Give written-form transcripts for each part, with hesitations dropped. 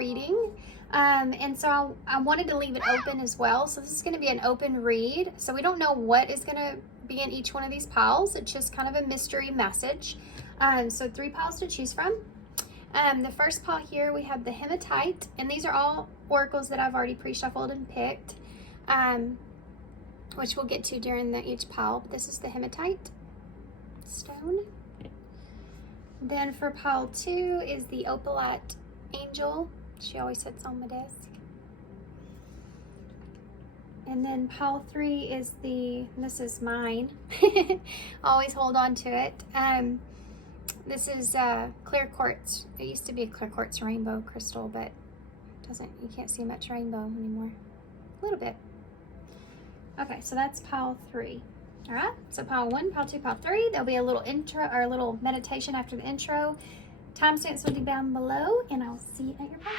reading. And so I wanted to leave it open as well. So this is going to be an open read. So we don't know what is going to be in each one of these piles. It's just kind of a mystery message. So 3 piles to choose from. The first pile here, we have the hematite, and these are all oracles that I've already pre-shuffled and picked, which we'll get to during each pile. But this is the hematite stone. Then for pile 2 is the opalite angel. She always sits on my desk. And then pile 3 is this is mine. Always hold on to it. This is clear quartz. It used to be a clear quartz rainbow crystal, but you can't see much rainbow anymore. A little bit. Okay, so that's pile 3. All right, so pile 1, pile 2, pile 3. There'll be a little intro or a little meditation after the intro. Timestamps will be down below, and I'll see you at your pile.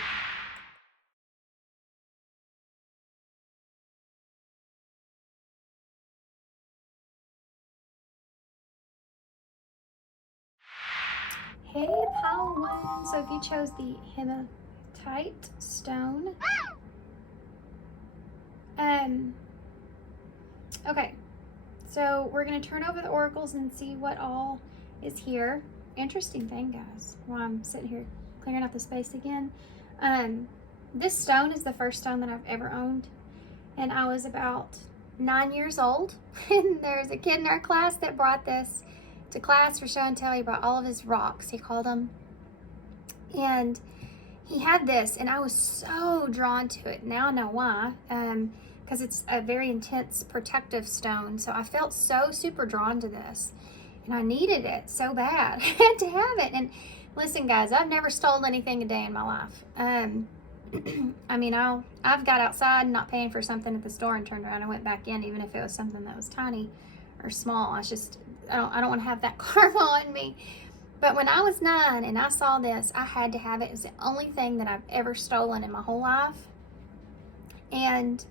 Hey, pile 1. So if you chose the hematite stone, okay, so we're going to turn over the oracles and see what all is here. Interesting thing, guys, while I'm sitting here clearing out the space again. This stone is the first stone that I've ever owned, and I was about 9 years old, and there was a kid in our class that brought this to class for show and tell. He brought all of his rocks, he called them, and he had this, and I was so drawn to it. Now I know why, because it's a very intense protective stone. So I felt so super drawn to this, and I needed it so bad. I had to have it. And listen, guys, I've never stolen anything a day in my life. I mean, I've got outside not paying for something at the store and turned around and went back in, even if it was something that was tiny or small. I don't want to have that karma on me. But when I was 9 and I saw this, I had to have it. It's the only thing that I've ever stolen in my whole life. And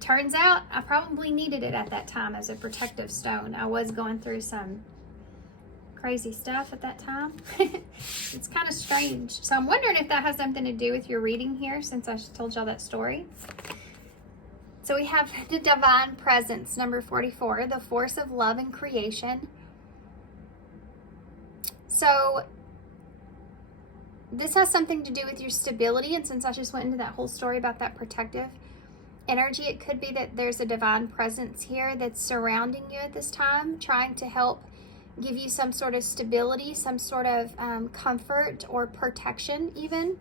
turns out I probably needed it at that time as a protective stone. I was going through some crazy stuff at that time. It's kind of strange. So I'm wondering if that has something to do with your reading here, since I told y'all that story. So we have the divine presence, number 44, the force of love and creation. So this has something to do with your stability, and since I just went into that whole story about that protective energy, it could be that there's a divine presence here that's surrounding you at this time, trying to help give you some sort of stability, some sort of comfort or protection even.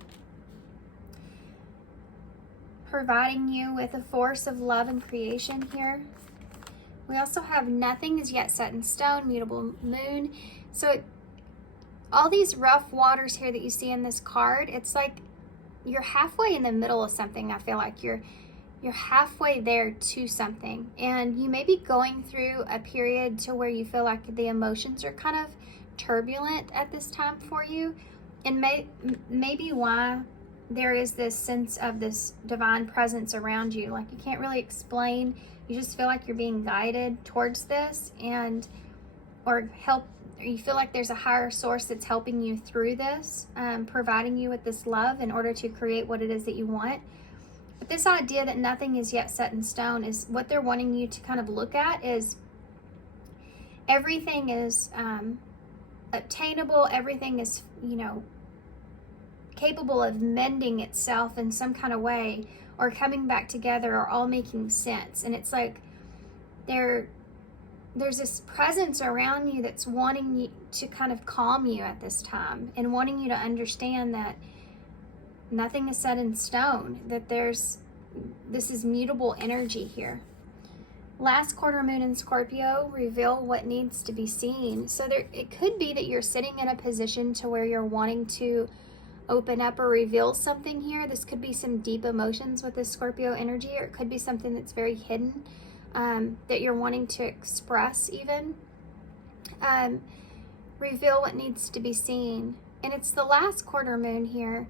Providing you with a force of love and creation here. We also have nothing is yet set in stone, mutable moon. So all these rough waters here that you see in this card, it's like you're halfway in the middle of something. I feel like you're halfway there to something, and you may be going through a period to where you feel like the emotions are kind of turbulent at this time for you, and maybe why there is this sense of this divine presence around you. Like you can't really explain. You just feel like you're being guided towards this, or you feel like there's a higher source that's helping you through this, providing you with this love in order to create what it is that you want. But this idea that nothing is yet set in stone is what they're wanting you to kind of look at, is everything is obtainable, everything is, capable of mending itself in some kind of way, or coming back together, or all making sense. And it's like there's this presence around you that's wanting you to kind of calm you at this time, and wanting you to understand that nothing is set in stone, that this is mutable energy here. Last quarter moon in Scorpio, reveal what needs to be seen. So it could be that you're sitting in a position to where you're wanting to open up or reveal something here. This could be some deep emotions with this Scorpio energy, or it could be something that's very hidden, that you're wanting to express even. Reveal what needs to be seen. And it's the last quarter moon here.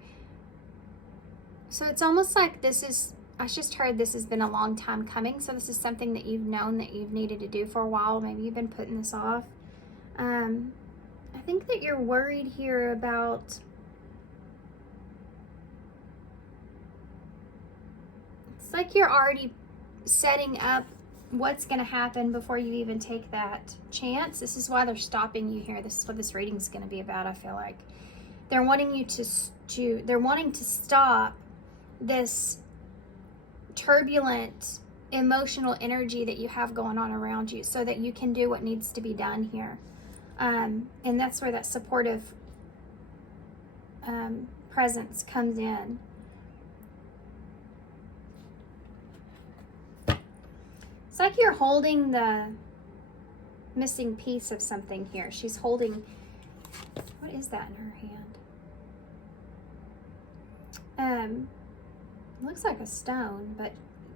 So it's almost like I just heard this has been a long time coming. So this is something that you've known that you've needed to do for a while. Maybe you've been putting this off. I think that you're worried here about It's like you're already setting up what's going to happen before you even take that chance. This is why they're stopping you here. This is what this reading is going to be about, I feel like. They're wanting you they're wanting to stop this turbulent emotional energy that you have going on around you so that you can do what needs to be done here. And that's where that supportive presence comes in. It's like you're holding the missing piece of something here. She's holding, what is that in her hand? It looks like a stone,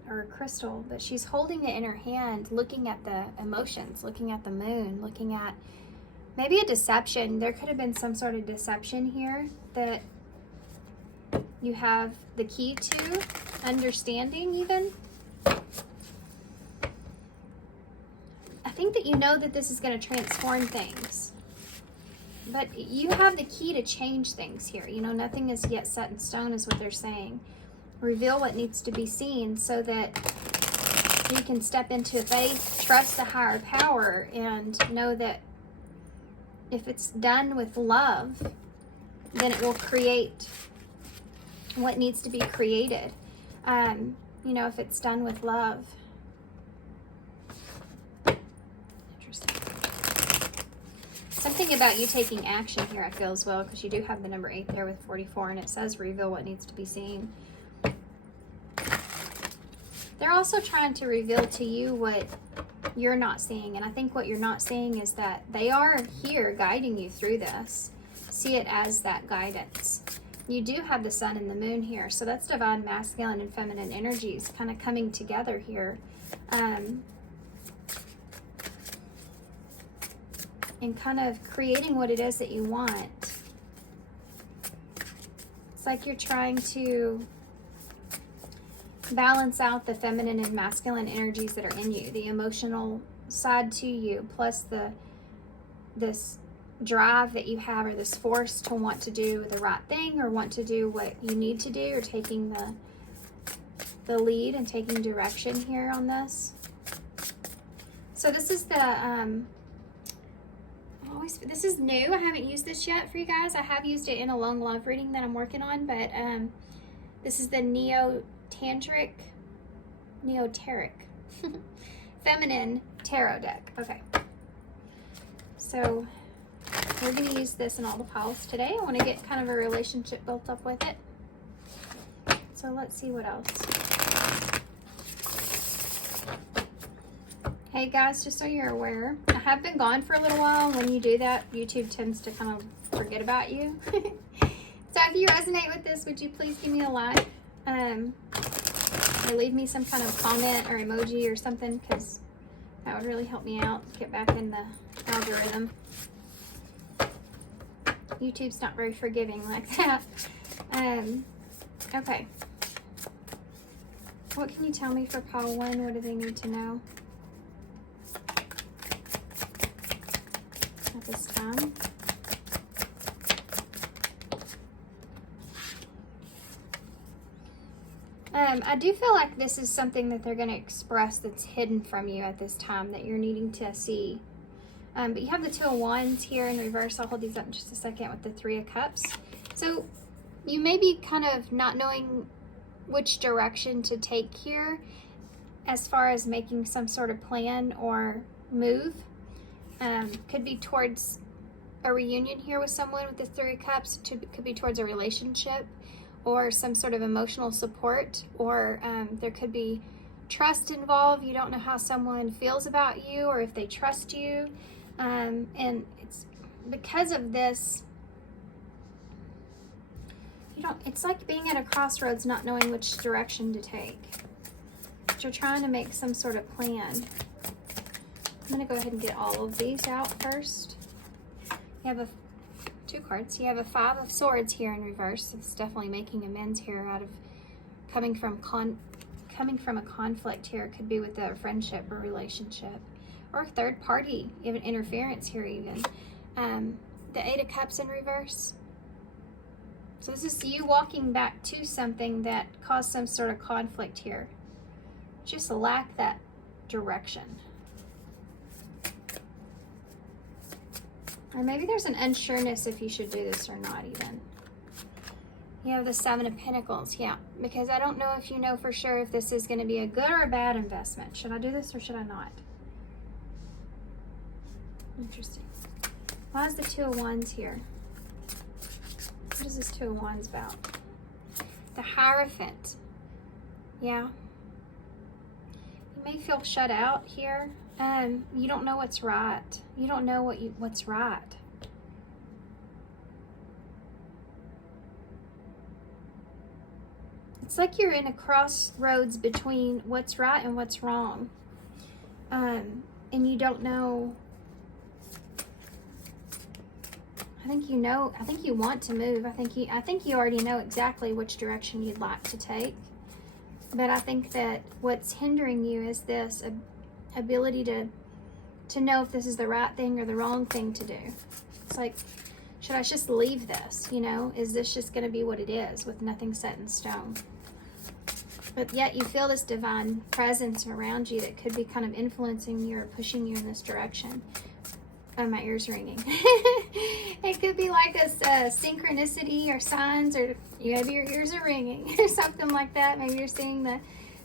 or a crystal, but she's holding it in her hand, looking at the emotions, looking at the moon, looking at maybe a deception. There could have been some sort of deception here that you have the key to understanding even. I think that you know that this is going to transform things, but you have the key to change things here. You know, nothing is yet set in stone is what they're saying. Reveal what needs to be seen so that you can step into faith, trust the higher power, and know that if it's done with love, then it will create what needs to be created. You know, if it's done with love. Interesting. Something about you taking action here, I feel as well, because you do have the number 8 there with 44, and it says reveal what needs to be seen. They're also trying to reveal to you what you're not seeing. And I think what you're not seeing is that they are here guiding you through this. See it as that guidance. You do have the sun and the moon here. So that's divine masculine and feminine energies kind of coming together here. And kind of creating what it is that you want. It's like you're trying to balance out the feminine and masculine energies that are in you, the emotional side to you, plus this drive that you have, or this force to want to do the right thing, or want to do what you need to do, or taking the lead and taking direction here on this. So this is the this is new. I haven't used this yet for you guys. I have used it in a long love reading that I'm working on, but this is the Neoteric feminine tarot deck. Okay, so we're going to use this in all the piles today. I want to get kind of a relationship built up with it. So let's see what else. Hey guys, just so you're aware, I have been gone for a little while. When you do that, YouTube tends to kind of forget about you. So if you resonate with this, would you please give me a like? Or leave me some kind of comment or emoji or something, because that would really help me out, get back in the algorithm. YouTube's not very forgiving like that. Okay. What can you tell me for pile 1? What do they need to know at this time? I do feel like this is something that they're going to express that's hidden from you at this time that you're needing to see. But you have the 2 of Wands here in reverse. I'll hold these up in just a second with the 3 of Cups. So you may be kind of not knowing which direction to take here as far as making some sort of plan or move. Could be towards a reunion here with someone with the 3 of Cups. Could be towards a relationship, or some sort of emotional support, or there could be trust involved. You don't know how someone feels about you or if they trust you. And it's because of this, it's like being at a crossroads not knowing which direction to take. But you're trying to make some sort of plan. I'm going to go ahead and get all of these out first. You have 2 cards. You have a 5 of Swords here in reverse. It's definitely making amends here out of coming from a conflict here. It could be with a friendship or relationship, or a third party, even interference here even. The 8 of Cups in reverse. So this is you walking back to something that caused some sort of conflict here. just lack that direction. Or maybe there's an unsureness if you should do this or not even. You have the Seven of Pentacles, yeah. Because I don't know if you know for sure if this is going to be a good or a bad investment. Should I do this or should I not? Interesting. Why is the Two of Wands here? What is this Two of Wands about? The Hierophant. Yeah. You may feel shut out here. You don't know what's right. You don't know what's right. It's like you're in a crossroads between what's right and what's wrong. And you don't know. I think you know, I think you want to move. I think you already know exactly which direction you'd like to take. But I think that what's hindering you is this ability to know if this is the right thing or the wrong thing to do. It's like, should I just leave this? You know, is this just going to be what it is with nothing set in stone? But yet you feel this divine presence around you that could be kind of influencing you or pushing you in this direction. Oh, my ear's ringing. It could be like a synchronicity or signs, or maybe your ears are ringing or something like that. Maybe you're seeing the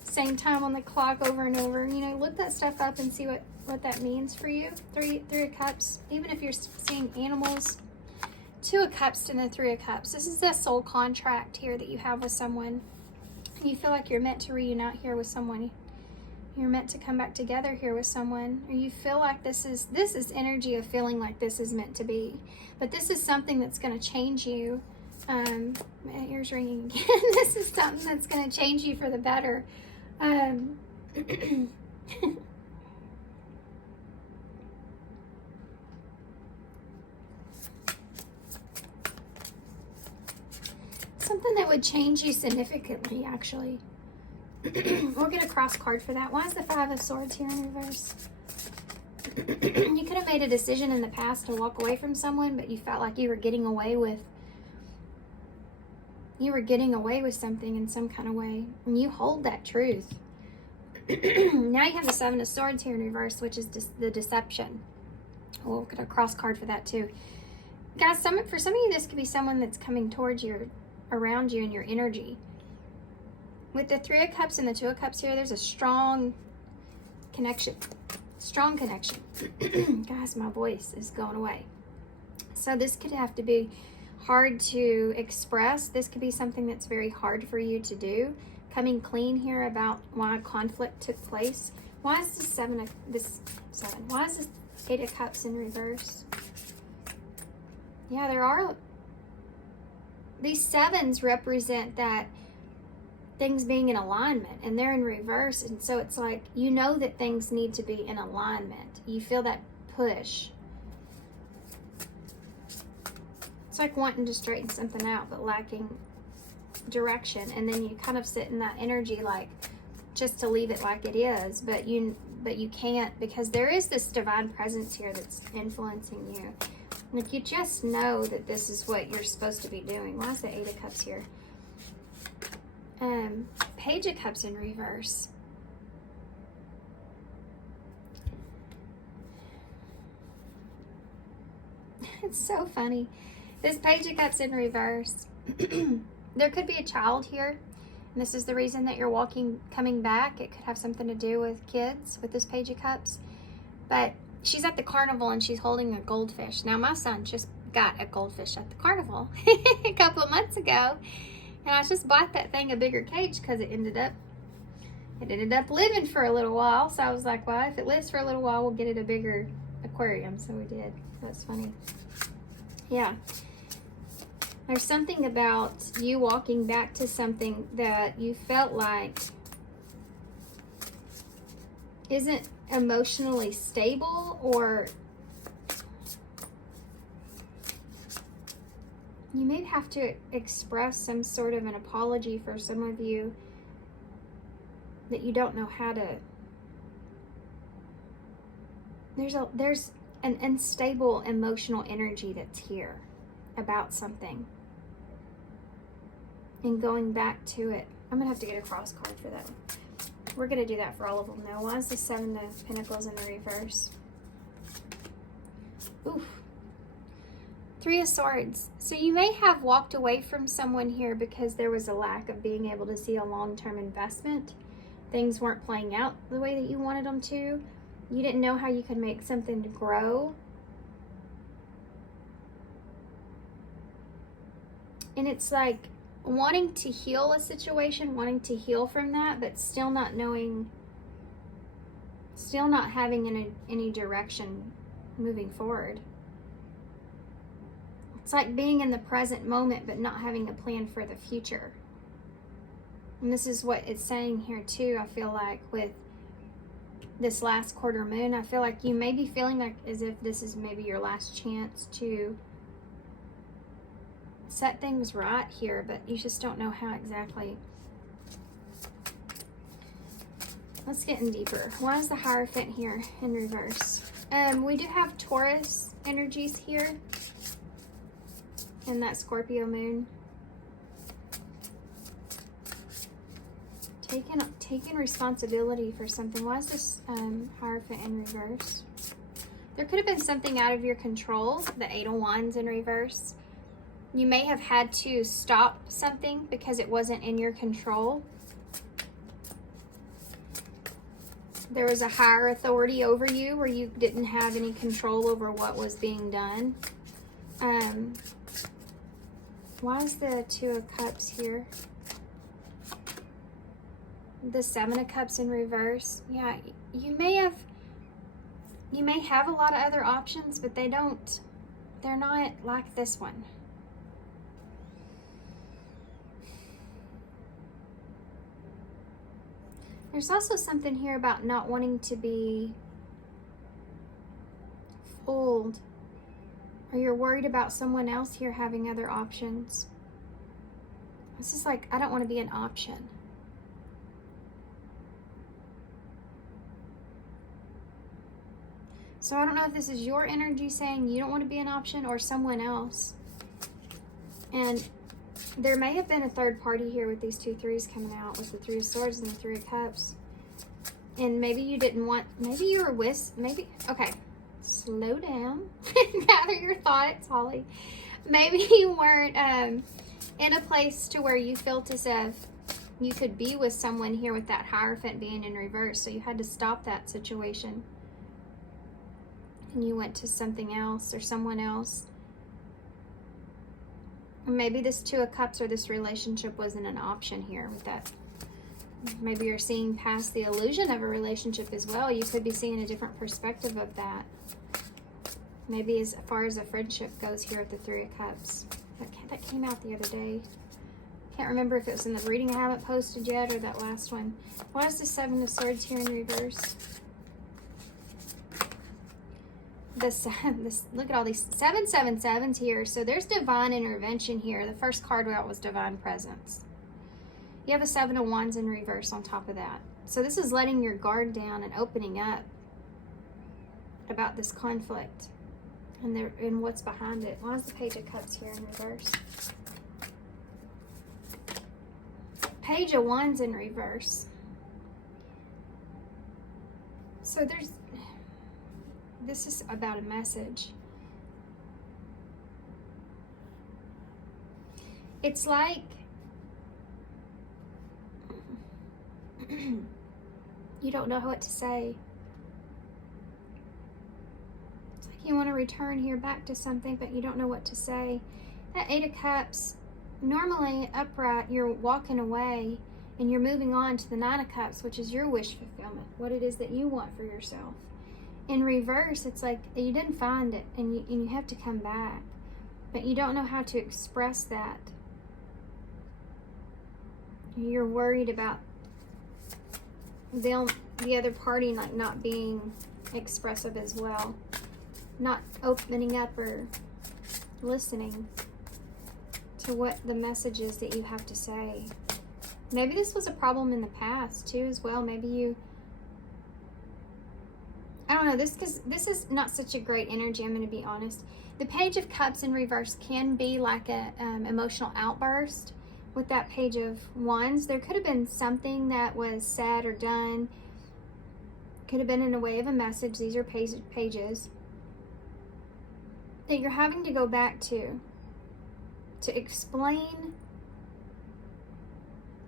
same time on the clock over and over. You know, look that stuff up and see what that means for you. Three of Cups. Even if you're seeing animals, Two of Cups and the Three of Cups. This is the soul contract here that you have with someone. You feel like you're meant to reunite here with someone. You're meant to come back together here with someone, or you feel like this is energy of feeling like this is meant to be. But this is something that's going to change you. My ears ringing again. This is something that's going to change you for the better. Something that would change you significantly, actually. We'll get a cross card for that. Why is the Five of Swords here in reverse? You could have made a decision in the past to walk away from someone, but you felt like you were getting away with something in some kind of way, and you hold that truth. Now you have the Seven of Swords here in reverse, which is the deception. We'll get a cross card for that too, guys. For some of you, this could be someone that's coming towards you, around you in your energy. With the Three of Cups and the Two of Cups here, there's a strong connection. Strong connection. Guys, my voice is going away. So this could have to be hard to express. This could be something that's very hard for you to do. Coming clean here about why conflict took place. Why is this Why is this Eight of Cups in reverse? Yeah, there are. These sevens represent that things being in alignment, and they're in reverse, and so it's like you know that things need to be in alignment. You feel that push. It's like wanting to straighten something out but lacking direction, and then you kind of sit in that energy like just to leave it like it is, but you can't, because there is this divine presence here that's influencing you. Like you just know that this is what you're supposed to be doing. Why is the Eight of Cups here? Page of Cups in reverse. It's so funny. This Page of Cups in reverse. There could be a child here, and this is the reason that you're coming back. It could have something to do with kids with this Page of Cups. But she's at the carnival and she's holding a goldfish. Now my son just got a goldfish at the carnival a couple of months ago. And I just bought that thing a bigger cage because it ended up living for a little while. So I was like, well, if it lives for a little while, we'll get it a bigger aquarium. So we did. That's funny. Yeah. There's something about you walking back to something that you felt like isn't emotionally stable, or you may have to express some sort of an apology for some of you that you don't know how to. There's an unstable emotional energy that's here about something, and going back to it. I'm gonna have to get a cross card for that. We're going to do that for all of them now. Why is the Seven of Pentacles in the reverse? Oof. Three of Swords. So you may have walked away from someone here because there was a lack of being able to see a long-term investment. Things weren't playing out the way that you wanted them to. You didn't know how you could make something to grow. And it's like wanting to heal a situation, wanting to heal from that, but still not knowing, still not having any direction moving forward. It's like being in the present moment, but not having a plan for the future. And this is what it's saying here too, I feel like, with this last quarter moon. I feel like you may be feeling like as if this is maybe your last chance to set things right here, but you just don't know how exactly. Let's get in deeper. Why is the Hierophant here in reverse? We do have Taurus energies here and that Scorpio moon. Taking responsibility for something. Why is this Hierophant in reverse? There could have been something out of your control. The Eight of Wands in reverse. You may have had to stop something because it wasn't in your control. There was a higher authority over you where you didn't have any control over what was being done. Why is the Two of Cups here? The Seven of Cups in reverse. Yeah, you may have a lot of other options, but they're not like this one. There's also something here about not wanting to be fooled, or you're worried about someone else here having other options. This is like, I don't want to be an option. So I don't know if this is your energy saying you don't want to be an option or someone else. And there may have been a third party here with these two threes coming out, with the Three of Swords and the Three of Cups. And maybe you didn't want, maybe you were okay, slow down. Gather your thoughts, Holly. Maybe you weren't in a place to where you felt as if you could be with someone here with that Hierophant being in reverse. So you had to stop that situation. And you went to something else or someone else. Maybe this Two of Cups or this relationship wasn't an option here with that. Maybe you're seeing past the illusion of a relationship as well. You could be seeing a different perspective of that. Maybe as far as a friendship goes here with the Three of Cups. That came out the other day. Can't remember if it was in the reading I haven't posted yet or that last one. Why is the Seven of Swords here in reverse? Look at all these 777s here. So there's divine intervention here. The first card out was divine presence. You have a Seven of Wands in reverse on top of that. So this is letting your guard down and opening up about this conflict and what's behind it. Why is the Page of Cups here in reverse? Page of Wands in reverse. So this is about a message. It's like you don't know what to say. It's like you want to return here back to something, but you don't know what to say. That Eight of Cups, normally upright, you're walking away and you're moving on to the Nine of Cups, which is your wish fulfillment, what it is that you want for yourself. In reverse, it's like you didn't find it and you have to come back, but you don't know how to express that. You're worried about the other party like not being expressive as well, not opening up or listening to what the message is that you have to say. Maybe this was a problem in the past too as well. Maybe I don't know, this is not such a great energy, I'm going to be honest. The Page of Cups in reverse can be like a emotional outburst, with that Page of Wands. There could have been something that was said or done. Could have been in a way of a message. These are pages that you're having to go back to explain,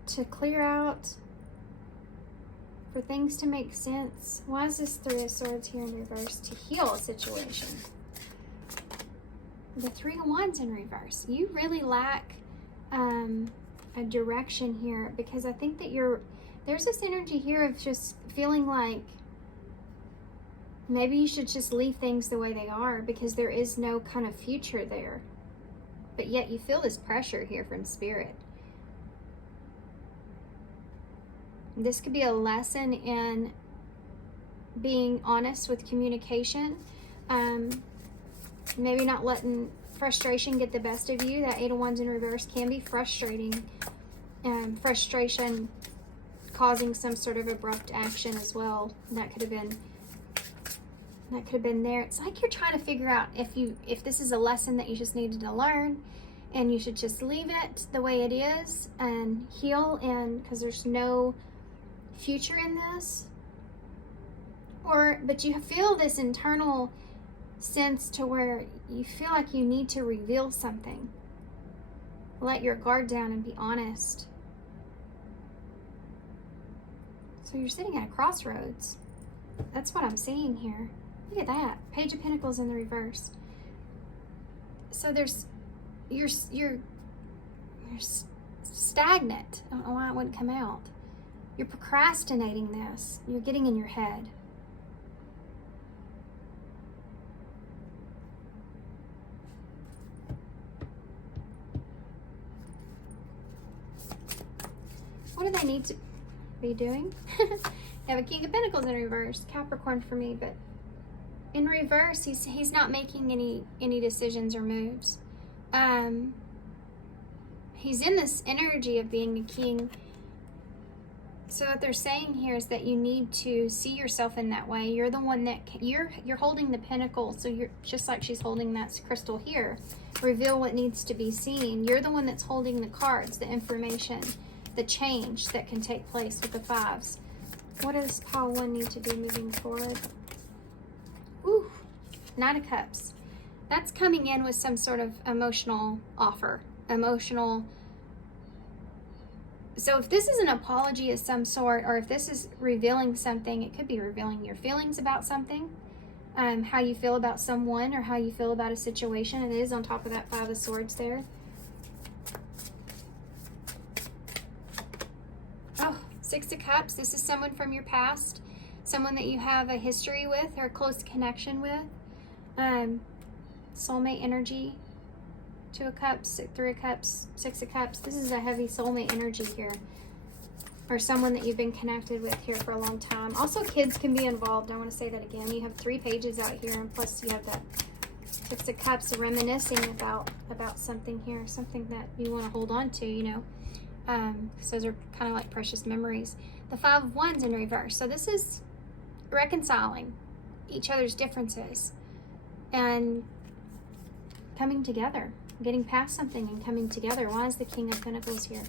to clear out, for things to make sense. Why is this Three of Swords here in reverse? To heal a situation. The Three of Wands in reverse. You really lack a direction here, because I think that there's this energy here of just feeling like maybe you should just leave things the way they are, because there is no kind of future there. But yet you feel this pressure here from Spirit. This could be a lesson in being honest with communication. Maybe not letting frustration get the best of you. That Eight of Wands in reverse can be frustrating. Frustration causing some sort of abrupt action as well. That could have been there. It's like you're trying to figure out if this is a lesson that you just needed to learn, and you should just leave it the way it is and heal, and because there's no future in this. But you feel this internal sense to where you feel like you need to reveal something. Let your guard down and be honest. So you're sitting at a crossroads. That's what I'm seeing here. Look at that. Page of Pentacles in the reverse. So you're stagnant. I don't know why it wouldn't come out. You're procrastinating this. You're getting in your head. What do they need to be doing? You have a King of Pentacles in reverse. Capricorn for me, but in reverse, he's not making any decisions or moves. He's in this energy of being a king. So what they're saying here is that you need to see yourself in that way. You're the one that you're holding the pentacle. So you're just like she's holding that crystal here. Reveal what needs to be seen. You're the one that's holding the cards, the information, the change that can take place with the fives. What does pile 1 need to do moving forward? Ooh, Nine of Cups. That's coming in with some sort of emotional offer. So if this is an apology of some sort, or if this is revealing something, it could be revealing your feelings about something, how you feel about someone, or how you feel about a situation. It is on top of that Five of Swords there. Oh, Six of Cups. This is someone from your past, someone that you have a history with or a close connection with. Soulmate energy. Two of Cups, Three of Cups, Six of Cups. This is a heavy soulmate energy here. Or someone that you've been connected with here for a long time. Also, kids can be involved. I want to say that again. You have 3 pages out here, and plus you have that Six of Cups reminiscing about something here. Something that you want to hold on to, you know. So those are kind of like precious memories. The Five of Wands in reverse. So this is reconciling each other's differences and coming together. Getting past something and coming together. Why is the King of Pentacles here?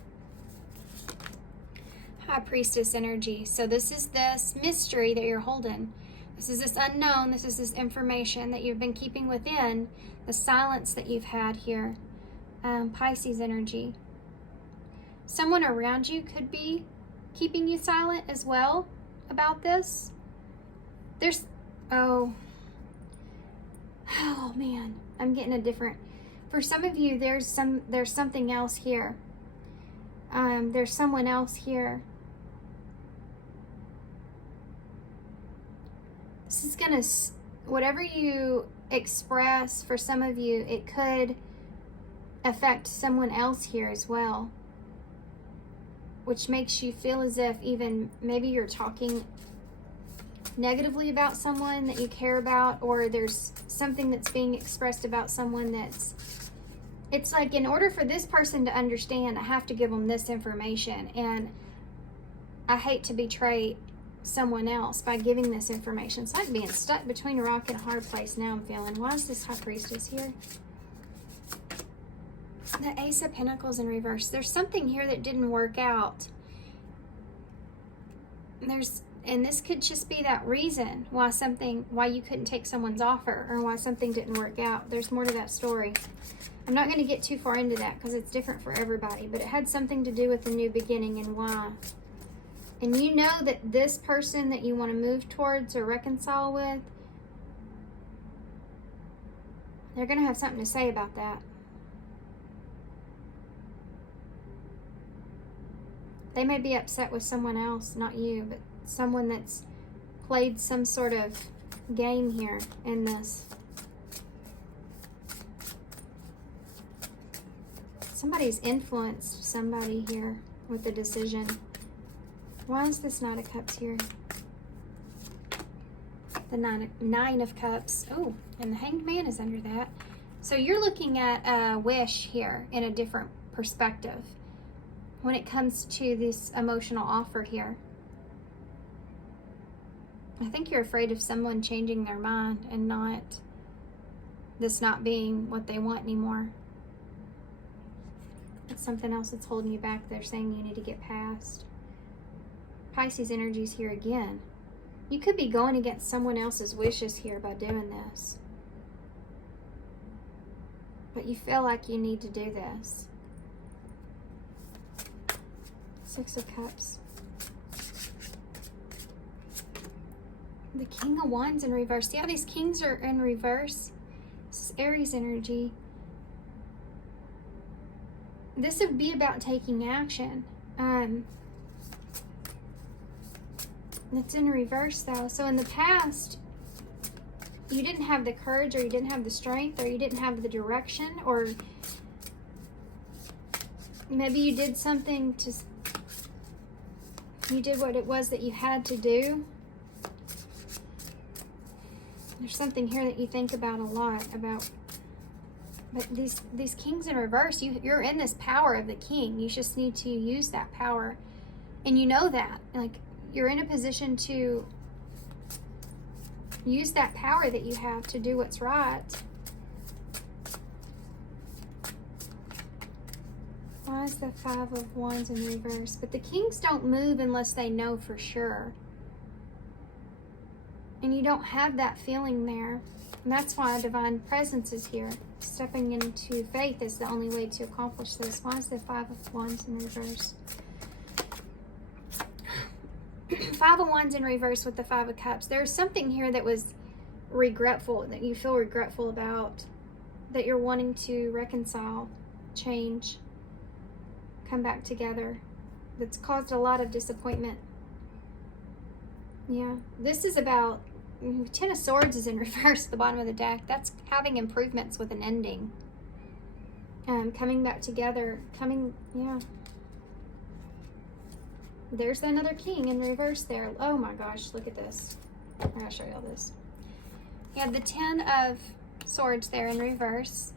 High Priestess energy. So this is this mystery that you're holding. This is this unknown. This is this information that you've been keeping within. The silence that you've had here. Pisces energy. Someone around you could be keeping you silent as well about this. Oh man, I'm getting a different. For some of you, there's something else here. There's someone else here. This is gonna, whatever you express, for some of you, it could affect someone else here as well. Which makes you feel as if even maybe you're talking negatively about someone that you care about, or there's something that's being expressed about someone it's like, in order for this person to understand, I have to give them this information, and I hate to betray someone else by giving this information. It's like being stuck between a rock and a hard place now, I'm feeling. Why is this High Priestess here? The Ace of Pentacles in reverse. There's something here that didn't work out. And this could just be that reason why you couldn't take someone's offer, or why something didn't work out. There's more to that story. I'm not going to get too far into that because it's different for everybody, but it had something to do with the new beginning and why. And you know that this person that you want to move towards or reconcile with, they're going to have something to say about that. They may be upset with someone else, not you, but someone that's played some sort of game here in this. Somebody's influenced somebody here with the decision. Why is this Knight of Cups here? The Nine of Cups. Oh, and the Hanged Man is under that. So you're looking at a wish here in a different perspective when it comes to this emotional offer here. I think you're afraid of someone changing their mind and this not being what they want anymore. It's something else that's holding you back. They're saying you need to get past. Pisces energy's here again. You could be going against someone else's wishes here by doing this. But you feel like you need to do this. Six of Cups. The King of Wands in reverse. See how these kings are in reverse? This is Aries energy. This would be about taking action. It's in reverse though. So in the past, you didn't have the courage, or you didn't have the strength, or you didn't have the direction, or maybe you did something you did what it was that you had to do. There's something here that you think about a lot about. But these kings in reverse, you're in this power of the king. You just need to use that power. And you know that. Like, you're in a position to use that power that you have to do what's right. Why is the Five of Wands in reverse? But the kings don't move unless they know for sure. And you don't have that feeling there. And that's why a divine presence is here. Stepping into faith is the only way to accomplish this. Why is the Five of Wands in reverse? Five of Wands in reverse with the Five of Cups. There's something here that was regretful, that you feel regretful about, that you're wanting to reconcile, change, come back together. That's caused a lot of disappointment. Yeah, this is about Ten of Swords is in reverse, the bottom of the deck. That's having improvements with an ending. Coming back together. Yeah. There's another king in reverse there. Oh my gosh, look at this. I'm going to show you all this. You have the Ten of Swords there in reverse.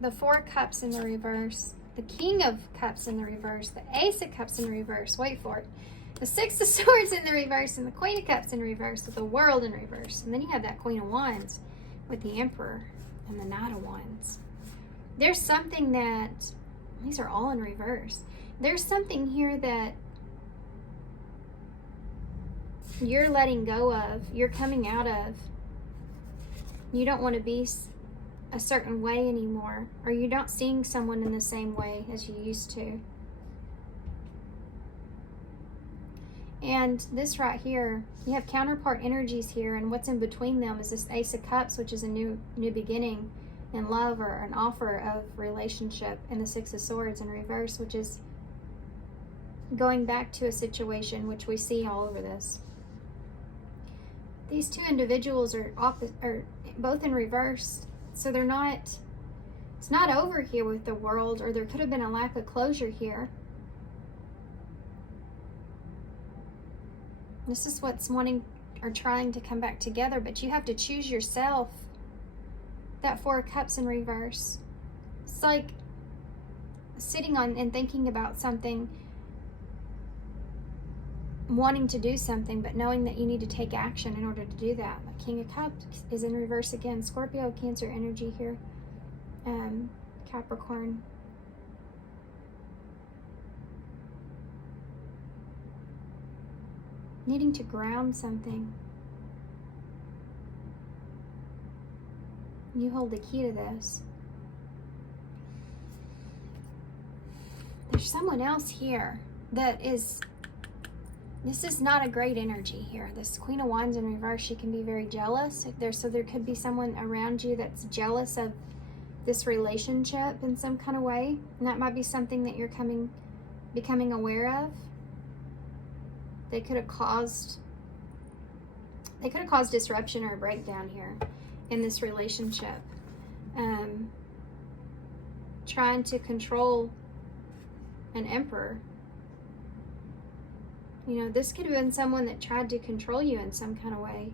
The Four of Cups in the reverse. The King of Cups in the reverse. The Ace of Cups in reverse. Wait for it. The Six of Swords in the reverse, and the Queen of Cups in reverse, with the World in reverse. And then you have that Queen of Wands with the Emperor and the Knight of Wands. There's something that, these are all in reverse. There's something here that you're letting go of, you're coming out of. You don't want to be a certain way anymore, or you're not seeing someone in the same way as you used to. And this right here, you have counterpart energies here, and what's in between them is this Ace of Cups, which is a new beginning in love, or an offer of relationship, and the Six of Swords in reverse, which is going back to a situation, which we see all over this. These two individuals are both in reverse, so they're not, it's not over here with the World, or there could have been a lack of closure here. This is what's wanting or trying to come back together, but you have to choose yourself. That Four of Cups in reverse. It's like sitting on and thinking about something, wanting to do something, but knowing that you need to take action in order to do that. The King of Cups is in reverse again. Scorpio, Cancer energy here. Capricorn. needing to ground something. You hold the key to this. There's someone else here that is, this is not a great energy here. This Queen of Wands in reverse, she can be very jealous. So there could be someone around you that's jealous of this relationship in some kind of way. And that might be something that you're becoming aware of. They could have caused disruption or a breakdown here in this relationship. Trying to control an emperor. You know, this could have been someone that tried to control you in some kind of way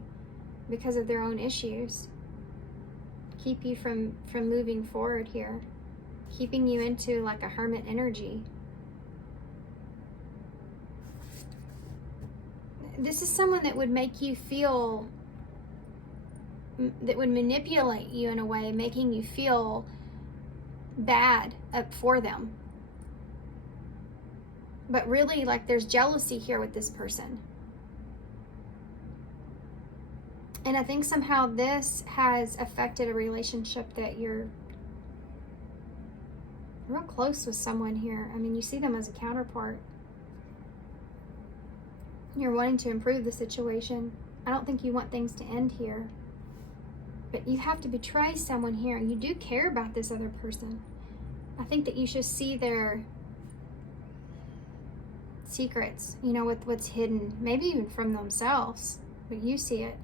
because of their own issues. Keep you from moving forward here. Keeping you into like a hermit energy. This is someone that would make you feel, that would manipulate you in a way, making you feel bad for them. But really, like, there's jealousy here with this person. And I think somehow this has affected a relationship that you're real close with someone here. I mean, you see them as a counterpart. You're wanting to improve the situation. I don't think you want things to end here. But you have to betray someone here. You do care about this other person. I think that you should see their secrets, you know, with what's hidden, maybe even from themselves, but you see it,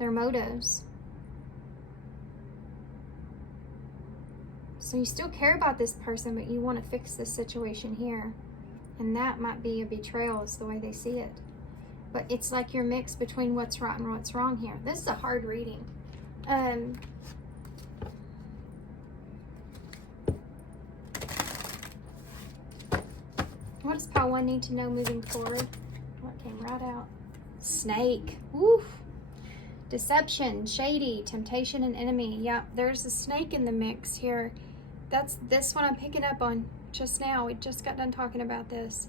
their motives. So you still care about this person, but you want to fix this situation here, and that might be a betrayal is the way they see it. But it's like you're mixed between what's right and what's wrong here. This is a hard reading. What does pile 1 need to know moving forward? What came right out? Snake. Woo. Deception, shady, temptation, and enemy. Yeah, there's a snake in the mix here. That's this one I'm picking up on just now. We just got done talking about this.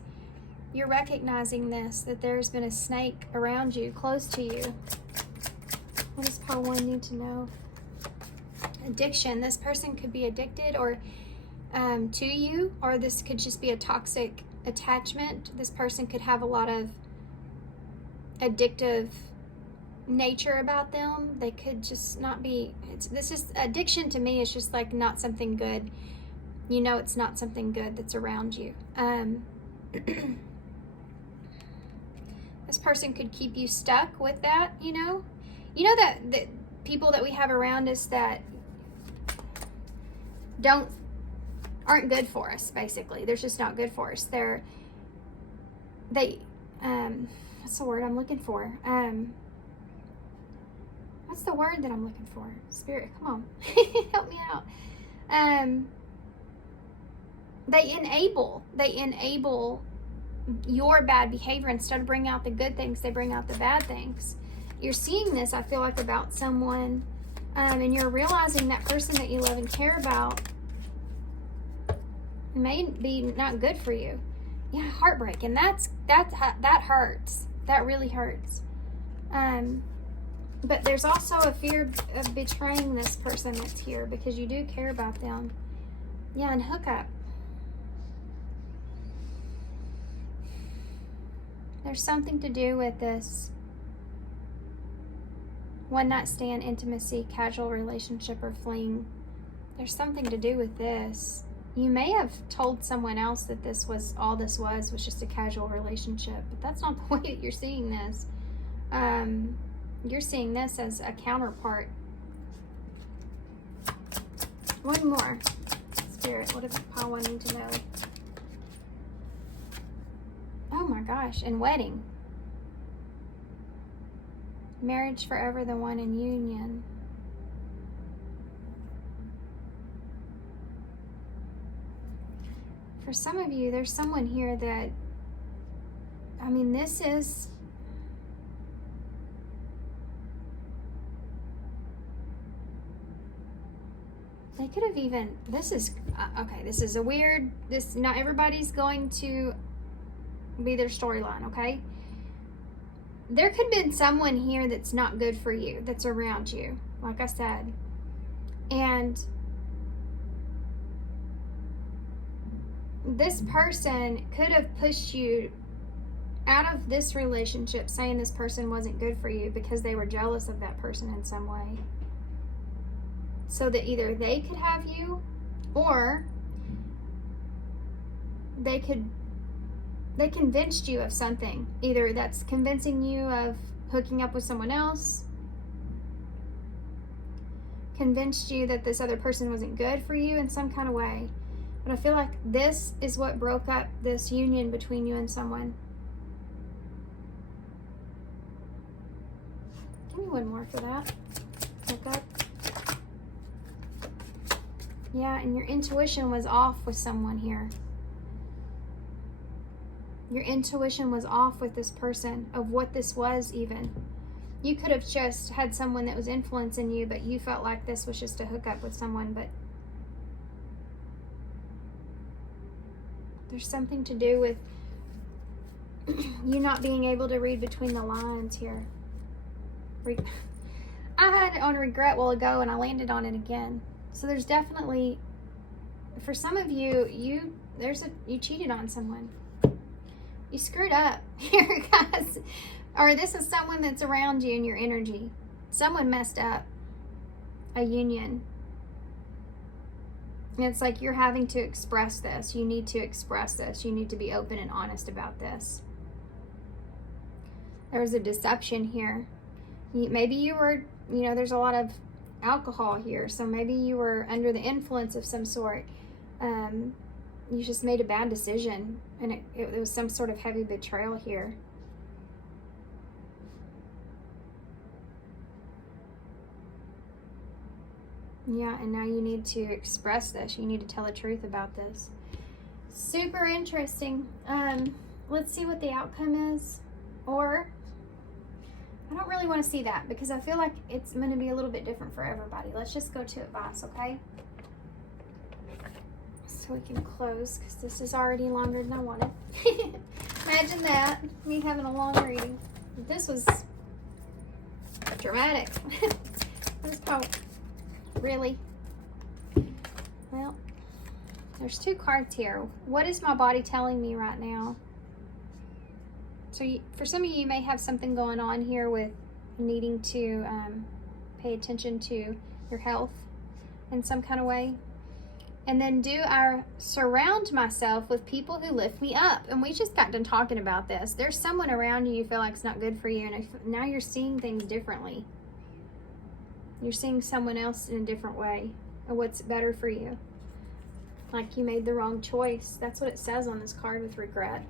You're recognizing this, that there's been a snake around you, close to you. What does pile 1 need to know? Addiction. This person could be addicted or to you, or this could just be a toxic attachment. This person could have a lot of addictive nature about them. They could just not be, this is addiction to me is just like not something good. You know, it's not something good that's around you. This person could keep you stuck with that, you know that people that we have around us that aren't good for us, basically. They're just not good for us. What's the word I'm looking for? What's the word that I'm looking for? Spirit, come on. Help me out. They enable your bad behavior. Instead of bringing out the good things, they bring out the bad things. You're seeing this, I feel like, about someone, and you're realizing that person that you love and care about may be not good for you. Yeah, heartbreak, and that hurts. That really hurts. But there's also a fear of betraying this person that's here because you do care about them. Yeah, and hookup. There's something to do with this one night stand, intimacy, casual relationship, or fling. There's something to do with this. You may have told someone else that this was just a casual relationship, but that's not the way that you're seeing this. You're seeing this as a counterpart. One more. Spirit, what does pile 1 need to know? Oh my gosh, and wedding. Marriage forever, the one in union. For some of you, there's someone here that, I mean, this is, they could have even, this is, okay, this is a weird, not everybody's going to be their storyline, okay? there could have been someone here that's not good for you, that's around you, like I said. And this person could have pushed you out of this relationship, saying this person wasn't good for you because they were jealous of that person in some way. So that either they could have you, or they convinced you of something. Either that's convincing you of hooking up with someone else, convinced you that this other person wasn't good for you in some kind of way. But I feel like this is what broke up this union between you and someone. Give me one more for that. Look up. Yeah, and your intuition was off with someone here. Your intuition was off with this person of what this was even. You could have just had someone that was influencing you, but you felt like this was just a hookup with someone, but there's something to do with you not being able to read between the lines here. I had it on regret a while ago and I landed on it again. So there's definitely, for some of you, you cheated on someone. You screwed up here, guys. Or this is someone that's around you in your energy. Someone messed up a union. And it's like you're having to express this. You need to express this. You need to be open and honest about this. There was a deception here. Maybe you were, there's a lot of alcohol here. So maybe you were under the influence of some sort. You just made a bad decision. And it was some sort of heavy betrayal here. Yeah, and now you need to express this. You need to tell the truth about this. Super interesting. Let's see what the outcome is. Or, I don't really want to see that because I feel like it's going to be a little bit different for everybody. Let's just go to advice, okay? So we can close because this is already longer than I wanted. Imagine that, me having a long reading. This was dramatic. This is probably... Really? Well, there's two cards here. What is my body telling me right now? So for some of you, you may have something going on here with needing to pay attention to your health in some kind of way. And then do I surround myself with people who lift me up? And we just got done talking about this. There's someone around you feel like it's not good for you, and now you're seeing things differently. You're seeing someone else in a different way of what's better for you. Like you made the wrong choice. That's what it says on this card with regret.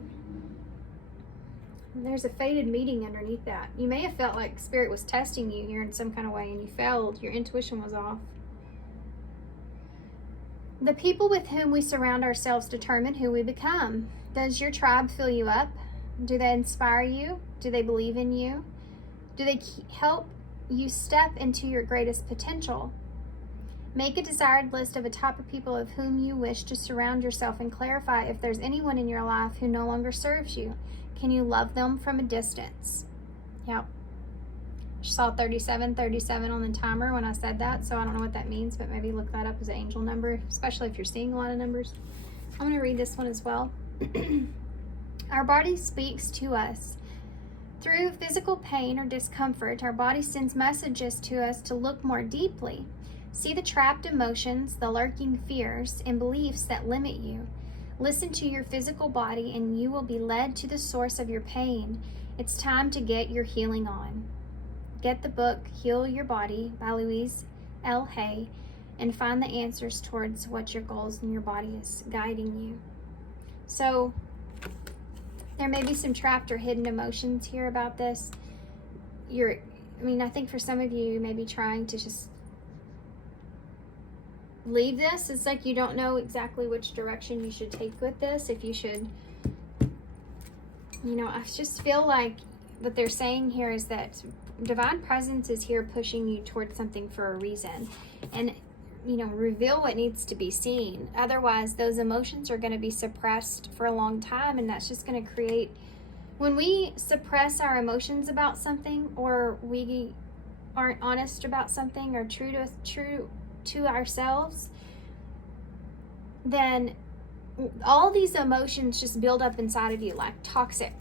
And there's a fated meeting underneath that. You may have felt like Spirit was testing you here in some kind of way and you failed. Your intuition was off. The people with whom we surround ourselves determine who we become. Does your tribe fill you up? Do they inspire you? Do they believe in you? Do they help you step into your greatest potential? Make a desired list of a type of people of whom you wish to surround yourself and clarify if there's anyone in your life who no longer serves you. Can you love them from a distance? Yep. I saw 3737 on the timer when I said that, so I don't know what that means, but maybe look that up as an angel number, especially if you're seeing a lot of numbers. I'm going to read this one as well. Our body speaks to us. Through physical pain or discomfort, our body sends messages to us to look more deeply. See the trapped emotions, the lurking fears, and beliefs that limit you. Listen to your physical body and you will be led to the source of your pain. It's time to get your healing on. Get the book, Heal Your Body by Louise L. Hay, and find the answers towards what your goals in your body is guiding you. So, there may be some trapped or hidden emotions here about this. I think for some of you, you may be trying to just leave this. It's like you don't know exactly which direction you should take with this. If you should, I just feel like what they're saying here is that divine presence is here pushing you towards something for a reason. And reveal what needs to be seen. Otherwise, those emotions are going to be suppressed for a long time, and that's just going to create When we suppress our emotions about something, or we aren't honest about something, or true to ourselves, then all these emotions just build up inside of you like toxic.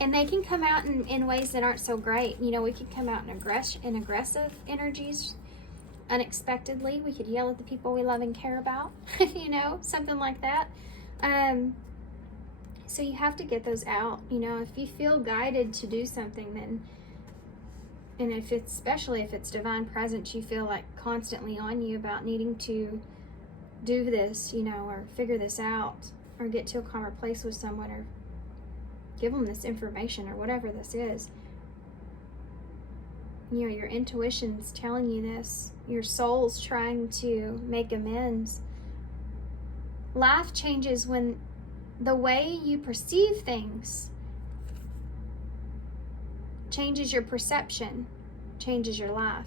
And they can come out in ways that aren't so great. You know, we can come out in aggressive energies unexpectedly. We could yell at the people we love and care about, you know, something like that. So you have to get those out. You know, if you feel guided to do something, then, and if it's, especially if it's divine presence, you feel like constantly on you about needing to do this, you know, or figure this out, or get to a calmer place with someone, or give them this information, or whatever this is. You know, your intuition's telling you this. Your soul's trying to make amends. Life changes when the way you perceive things changes your perception, changes your life.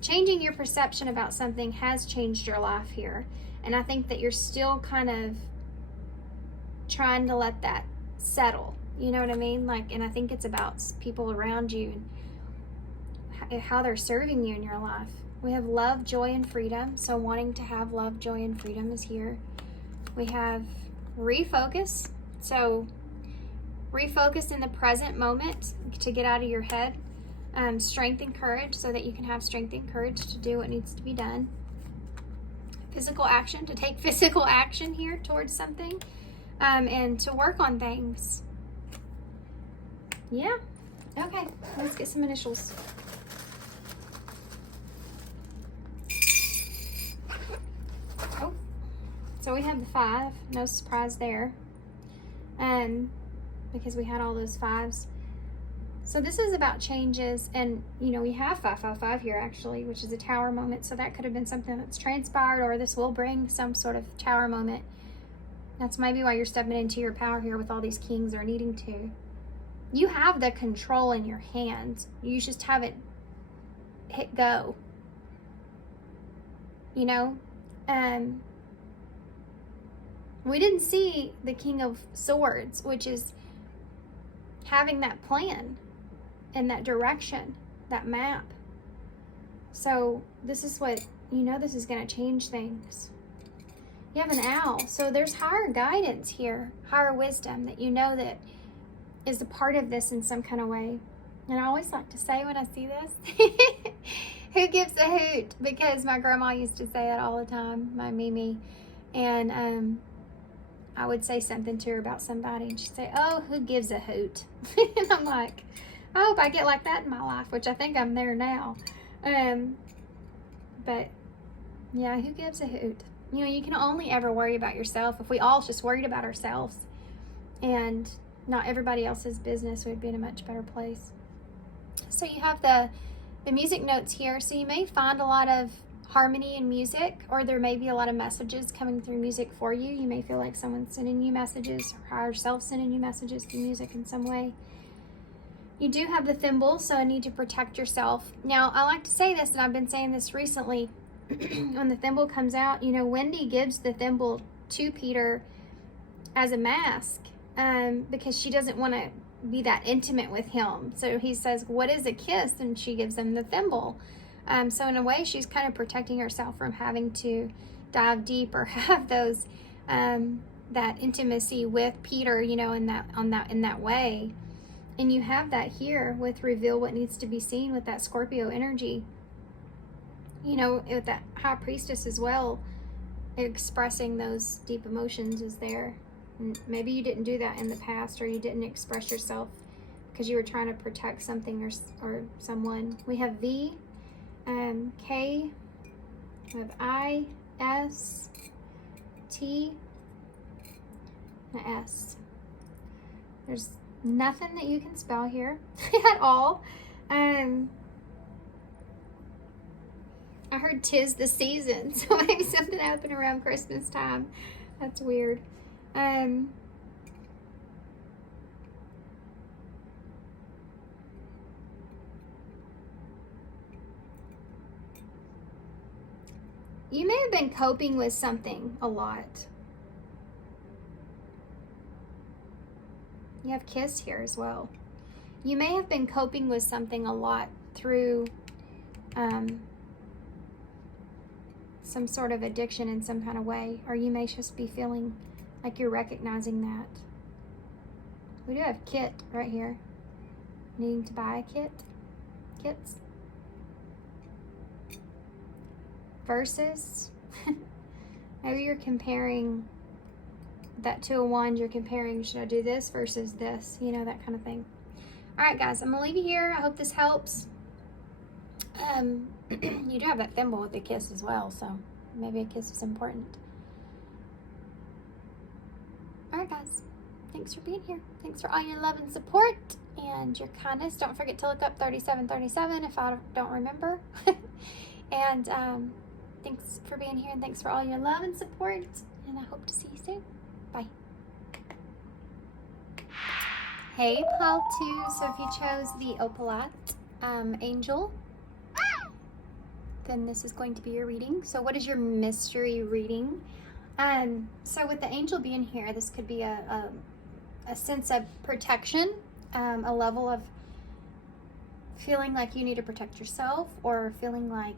Changing your perception about something has changed your life here. And I think that you're still kind of trying to let that settle. You know what I mean? Like, and I think it's about people around you and how they're serving you in your life. We have love, joy, and freedom. So wanting to have love, joy, and freedom is here. We have refocus. So refocus in the present moment to get out of your head. Strength and courage, so that you can have strength and courage to do what needs to be done. Physical action, to take physical action here towards something, and to work on things. Yeah. Okay, let's get some initials. Oh, so we have the 5. No surprise there. Because we had all those 5s. So this is about changes, and you know, we have 555 here actually, which is a tower moment. So that could have been something that's transpired, or this will bring some sort of tower moment. That's maybe why you're stepping into your power here with all these kings, or needing to. You have the control in your hands. You just haven't hit go. You know, we didn't see the King of Swords, which is having that plan and that direction, that map. So this is what, you know, this is going to change things. You have an owl. So there's higher guidance here, higher wisdom that you know that is a part of this in some kind of way. And I always like to say when I see this, who gives a hoot? Because my grandma used to say that all the time, my Mimi. And I would say something to her about somebody, and she'd say, oh, who gives a hoot? And I'm like, I hope I get like that in my life, which I think I'm there now. But yeah, who gives a hoot? You know, you can only ever worry about yourself. If we all just worried about ourselves and not everybody else's business, we'd be in a much better place. So you have the music notes here. So you may find a lot of harmony in music, or there may be a lot of messages coming through music for you. You may feel like someone's sending you messages, or higher self sending you messages through music in some way. You do have the thimble, so I need to protect yourself. Now, I like to say this, and I've been saying this recently. When the thimble comes out, you know, Wendy gives the thimble to Peter as a mask, because she doesn't want to be that intimate with him. So he says, what is a kiss? And she gives him the thimble. So in a way, she's kind of protecting herself from having to dive deep or have those that intimacy with Peter, you know, in that way. And you have that here with reveal what needs to be seen with that Scorpio energy. You know, with that high priestess as well, expressing those deep emotions is there. And maybe you didn't do that in the past, or you didn't express yourself because you were trying to protect something or someone. We have V, K, we have I, S, T, and S. There's nothing that you can spell here at all. I heard 'tis the season, so maybe something happened around Christmas time. That's weird. You may have been coping with something a lot. You We have kiss here as well. You may have been coping with something a lot through some sort of addiction in some kind of way, or you may just be feeling like you're recognizing that. We do have kit right here. Needing to buy a kits. Versus, maybe you're comparing that to a wand. You're comparing, should I do this versus this? You know, that kind of thing. All right, guys, I'm gonna leave you here. I hope this helps. You do have that thimble with the kiss as well, so maybe a kiss is important. All right, guys, thanks for being here. Thanks for all your love and support and your kindness. Don't forget to look up 3737 if I don't remember. And thanks for being here, and thanks for all your love and support, and I hope to see you soon. Bye. Hey, pile 2. So if you chose the opalite angel, then this is going to be your reading. So what is your mystery reading? So with the angel being here, this could be a sense of protection, a level of feeling like you need to protect yourself, or feeling like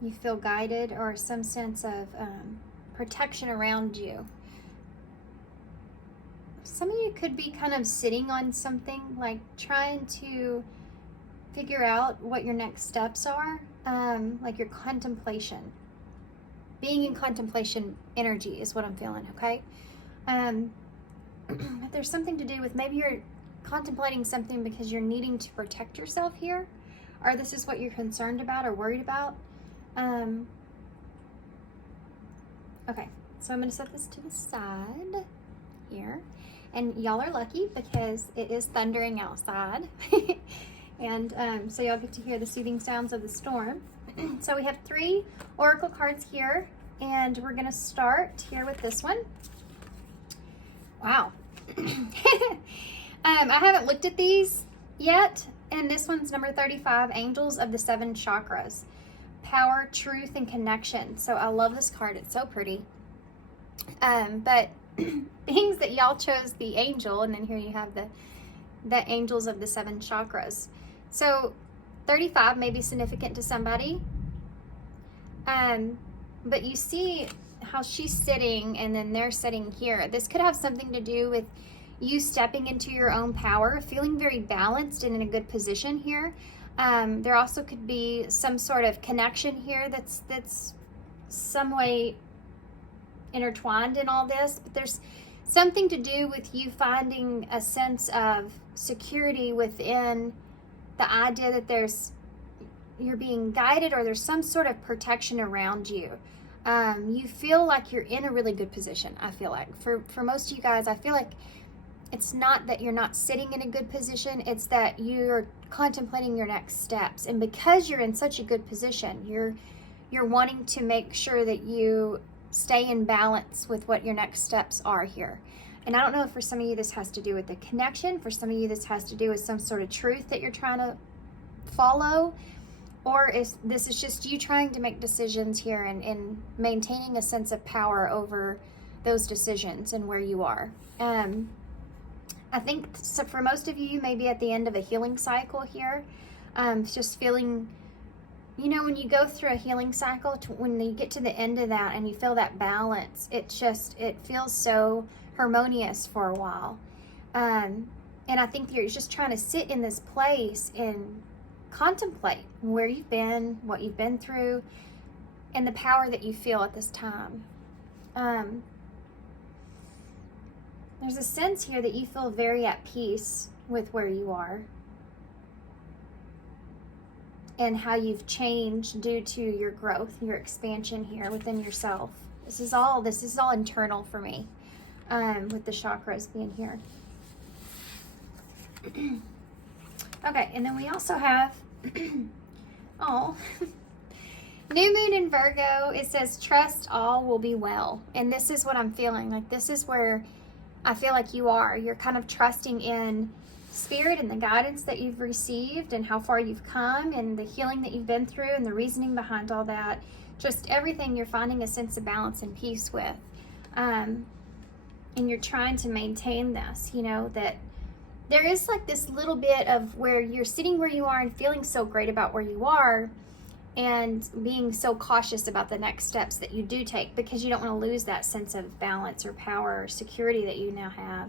you feel guided, or some sense of protection around you. Some of you could be kind of sitting on something, like trying to figure out what your next steps are, like your contemplation. Being in contemplation energy is what I'm feeling, okay? But there's something to do with, maybe you're contemplating something because you're needing to protect yourself here, or this is what you're concerned about or worried about. Okay, so I'm going to set this to the side here, and y'all are lucky because it is thundering outside. And so y'all get to hear the soothing sounds of the storm. So we have 3 oracle cards here, and we're going to start here with this one. Wow. I haven't looked at these yet, and this one's number 35, Angels of the 7 Chakras. Power, truth, and connection. So I love this card. It's so pretty. But things that y'all chose the angel, and then here you have the angels of the 7 chakras. So 35 may be significant to somebody. But you see how she's sitting and then they're sitting here. This could have something to do with you stepping into your own power, feeling very balanced and in a good position here. There also could be some sort of connection here that's some way intertwined in all this, but there's something to do with you finding a sense of security within the idea that you're being guided, or there's some sort of protection around you. You feel like you're in a really good position. I feel like for most of you guys, I feel like it's not that you're not sitting in a good position, it's that you're contemplating your next steps. And because you're in such a good position, you're wanting to make sure that you stay in balance with what your next steps are here. And I don't know if for some of you this has to do with the connection, for some of you this has to do with some sort of truth that you're trying to follow, or if this is just you trying to make decisions here and maintaining a sense of power over those decisions and where you are. I think so for most of you, you may be at the end of a healing cycle here. Just feeling, you know, when you go through a healing cycle, when you get to the end of that and you feel that balance, it feels so harmonious for a while. And I think you're just trying to sit in this place and contemplate where you've been, what you've been through, and the power that you feel at this time. There's a sense here that you feel very at peace with where you are and how you've changed due to your growth, your expansion here within yourself. This is all internal for me, with the chakras being here. Okay, and then we also have, oh, new moon in Virgo. It says, trust all will be well. And this is what I'm feeling. Like, this is where I feel like you are. You're kind of trusting in spirit and the guidance that you've received and how far you've come and the healing that you've been through and the reasoning behind all that. Just everything you're finding a sense of balance and peace with. and you're trying to maintain this, you know, that there is like this little bit of where you're sitting where you are and feeling so great about where you are and being so cautious about the next steps that you do take, because you don't want to lose that sense of balance or power or security that you now have.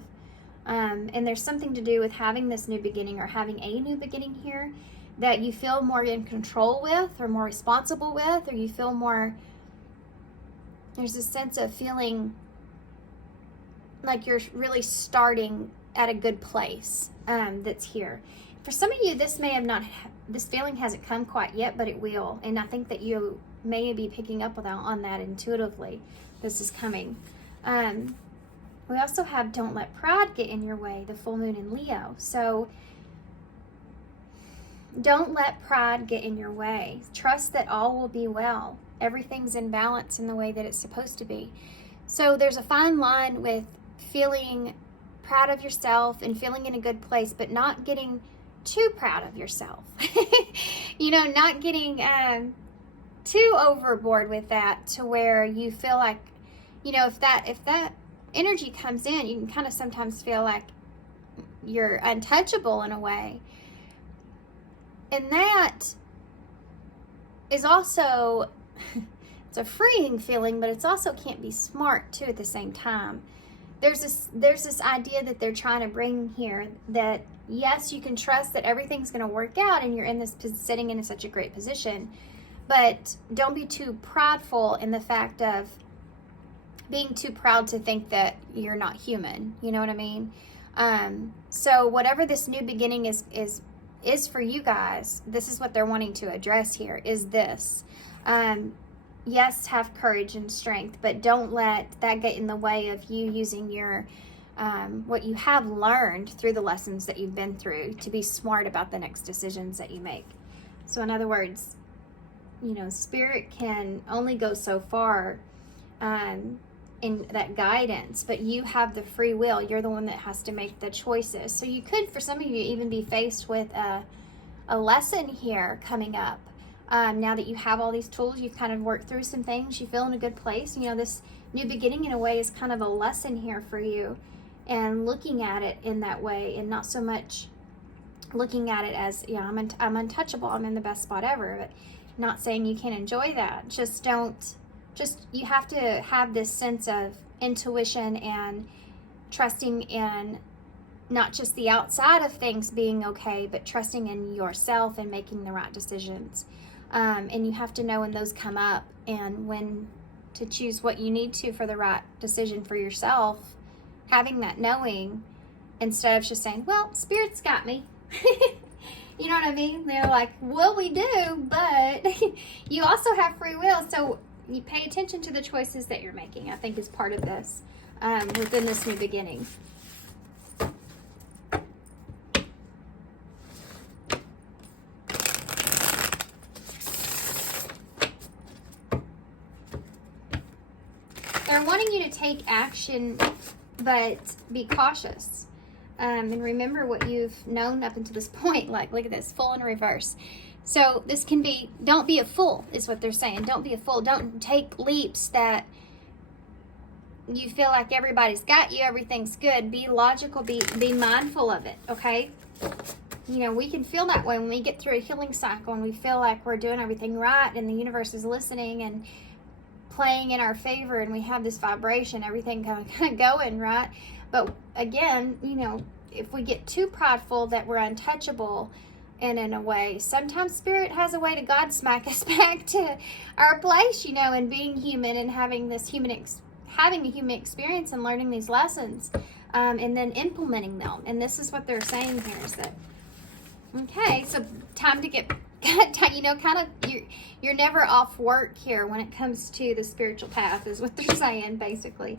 And there's something to do with having this new beginning, or having a new beginning here, that you feel more in control with, or more responsible with, or you feel more, there's a sense of feeling like you're really starting at a good place that's here. For some of you, this may have not, this feeling hasn't come quite yet, but it will. And I think that you may be picking up on that intuitively. This is coming. We also have don't let pride get in your way, the full moon in Leo. So don't let pride get in your way. Trust that all will be well. Everything's in balance in the way that it's supposed to be. So there's a fine line with feeling proud of yourself and feeling in a good place, but not getting too proud of yourself. You know, not getting too overboard with that, to where you feel like, you know, if that energy comes in, you can kind of sometimes feel like you're untouchable in a way. And that is also, it's a freeing feeling, but it's also can't be smart too at the same time. There's this idea that they're trying to bring here, that yes, you can trust that everything's going to work out and you're in this sitting in such a great position, but don't be too prideful in the fact of being too proud to think that you're not human. You know what I mean? So whatever this new beginning is for you guys, this is what they're wanting to address here, is this. Yes, have courage and strength, but don't let that get in the way of you using your what you have learned through the lessons that you've been through to be smart about the next decisions that you make. So in other words, you know, spirit can only go so far in that guidance, but you have the free will. You're the one that has to make the choices. So you could, for some of you, even be faced with a lesson here coming up. Now that you have all these tools, you've kind of worked through some things, you feel in a good place. You know, this new beginning in a way is kind of a lesson here for you, and looking at it in that way, and not so much looking at it as, yeah, I'm untouchable, I'm in the best spot ever. But not saying you can't enjoy that. You have to have this sense of intuition and trusting in not just the outside of things being okay, but trusting in yourself and making the right decisions. And you have to know when those come up and when to choose what you need to for the right decision for yourself. Having that knowing, instead of just saying, well, spirit's got me. You know what I mean? They're like, well, we do, but you also have free will. So you pay attention to the choices that you're making, I think, is part of this within this new beginning. They're wanting you to take action, but be cautious. And remember what you've known up until this point. Like, look at this, full in reverse. So this can be, don't be a fool, is what they're saying. Don't be a fool. Don't take leaps that you feel like everybody's got you, everything's good. Be logical, be mindful of it, okay? You know, we can feel that way when we get through a healing cycle and we feel like we're doing everything right and the universe is listening and playing in our favor, and we have this vibration, everything kind of going, right? But again, you know, if we get too prideful that we're untouchable, and in a way, sometimes spirit has a way to God smack us back to our place, you know, and being human and having this having a human experience and learning these lessons, and then implementing them. And this is what they're saying here, is that, okay, so time to get, you know, kind of, you're never off work here when it comes to the spiritual path, is what they're saying, basically.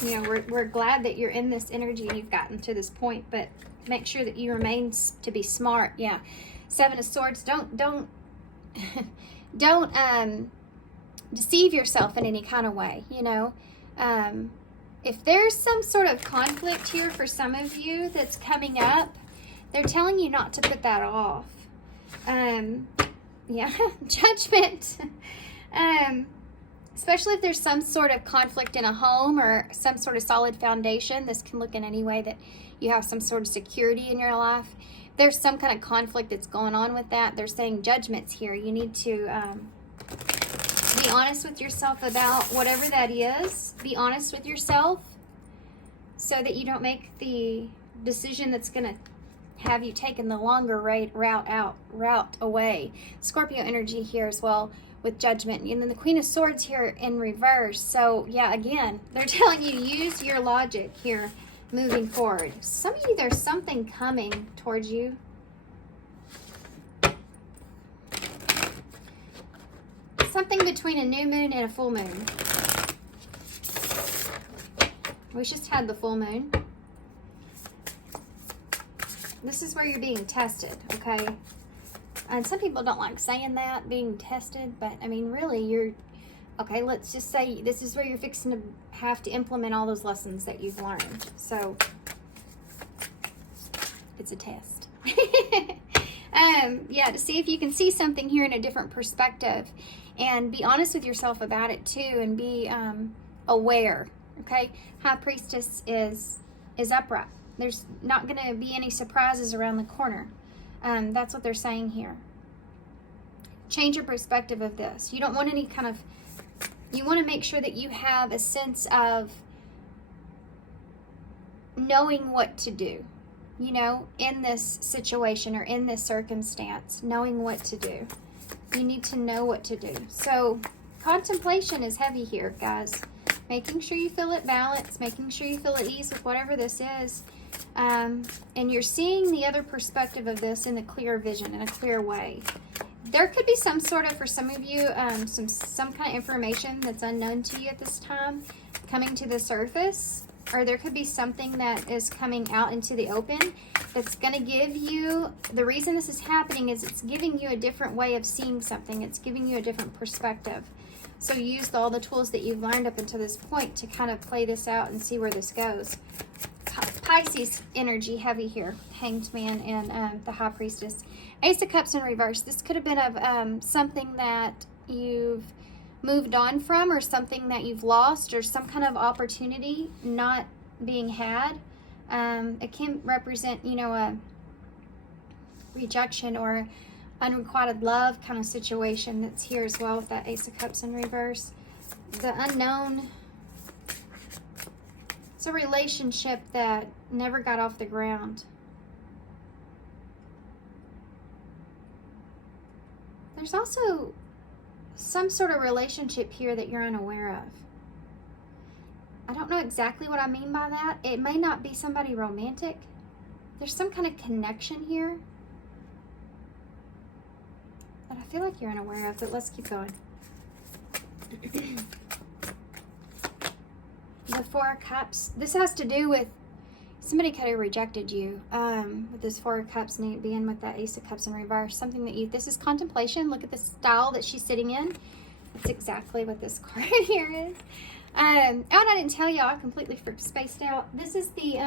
You know, we're glad that you're in this energy and you've gotten to this point, but make sure that you remain to be smart. Yeah. 7 of Swords. Don't deceive yourself in any kind of way, you know. If there's some sort of conflict here for some of you that's coming up, they're telling you not to put that off. Yeah, Judgment. especially if there's some sort of conflict in a home or some sort of solid foundation. This can look in any way that you have some sort of security in your life. If there's some kind of conflict that's going on with that, they're saying judgments here. You need to be honest with yourself about whatever that is. Be honest with yourself so that you don't make the decision that's going to have you taken the longer route away. Scorpio energy here as well with judgment. And then the Queen of Swords here in reverse. So yeah, again, they're telling you to use your logic here moving forward. Some of you, there's something coming towards you. Something between a new moon and a full moon. We just had the full moon. This is where you're being tested, okay? And some people don't like saying that, being tested, but I mean, really, you're, okay, let's just say this is where you're fixing to have to implement all those lessons that you've learned. So, it's a test. Yeah, to see if you can see something here in a different perspective and be honest with yourself about it too, and be aware, okay? High Priestess is upright. There's not going to be any surprises around the corner. That's what they're saying here. Change your perspective of this. You don't want any kind of, you want to make sure that you have a sense of knowing what to do, you know, in this situation or in this circumstance, knowing what to do. You need to know what to do. So contemplation is heavy here, guys. Making sure you feel at balance, making sure you feel at ease with whatever this is. And you're seeing the other perspective of this in a clear vision, in a clear way. There could be some sort of, for some of you, some kind of information that's unknown to you at this time coming to the surface. Or there could be something that is coming out into the open that's going to give you, the reason this is happening is it's giving you a different way of seeing something. It's giving you a different perspective. So use all the tools that you've learned up until this point to kind of play this out and see where this goes. Pisces energy heavy here. Hanged Man and the High Priestess. Ace of Cups in reverse. This could have been of something that you've moved on from, or something that you've lost, or some kind of opportunity not being had. It can represent, you know, a rejection or unrequited love kind of situation that's here as well with that Ace of Cups in reverse. The unknown. It's a relationship that never got off the ground. There's also some sort of relationship here that you're unaware of. I don't know exactly what I mean by that. It may not be somebody romantic. There's some kind of connection here that I feel like you're unaware of, but let's keep going. The Four of Cups. This has to do with somebody could have rejected you with this Four of Cups being with that Ace of Cups in reverse. Something that you, this is contemplation. Look at the style that she's sitting in. That's exactly what this card here is. Oh, and I didn't tell y'all, I completely spaced out. This is the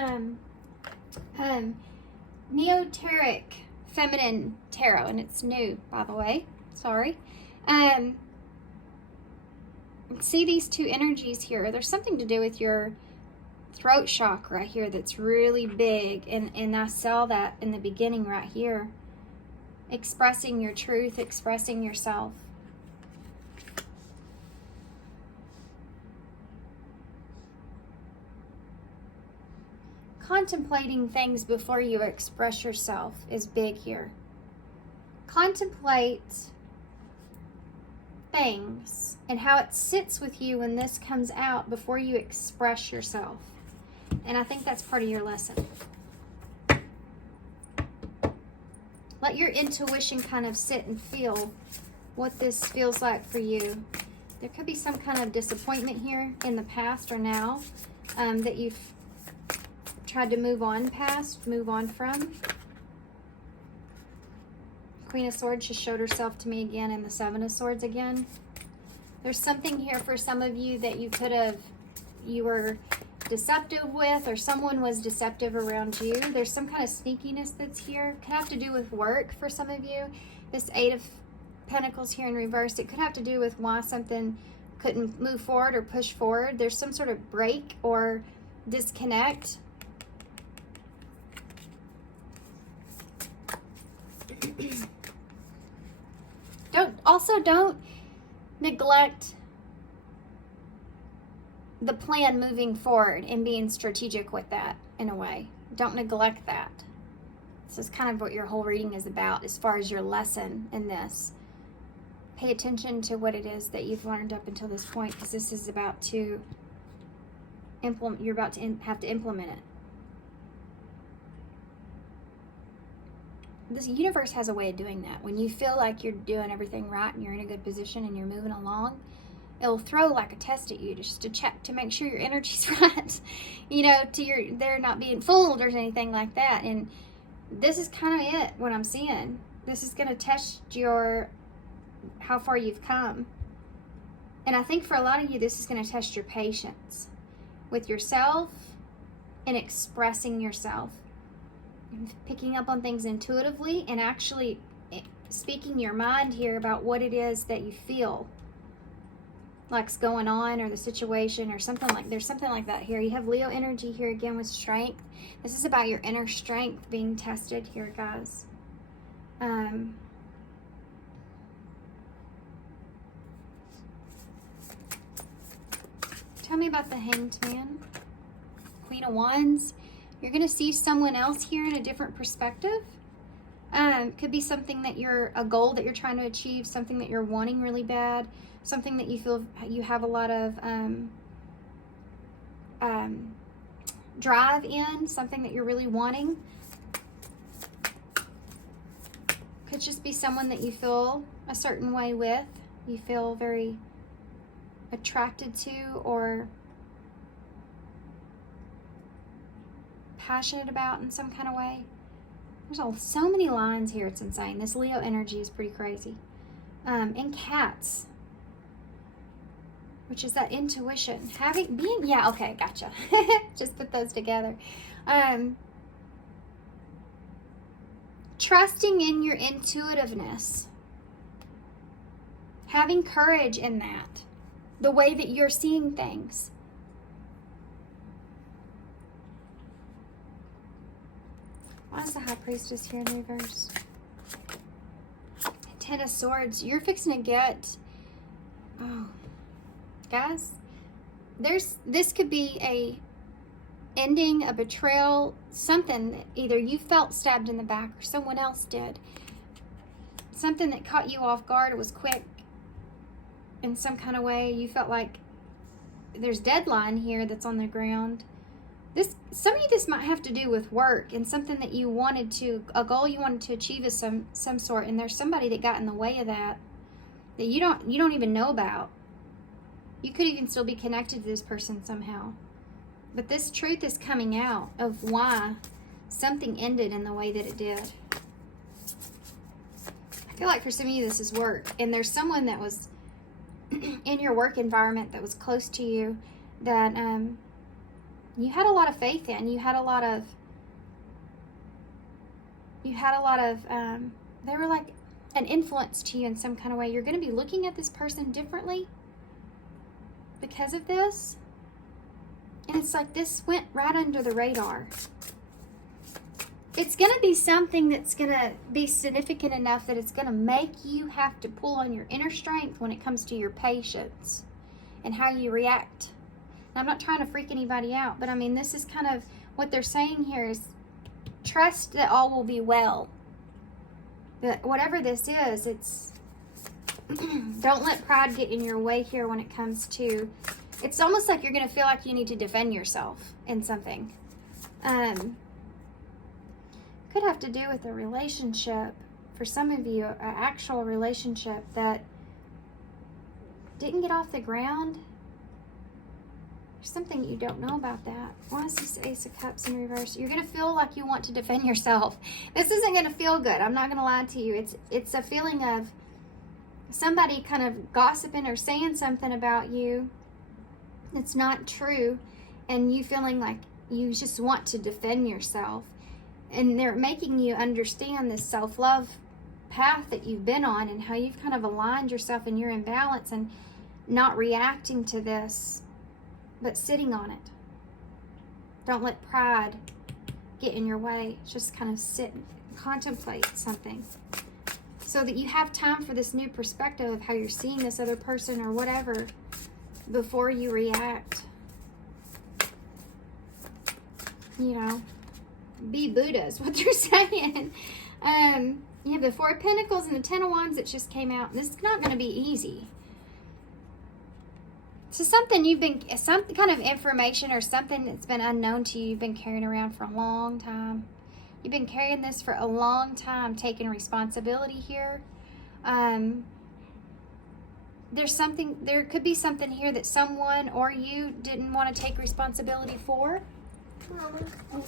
Neoteric Feminine Tarot, and it's new, by the way. Sorry. See these two energies here. There's something to do with your throat chakra right here that's really big, and I saw that in the beginning right here. Expressing your truth, expressing yourself. Contemplating things before you express yourself is big here. Contemplate things and how it sits with you when this comes out before you express yourself. And I think that's part of your lesson. Let your intuition kind of sit and feel what this feels like for you. There could be some kind of disappointment here in the past or now that you've tried to move on past, move on from. Queen of Swords just showed herself to me again, and the Seven of Swords again. There's something here for some of you that you were deceptive with, or someone was deceptive around you. There's some kind of sneakiness that's here. Could have to do with work for some of you. This Eight of Pentacles here in reverse, it could have to do with why something couldn't move forward or push forward. There's some sort of break or disconnect. Don't neglect the plan moving forward and being strategic with that in a way. Don't neglect that. This is kind of what your whole reading is about as far as your lesson in this. Pay attention to what it is that you've learned up until this point, because this is about to implement. You're about to have to implement it. This universe has a way of doing that. When you feel like you're doing everything right and you're in a good position and you're moving along, it'll throw like a test at you just to check to make sure your energy's right. You know, they're not being fooled or anything like that. And this is kind of it, what I'm seeing. This is going to test how far you've come. And I think for a lot of you, this is going to test your patience with yourself and expressing yourself. Picking up on things intuitively and actually speaking your mind here about what it is that you feel like's going on, or the situation, or something like, there's something like that here. You have Leo energy here again with strength. This is about your inner strength being tested here, guys. Tell me about the Hanged Man. Queen of Wands. You're going to see someone else here in a different perspective. Could be something that a goal that you're trying to achieve, something that you're wanting really bad, something that you feel you have a lot of drive in, something that you're really wanting. Could just be someone that you feel a certain way with, you feel very attracted to or passionate about in some kind of way. There's so many lines here, it's insane. This Leo energy is pretty crazy. And cats, which is that intuition. Yeah, okay, gotcha. Just put those together. Trusting in your intuitiveness. Having courage in that. The way that you're seeing things. Why is the High Priestess here in reverse? Ten of Swords. You're fixing to get... Oh. Guys, this could be a ending, a betrayal, something that either you felt stabbed in the back or someone else did. Something that caught you off guard. It was quick in some kind of way. You felt like there's deadline here that's on the ground. Some of you, this might have to do with work and something that you wanted to, a goal you wanted to achieve of some sort, and there's somebody that got in the way of that you don't even know about. You could even still be connected to this person somehow. But this truth is coming out of why something ended in the way that it did. I feel like for some of you this is work, and there's someone that was in your work environment that was close to you that you had a lot of faith in. You had a lot of they were like an influence to you in some kind of way. You're going to be looking at this person differently because of this. And it's like this went right under the radar. It's going to be something that's going to be significant enough that it's going to make you have to pull on your inner strength when it comes to your patience and how you react. I'm not trying to freak anybody out, but I mean, this is kind of what they're saying here is trust that all will be well. That whatever this is, it's don't let pride get in your way here when it comes to, it's almost like you're going to feel like you need to defend yourself in something. Could have to do with a relationship, for some of you, an actual relationship that didn't get off the ground. There's something you don't know about that. Why is this Ace of Cups in reverse? You're going to feel like you want to defend yourself. This isn't going to feel good. I'm not going to lie to you. It's a feeling of somebody kind of gossiping or saying something about you that's not true, and you feeling like you just want to defend yourself. And they're making you understand this self-love path that you've been on and how you've kind of aligned yourself and you're in balance. And not reacting to this, but sitting on it. Don't let pride get in your way. Just kind of sit and contemplate something so that you have time for this new perspective of how you're seeing this other person or whatever before you react. You know, be Buddha is what they're saying. You have the Four of Pentacles and the Ten of Wands that just came out. This is not going to be easy. So something some kind of information or something that's been unknown to you, you've been carrying around for a long time. You've been carrying this for a long time, taking responsibility here. There could be something here that someone or you didn't want to take responsibility for. Oh,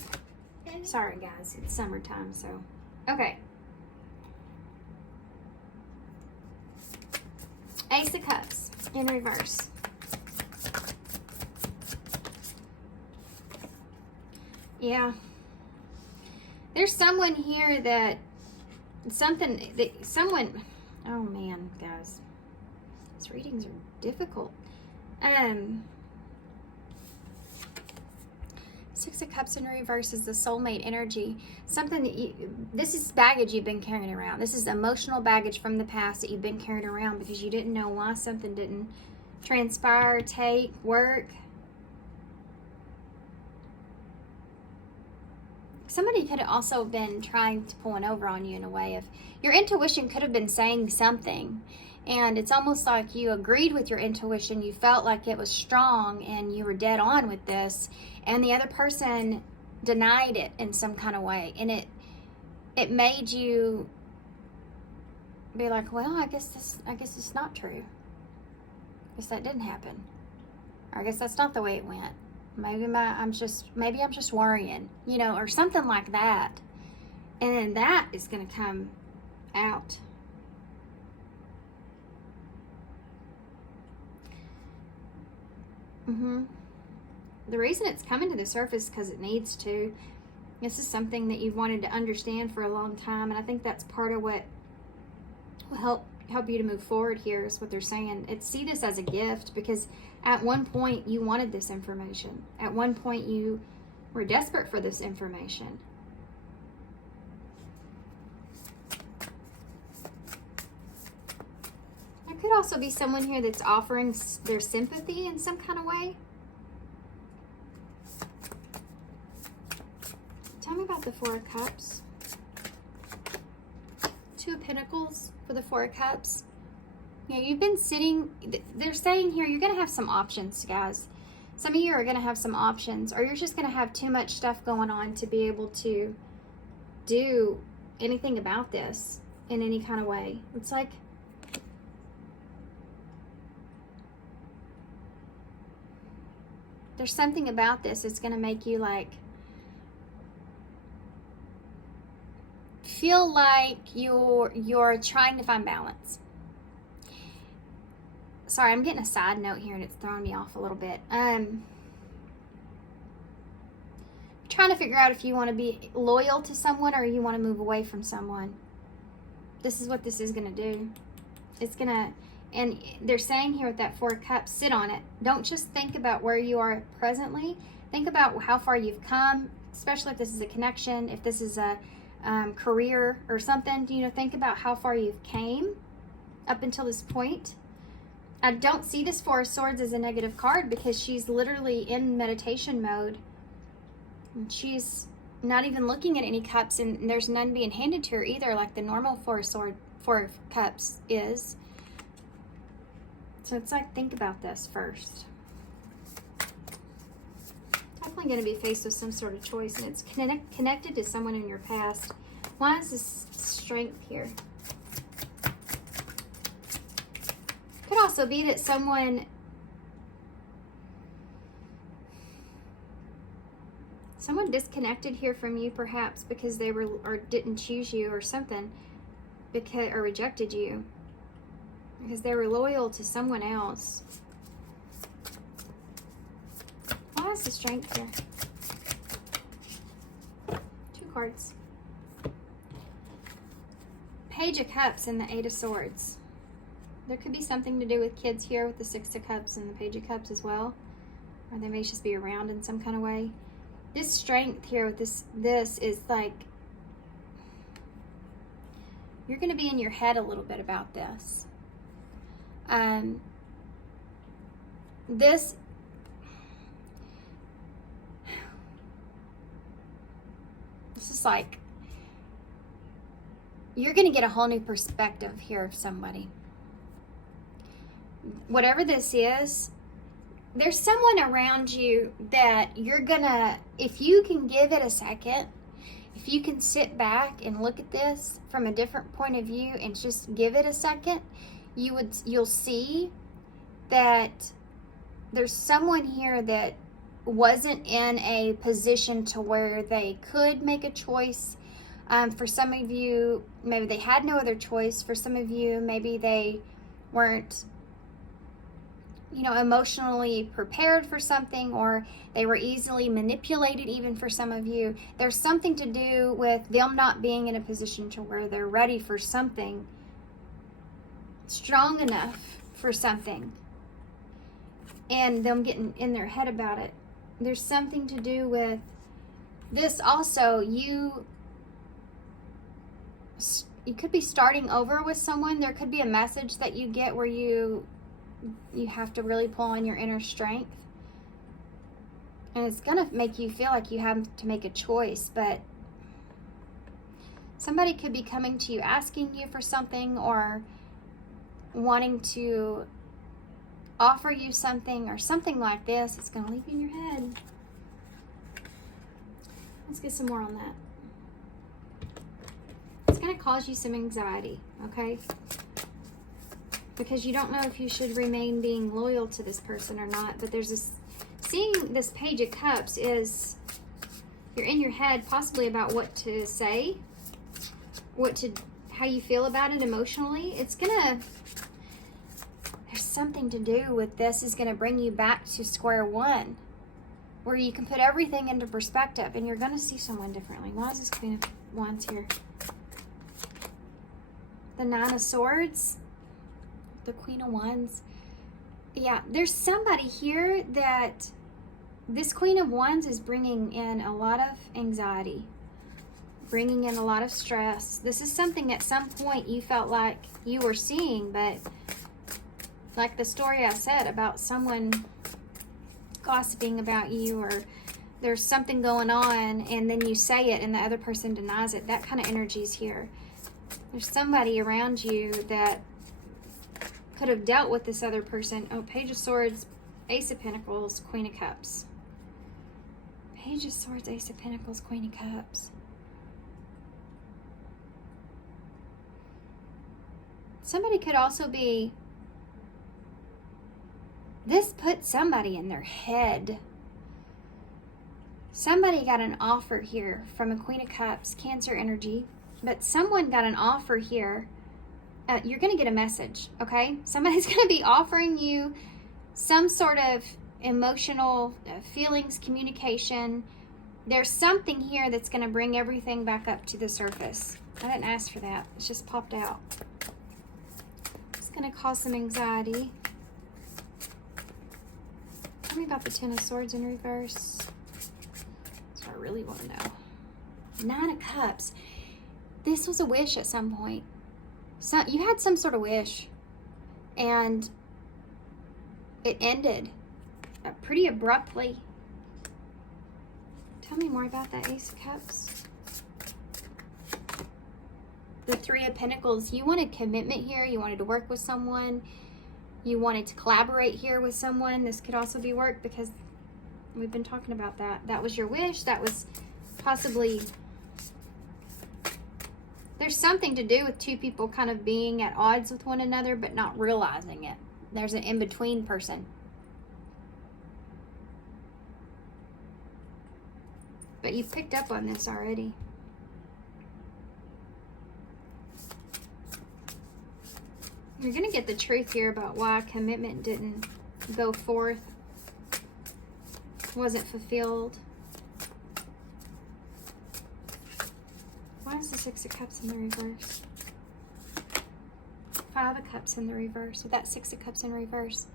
sorry guys, it's summertime, so. Okay. Ace of Cups in reverse. Yeah. There's someone here that oh man, guys. These readings are difficult. Six of Cups in reverse is the soulmate energy. Something that this is baggage you've been carrying around. This is emotional baggage from the past that you've been carrying around because you didn't know why something didn't transpire, work. Somebody could have also been trying to pull one over on you in a way of your intuition could have been saying something. And it's almost like you agreed with your intuition. You felt like it was strong and you were dead on with this. And the other person denied it in some kind of way. And it made you be like, well, I guess it's not true. I guess that didn't happen. Or I guess that's not the way it went. Maybe I'm just worrying, you know, or something like that. And then that is going to come out. The reason it's coming to the surface is because it needs to. This is something that you've wanted to understand for a long time, and I think that's part of what will help you to move forward here is what they're saying. See this as a gift because at one point you wanted this information. At one point you were desperate for this information. There could also be someone here that's offering their sympathy in some kind of way. Tell me about the Four of Cups. Two of Pentacles for the Four of Cups. Yeah, you've been sitting, they're saying here, you're going to have some options, guys. Some of you are going to have some options, or you're just going to have too much stuff going on to be able to do anything about this in any kind of way. It's like, there's something about this that's going to make you like, feel like you're trying to find balance. Sorry, I'm getting a side note here and it's throwing me off a little bit. Trying to figure out if you want to be loyal to someone or you want to move away from someone. This is what this is going to do. It's going to, and they're saying here with that Four of Cups, sit on it. Don't just think about where you are presently. Think about how far you've come, especially if this is a connection, if this is a career or something. You know, think about how far you've came up until this point. I don't see this Four of Swords as a negative card because she's literally in meditation mode. And she's not even looking at any cups, and there's none being handed to her either, like the normal Four of Cups is. So it's like, think about this first. Definitely going to be faced with some sort of choice, and it's connected to someone in your past. Why is this Strength here? Could also be that someone disconnected here from you, perhaps because they were or didn't choose you or something, or rejected you because they were loyal to someone else. Why is the Strength here? Two cards. Page of Cups and the Eight of Swords. There could be something to do with kids here with the Six of Cups and the Page of Cups as well. Or they may just be around in some kind of way. This strength here with this is like, you're going to be in your head a little bit about this. This is like, you're going to get a whole new perspective here of somebody. Whatever this is, there's someone around you that you're gonna, if you can give it a second, if you can sit back and look at this from a different point of view and just give it a second, you'll see that there's someone here that wasn't in a position to where they could make a choice. For some of you, maybe they had no other choice. For some of you, maybe they weren't, emotionally prepared for something, or they were easily manipulated. Even for some of you, there's something to do with them not being in a position to where they're ready for something, strong enough for something, and them getting in their head about it. There's something to do with this also. You could be starting over with someone. There could be a message that you get where you have to really pull on your inner strength, and it's gonna make you feel like you have to make a choice. But somebody could be coming to you asking you for something, or wanting to offer you something, or something like this. It's gonna leave you in your head. Let's get some more on that. It's gonna cause you some anxiety, okay? Because you don't know if you should remain being loyal to this person or not. But there's this, seeing this Page of Cups is, you're in your head possibly about what to say, how you feel about it emotionally. It's gonna, there's something to do with this is gonna bring you back to square one, where you can put everything into perspective, and you're gonna see someone differently. Why is this Queen of Wands here? The Nine of Swords, the Queen of Wands. Yeah, there's somebody here that this Queen of Wands is bringing in a lot of anxiety, bringing in a lot of stress. This is something at some point you felt like you were seeing, but like the story I said about someone gossiping about you, or there's something going on and then you say it and the other person denies it. That kind of energy is here. There's somebody around you that could have dealt with this other person. Oh, Page of Swords, Ace of Pentacles, Queen of Cups. Page of Swords, Ace of Pentacles, Queen of Cups. Somebody could also be, this put somebody in their head. Somebody got an offer here from a Queen of Cups, Cancer energy, but someone got an offer here. You're going to get a message, okay? Somebody's going to be offering you some sort of emotional feelings, communication. There's something here that's going to bring everything back up to the surface. I didn't ask for that. It's just popped out. It's going to cause some anxiety. Tell me about the Ten of Swords in reverse. That's what I really want to know. Nine of Cups. This was a wish at some point. So you had some sort of wish, and it ended pretty abruptly. Tell me more about that Ace of Cups. The Three of Pentacles. You wanted commitment here. You wanted to work with someone. You wanted to collaborate here with someone. This could also be work, because we've been talking about that. That was your wish. That was possibly... There's something to do with two people kind of being at odds with one another, but not realizing it. There's an in-between person. But you've picked up on this already. You're going to get the truth here about why commitment didn't go forth, wasn't fulfilled. Why is the Six of Cups in the reverse? Five of Cups in the reverse, with that Six of Cups in reverse.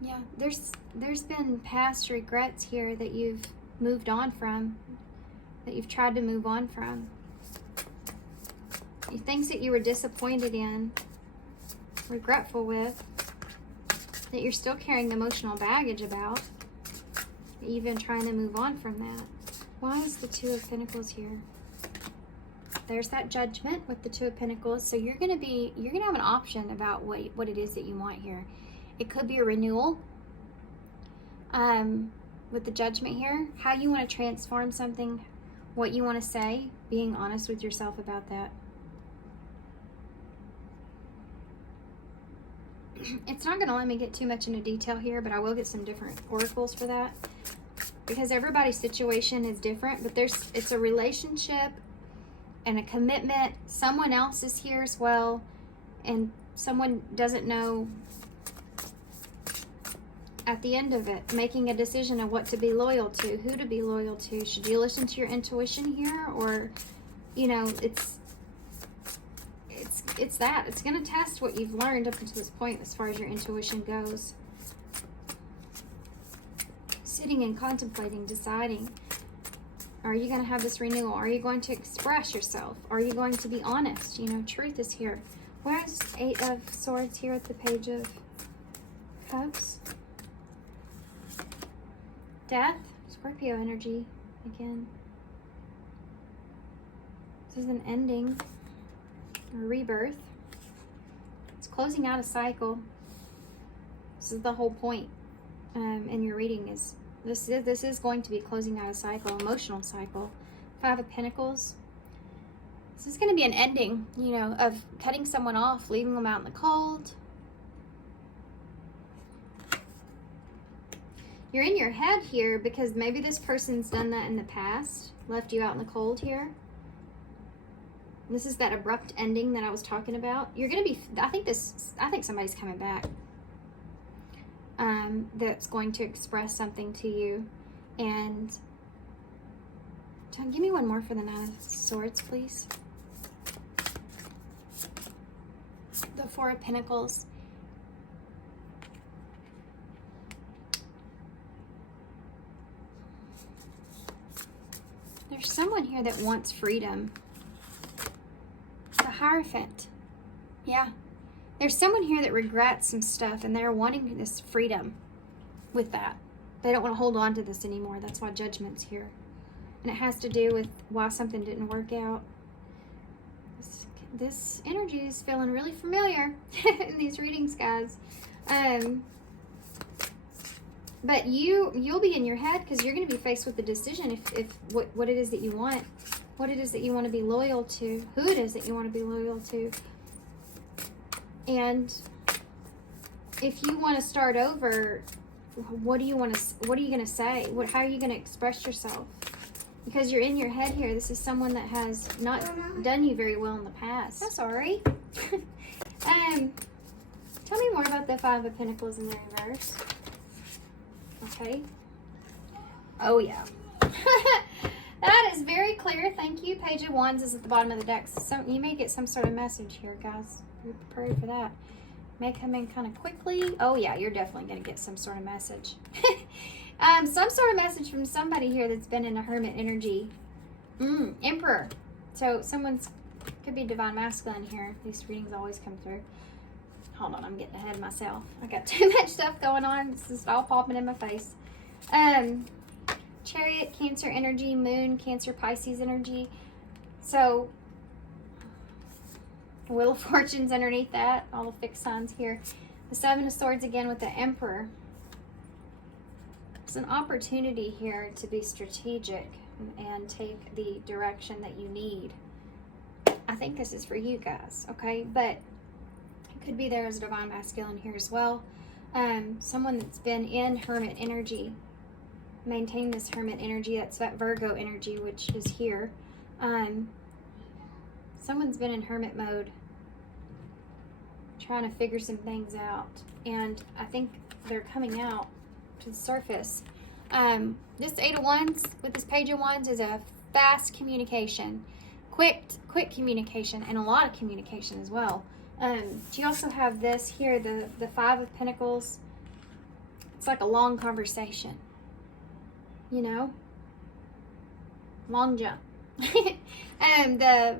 Yeah, there's been past regrets here that you've moved on from, that you've tried to move on from. Things that you were disappointed in, regretful with, that you're still carrying emotional baggage about, that you've been trying to move on from that. Why is the Two of Pentacles here? There's that Judgment with the Two of Pentacles. So you're gonna have an option about what it is that you want here. It could be a renewal. With the Judgment here, how you want to transform something, what you want to say, being honest with yourself about that. It's not going to let me get too much into detail here, but I will get some different oracles for that, because everybody's situation is different. But it's a relationship and a commitment. Someone else is here as well, and someone doesn't know at the end of it, making a decision of what to be loyal to, who to be loyal to. Should you listen to your intuition here, or, you know, it's that. It's going to test what you've learned up until this point as far as your intuition goes. Sitting and contemplating, deciding. Are you going to have this renewal? Are you going to express yourself? Are you going to be honest? You know, truth is here. Where's Eight of Swords here at the Page of Cups? Death, Scorpio energy again. This is an ending, a rebirth. It's closing out a cycle. This is the whole point in your reading. Is this is going to be closing out a cycle, emotional cycle. Five of Pentacles. This is going to be an ending, you know, of cutting someone off, leaving them out in the cold. You're in your head here because maybe this person's done that in the past, left you out in the cold here. This is that abrupt ending that I was talking about. You're going to be, I think somebody's coming back that's going to express something to you. And give me one more for the Nine of Swords, please. The Four of Pentacles. There's someone here that wants freedom. The Hierophant. Yeah. There's someone here that regrets some stuff and they're wanting this freedom with that. They don't want to hold on to this anymore. That's why Judgment's here. And it has to do with why something didn't work out. This energy is feeling really familiar in these readings, guys. But you'll be in your head because you're going to be faced with the decision if what it is that you want, what it is that you want to be loyal to, who it is that you want to be loyal to. And if you want to start over, what are you going to say? How are you going to express yourself? Because you're in your head here. This is someone that has not done you very well in the past. I'm sorry. Tell me more about the Five of Pentacles in the reverse. Okay. Oh, yeah. That is very clear. Thank you. Page of Wands is at the bottom of the deck. So you may get some sort of message here, guys. Be prepared for that. May come in kind of quickly. Oh, yeah. You're definitely going to get some sort of message. Some sort of message from somebody here that's been in a hermit energy. Emperor. So could be divine masculine here. These readings always come through. Hold on, I'm getting ahead of myself. I got too much stuff going on. It's just all popping in my face. Chariot, Cancer energy, Moon, Cancer, Pisces energy. So, Wheel of Fortune's underneath that. All the fixed signs here. The Seven of Swords again with the Emperor. It's an opportunity here to be strategic and take the direction that you need. I think this is for you guys, okay? But could be there as a divine masculine here as well. Someone that's been in hermit energy, maintain this hermit energy. That's that Virgo energy, which is here. Someone's been in hermit mode, trying to figure some things out, and I think they're coming out to the surface. This Eight of Wands with this Page of Wands is a fast communication, quick communication, and a lot of communication as well. You also have this here, the Five of Pentacles. It's like a long conversation, you know, long jump. And I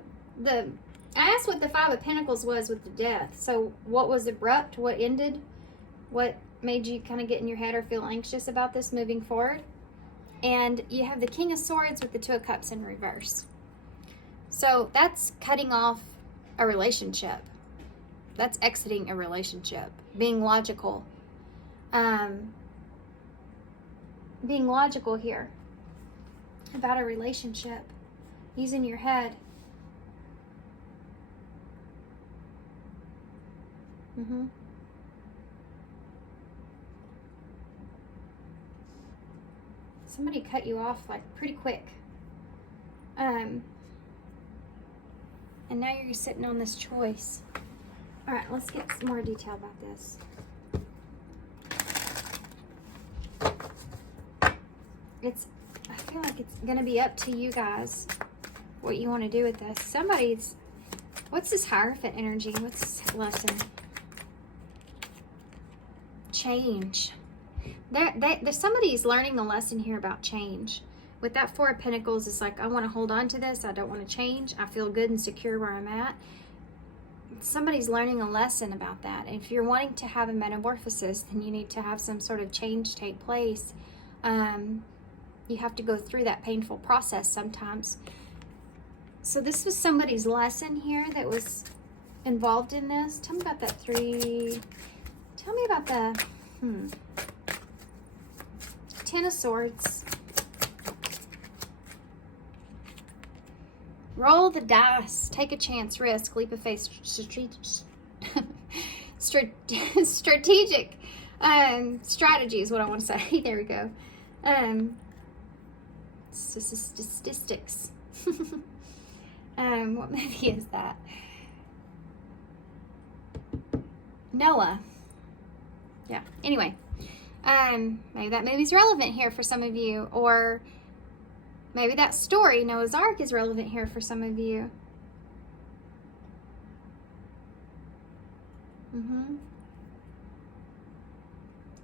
asked what the Five of Pentacles was with the death. So what was abrupt? What ended? What made you kind of get in your head or feel anxious about this moving forward? And you have the King of Swords with the Two of Cups in reverse. So that's cutting off a relationship. That's exiting a relationship. Being logical. Being logical here about a relationship. Using your head. Somebody cut you off like pretty quick. And now you're sitting on this choice. All right, let's get some more detail about this. I feel like it's gonna be up to you guys what you want to do with this. What's this Hierophant energy? What's this lesson? Change. There's somebody's learning a lesson here about change. With that Four of Pentacles, it's like, I want to hold on to this. I don't want to change. I feel good and secure where I'm at. Somebody's learning a lesson about that. And if you're wanting to have a metamorphosis, then you need to have some sort of change take place. You have to go through that painful process sometimes. So this was somebody's lesson here that was involved in this. Tell me about that three. Tell me about the Ten of Swords. Roll the dice. Take a chance. Risk. Leap of faith. Strategic strategy is what I want to say. There we go. Statistics. What movie is that? Noah. Yeah. Anyway, maybe that movie's relevant here for some of you, or maybe that story, Noah's Ark, is relevant here for some of you.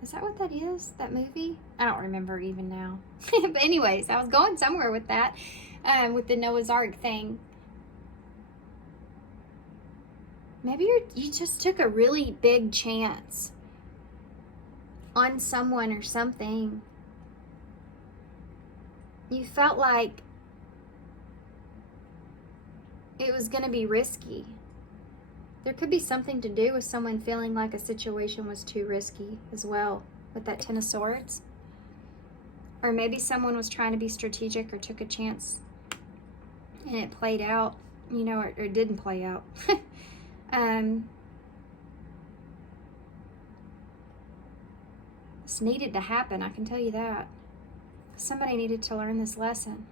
Is that what that is? That movie? I don't remember even now. But anyways, I was going somewhere with that, with the Noah's Ark thing. Maybe you just took a really big chance on someone or something. You felt like it was going to be risky. There could be something to do with someone feeling like a situation was too risky as well with that Ten of Swords. Or maybe someone was trying to be strategic or took a chance and it played out, you know, or it didn't play out. This needed to happen, I can tell you that. Somebody needed to learn this lesson.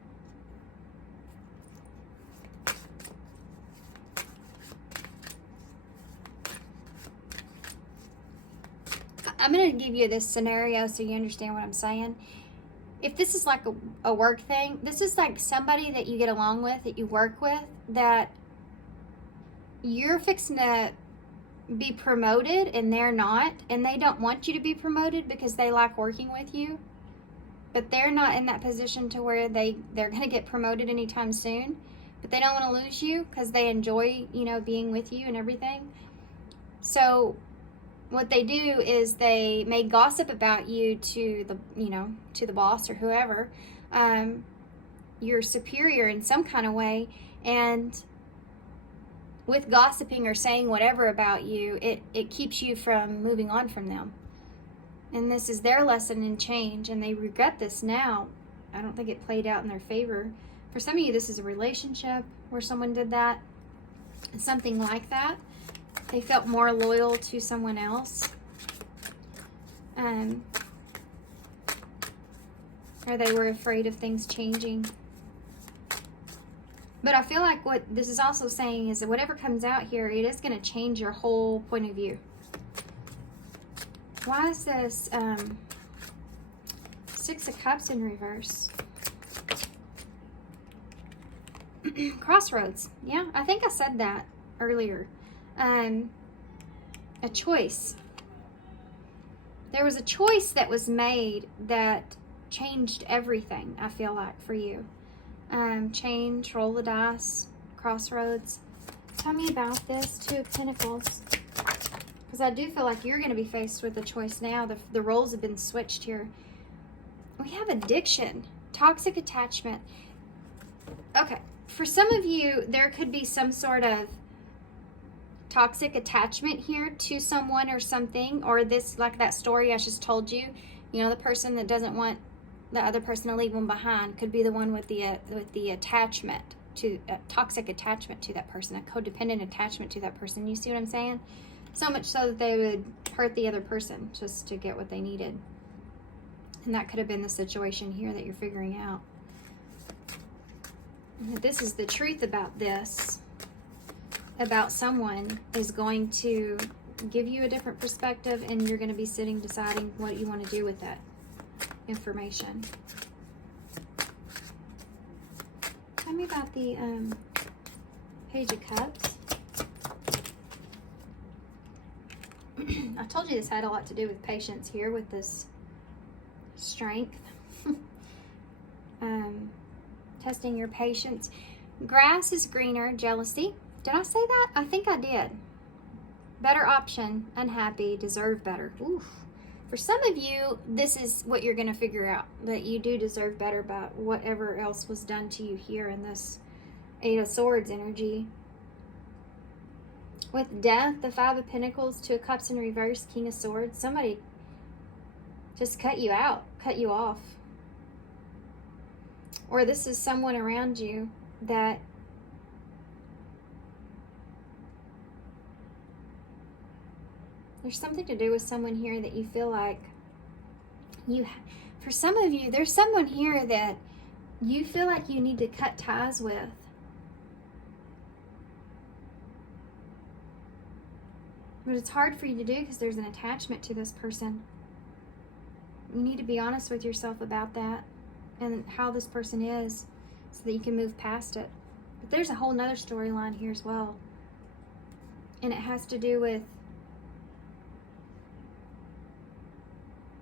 I'm going to give you this scenario so you understand what I'm saying. If this is like a work thing, this is like somebody that you get along with, that you work with, that you're fixing to be promoted and they're not, and they don't want you to be promoted because they like working with you, but they're not in that position to where they're going to get promoted anytime soon, but they don't want to lose you because they enjoy, you know, being with you and everything. So what they do is they may gossip about you to the, you know, to the boss or whoever, your superior in some kind of way, and with gossiping or saying whatever about you, it keeps you from moving on from them. And this is their lesson in change, and they regret this now. I don't think it played out in their favor. For some of you, this is a relationship where someone did that, something like that. They felt more loyal to someone else. Or they were afraid of things changing. But I feel like what this is also saying is that whatever comes out here, it is going to change your whole point of view. Why is this Six of Cups in reverse? Crossroads. Yeah, I think I said that earlier. A choice. There was a choice that was made that changed everything, I feel like, for you. Change, roll the dice, crossroads. Tell me about this Two of Pentacles. Because I do feel like you're going to be faced with a choice now. The roles have been switched here. We have addiction, toxic attachment. Okay, for some of you, there could be some sort of toxic attachment here to someone or something, or this, like that story I just told you. You know, the person that doesn't want the other person to leave them behind could be the one with the attachment to toxic attachment to that person, a codependent attachment to that person. You see what I'm saying? So much so that they would hurt the other person just to get what they needed. And that could have been the situation here that you're figuring out. This is the truth about this. About someone is going to give you a different perspective, and you're going to be sitting deciding what you want to do with that information. Tell me about the Page of Cups. I told you this had a lot to do with patience here with this strength. Testing your patience. Grass is greener, jealousy. Did I say that? I think I did. Better option, unhappy, deserve better. Oof. For some of you, this is what you're going to figure out, that you do deserve better about whatever else was done to you here in this Eight of Swords energy. With Death, the Five of Pentacles, Two of Cups in reverse, King of Swords. Somebody just cut you out, cut you off. Or this is someone around you that there's something to do with someone here that you feel like for some of you, there's someone here that you feel like you need to cut ties with. But it's hard for you to do because there's an attachment to this person. You need to be honest with yourself about that and how this person is so that you can move past it. But there's a whole nother storyline here as well. And it has to do with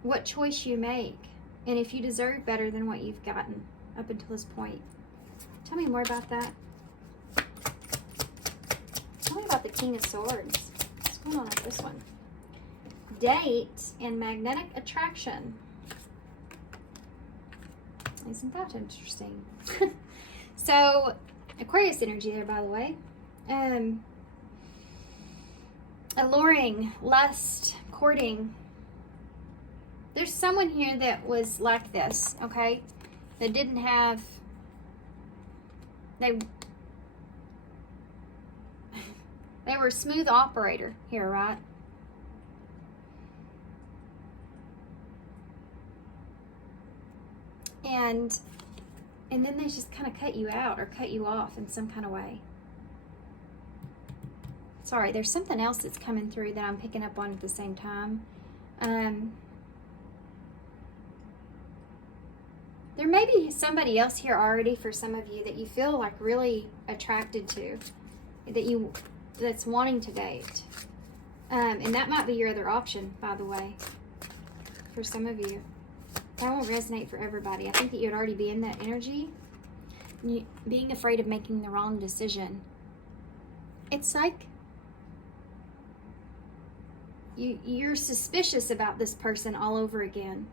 what choice you make and if you deserve better than what you've gotten up until this point. Tell me more about that. Tell me about the King of Swords. What's going on with this one? Date and magnetic attraction. Isn't that interesting? So, Aquarius energy there, by the way. Alluring, lust, courting. There's someone here that was like this, okay? That didn't have... They were a smooth operator here, right? And then they just kind of cut you out or cut you off in some kind of way. Sorry, there's something else that's coming through that I'm picking up on at the same time. There may be somebody else here already for some of you that you feel like really attracted to, that's wanting to date. And that might be your other option, by the way, for some of you. That won't resonate for everybody. I think that you'd already be in that energy. Being afraid of making the wrong decision. It's like you're suspicious about this person all over again.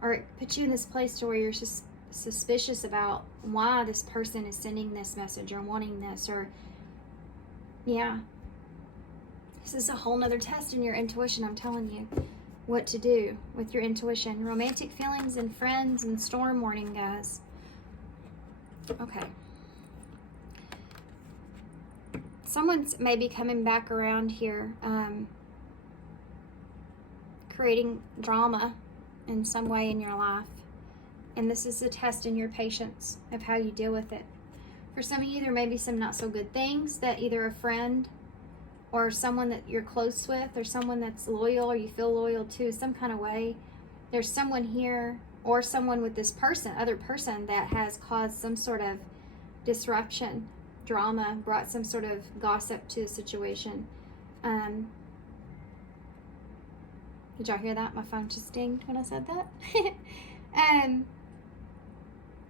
Or it puts you in this place to where you're just suspicious about why this person is sending this message or wanting this, or yeah. This is a whole nother test in your intuition, I'm telling you. What to do with your intuition. Romantic feelings and friends and storm warning, guys. Okay. Someone's maybe coming back around here, creating drama in some way in your life. And this is a test in your patience of how you deal with it. For some of you, there may be some not so good things that either a friend or someone that you're close with, or someone that's loyal or you feel loyal to, some kind of way. There's someone here or someone with this person, other person, that has caused some sort of disruption drama, brought some sort of gossip to the situation. Did y'all hear that? My phone just dinged when I said that.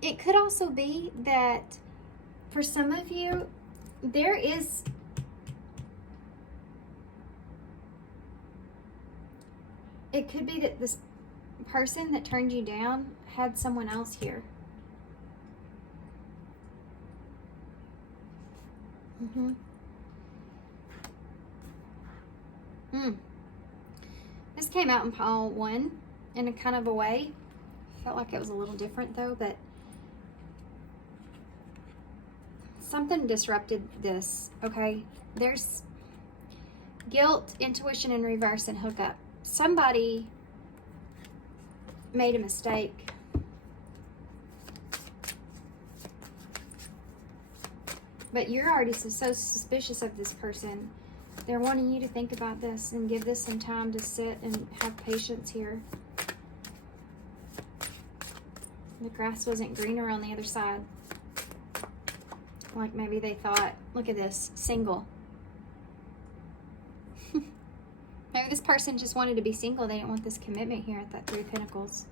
It could also be that for some of you, there is it could be that this person that turned you down had someone else here. This came out in pile 1 in a kind of a way. Felt like it was a little different though, but something disrupted this, okay? There's guilt, intuition in reverse, and hookup. Somebody made a mistake. But you're already so suspicious of this person. They're wanting you to think about this and give this some time to sit and have patience here. The grass wasn't greener on the other side. Like maybe they thought, look at this, single. Maybe this person just wanted to be single. They didn't want this commitment here at that 3 of Pentacles.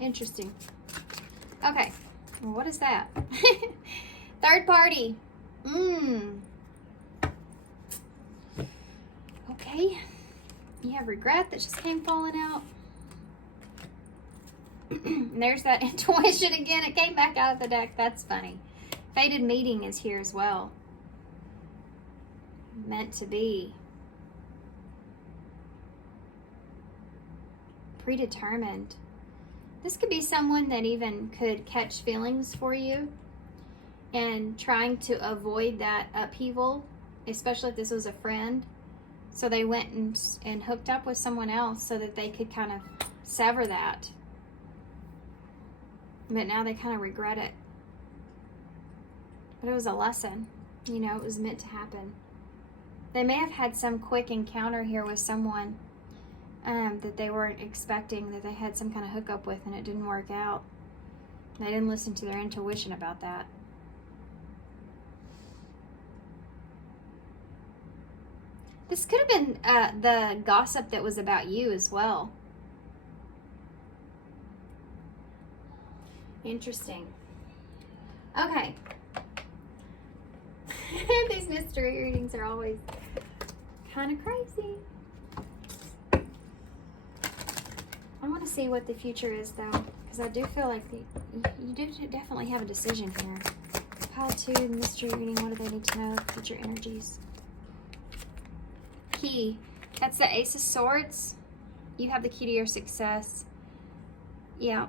Interesting. Okay, well, what is that? Third party. Okay. You have regret that just came falling out. There's that intuition again. It came back out of the deck. That's funny. Fated meeting is here as well. Meant to be. Predetermined. This could be someone that even could catch feelings for you and trying to avoid that upheaval, especially if this was a friend. So they went and hooked up with someone else so that they could kind of sever that. But now they kind of regret it. But it was a lesson. You know, it was meant to happen. They may have had some quick encounter here with someone that they weren't expecting, that they had some kind of hookup with, and it didn't work out. They didn't listen to their intuition about that. This could have been the gossip that was about you as well. Interesting. Okay. These mystery readings are always kind of crazy. I want to see what the future is though, because I do feel like you do definitely have a decision here. Pile 2, mystery reading, what do they need to know? Future energies. Key. That's the Ace of Swords. You have the key to your success. Yeah.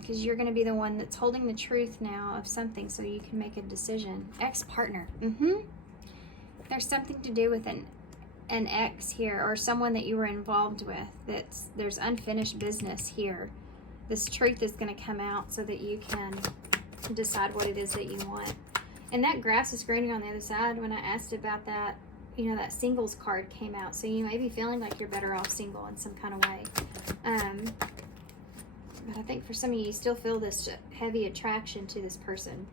Because you're going to be the one that's holding the truth now of something so you can make a decision. Ex-partner. There's something to do with an ex here, or someone that you were involved with. There's unfinished business here. This truth is going to come out so that you can decide what it is that you want. And that grass is greening on the other side. When I asked about that, you know, that singles card came out. So you may be feeling like you're better off single in some kind of way. But I think for some of you, you still feel this heavy attraction to this person.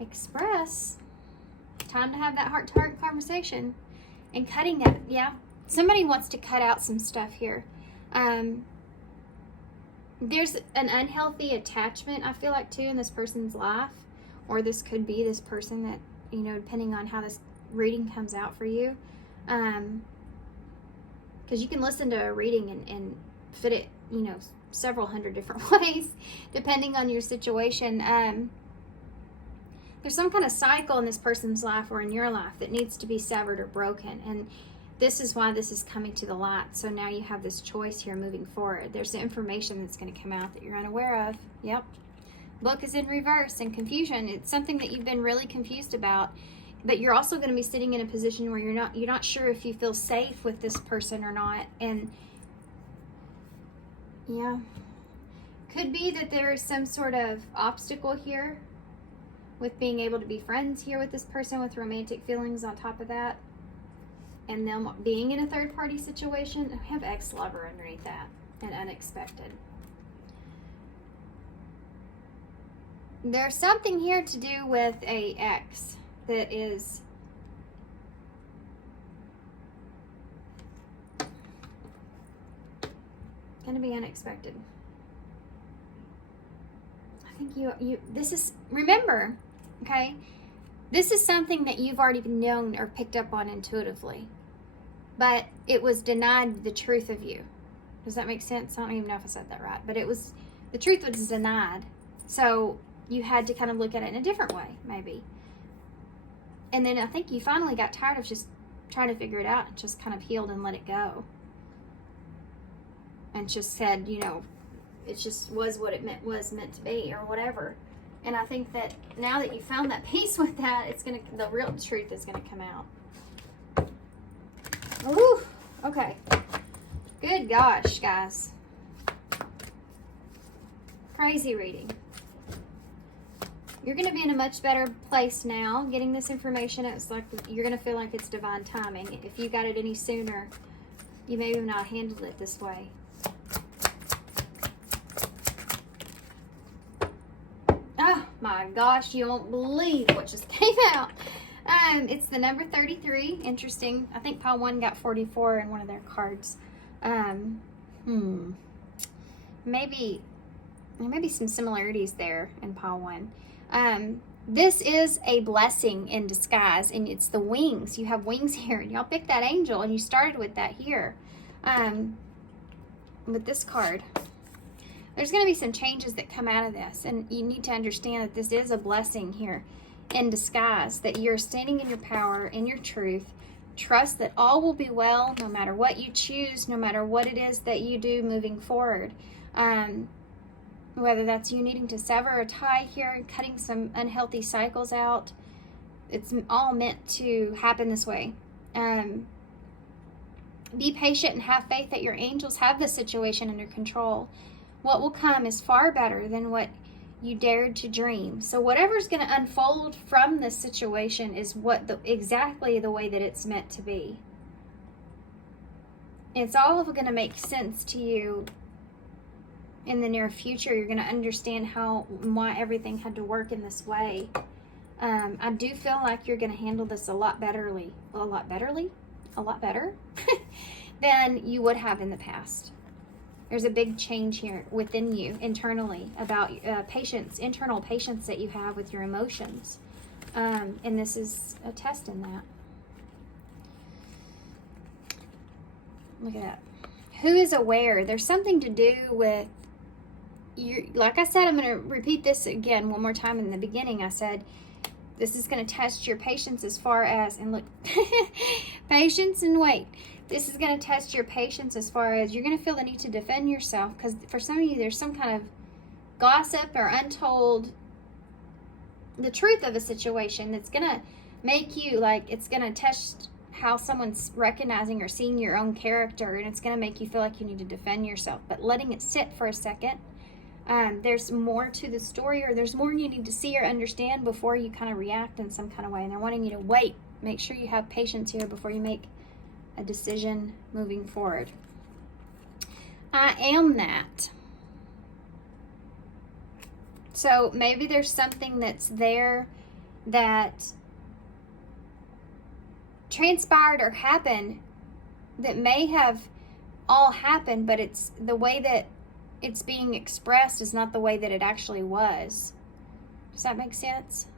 Express. Time to have that heart-to-heart conversation. And cutting it, yeah. Somebody wants to cut out some stuff here. There's an unhealthy attachment, I feel like, too, in this person's life. Or this could be this person that, you know, depending on how this reading comes out for you. Because you can listen to a reading and fit it, you know, several hundred different ways, depending on your situation. There's some kind of cycle in this person's life or in your life that needs to be severed or broken. And this is why this is coming to the light. So now you have this choice here moving forward. There's the information that's going to come out that you're unaware of. Yep. Book is in reverse and confusion. It's something that you've been really confused about. But you're also going to be sitting in a position where you're not sure if you feel safe with this person or not. And yeah, could be that there is some sort of obstacle here with being able to be friends here with this person with romantic feelings on top of that. And them being in a third party situation. I have ex-lover underneath that and unexpected. There's something here to do with a ex that is going to be unexpected. I think this is, remember, okay, this is something that you've already known or picked up on intuitively, but it was denied the truth of you. Does that make sense? I don't even know if I said that right, but the truth was denied. So you had to kind of look at it in a different way, maybe. And then I think you finally got tired of just trying to figure it out and just kind of healed and let it go. And just said, you know, it just was what it was meant to be, or whatever. And I think that now that you found that peace with that, the real truth is gonna come out. Ooh, okay. Good gosh, guys. Crazy reading. You're gonna be in a much better place now. Getting this information, it's like you're gonna feel like it's divine timing. If you got it any sooner, you may have not handled it this way. Oh my gosh, you won't believe what just came out. It's the number 33. Interesting. I think pile 1 got 44 in one of their cards. Maybe some similarities there in pile 1. This is a blessing in disguise, and it's the wings. You have wings here, and y'all picked that angel, and you started with that here. With this card, there's going to be some changes that come out of this, and you need to understand that this is a blessing here in disguise, that you're standing in your power, in your truth. Trust that all will be well, no matter what you choose, no matter what it is that you do moving forward. Whether that's you needing to sever a tie here and cutting some unhealthy cycles out, it's all meant to happen this way. Be patient and have faith that your angels have the situation under control. What will come is far better than what you dared to dream. So whatever's going to unfold from this situation is exactly the way that it's meant to be. It's all going to make sense to you in the near future. You're going to understand why everything had to work in this way. I do feel like you're going to handle this a lot better than you would have in the past. There's a big change here within you internally about patience, internal patience that you have with your emotions. And this is a test in that. Look at that. Who is aware? There's something to do with you. Like I said, I'm going to repeat this again one more time in the beginning. I said, this is going to test your patience as far as, and look, patience and wait. This is going to test your patience as far as you're going to feel the need to defend yourself, because for some of you, there's some kind of gossip or untold the truth of a situation that's going to make you, like, it's going to test how someone's recognizing or seeing your own character, and it's going to make you feel like you need to defend yourself. But letting it sit for a second, there's more to the story, or there's more you need to see or understand before you kind of react in some kind of way. And they're wanting you to wait. Make sure you have patience here before you make a decision moving forward. I am that. So maybe there's something that's there that transpired or happened that may have all happened, but it's the way that it's being expressed is not the way that it actually was. Does that make sense?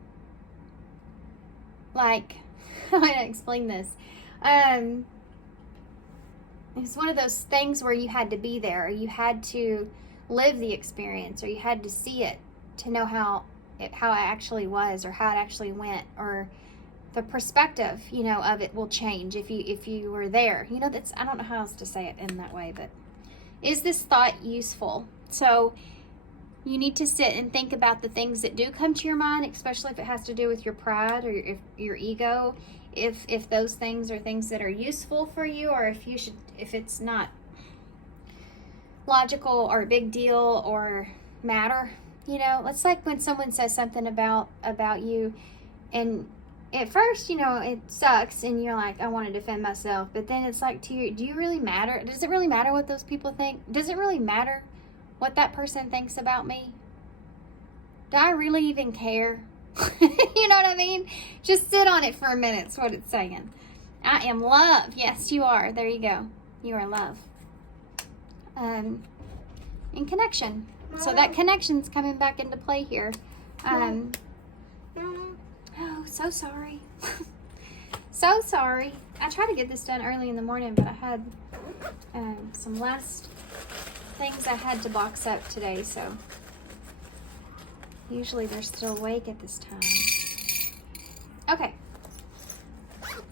Like, how do I explain this? It's one of those things where you had to be there, or you had to live the experience, or you had to see it to know how it actually was, or how it actually went, or the perspective, of it will change if you were there. That's, I don't know how else to say it in that way, but is this thought useful? So you need to sit and think about the things that do come to your mind, especially if it has to do with your pride or if your ego. If those things are things that are useful for you, or if it's not logical or a big deal or matter. It's like when someone says something about you, and at first, it sucks, and you're like, I want to defend myself. But then it's like, do you really matter? Does it really matter what those people think? Does it really matter what that person thinks about me? Do I really even care? You know what I mean? Just sit on it for a minute. That's what it's saying. I am love. Yes, you are. There you go. You are love. And connection. So that connection's coming back into play here. Oh, so sorry. So sorry. I tried to get this done early in the morning, but I had some last things I had to box up today, so usually they're still awake at this time. Okay.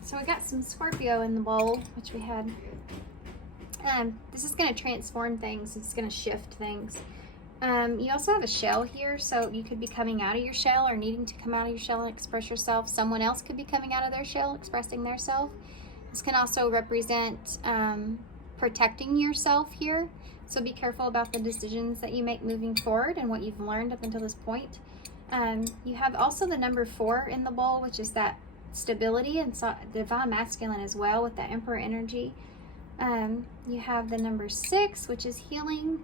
So we got some Scorpio in the bowl, which we had. This is going to transform things. It's going to shift things. You also have a shell here, so you could be coming out of your shell or needing to come out of your shell and express yourself. Someone else could be coming out of their shell, expressing their self. This can also represent protecting yourself here. So be careful about the decisions that you make moving forward and what you've learned up until this point. You have also the number 4 in the bowl, which is that stability and divine masculine as well with that emperor energy. You have the number 6, which is healing.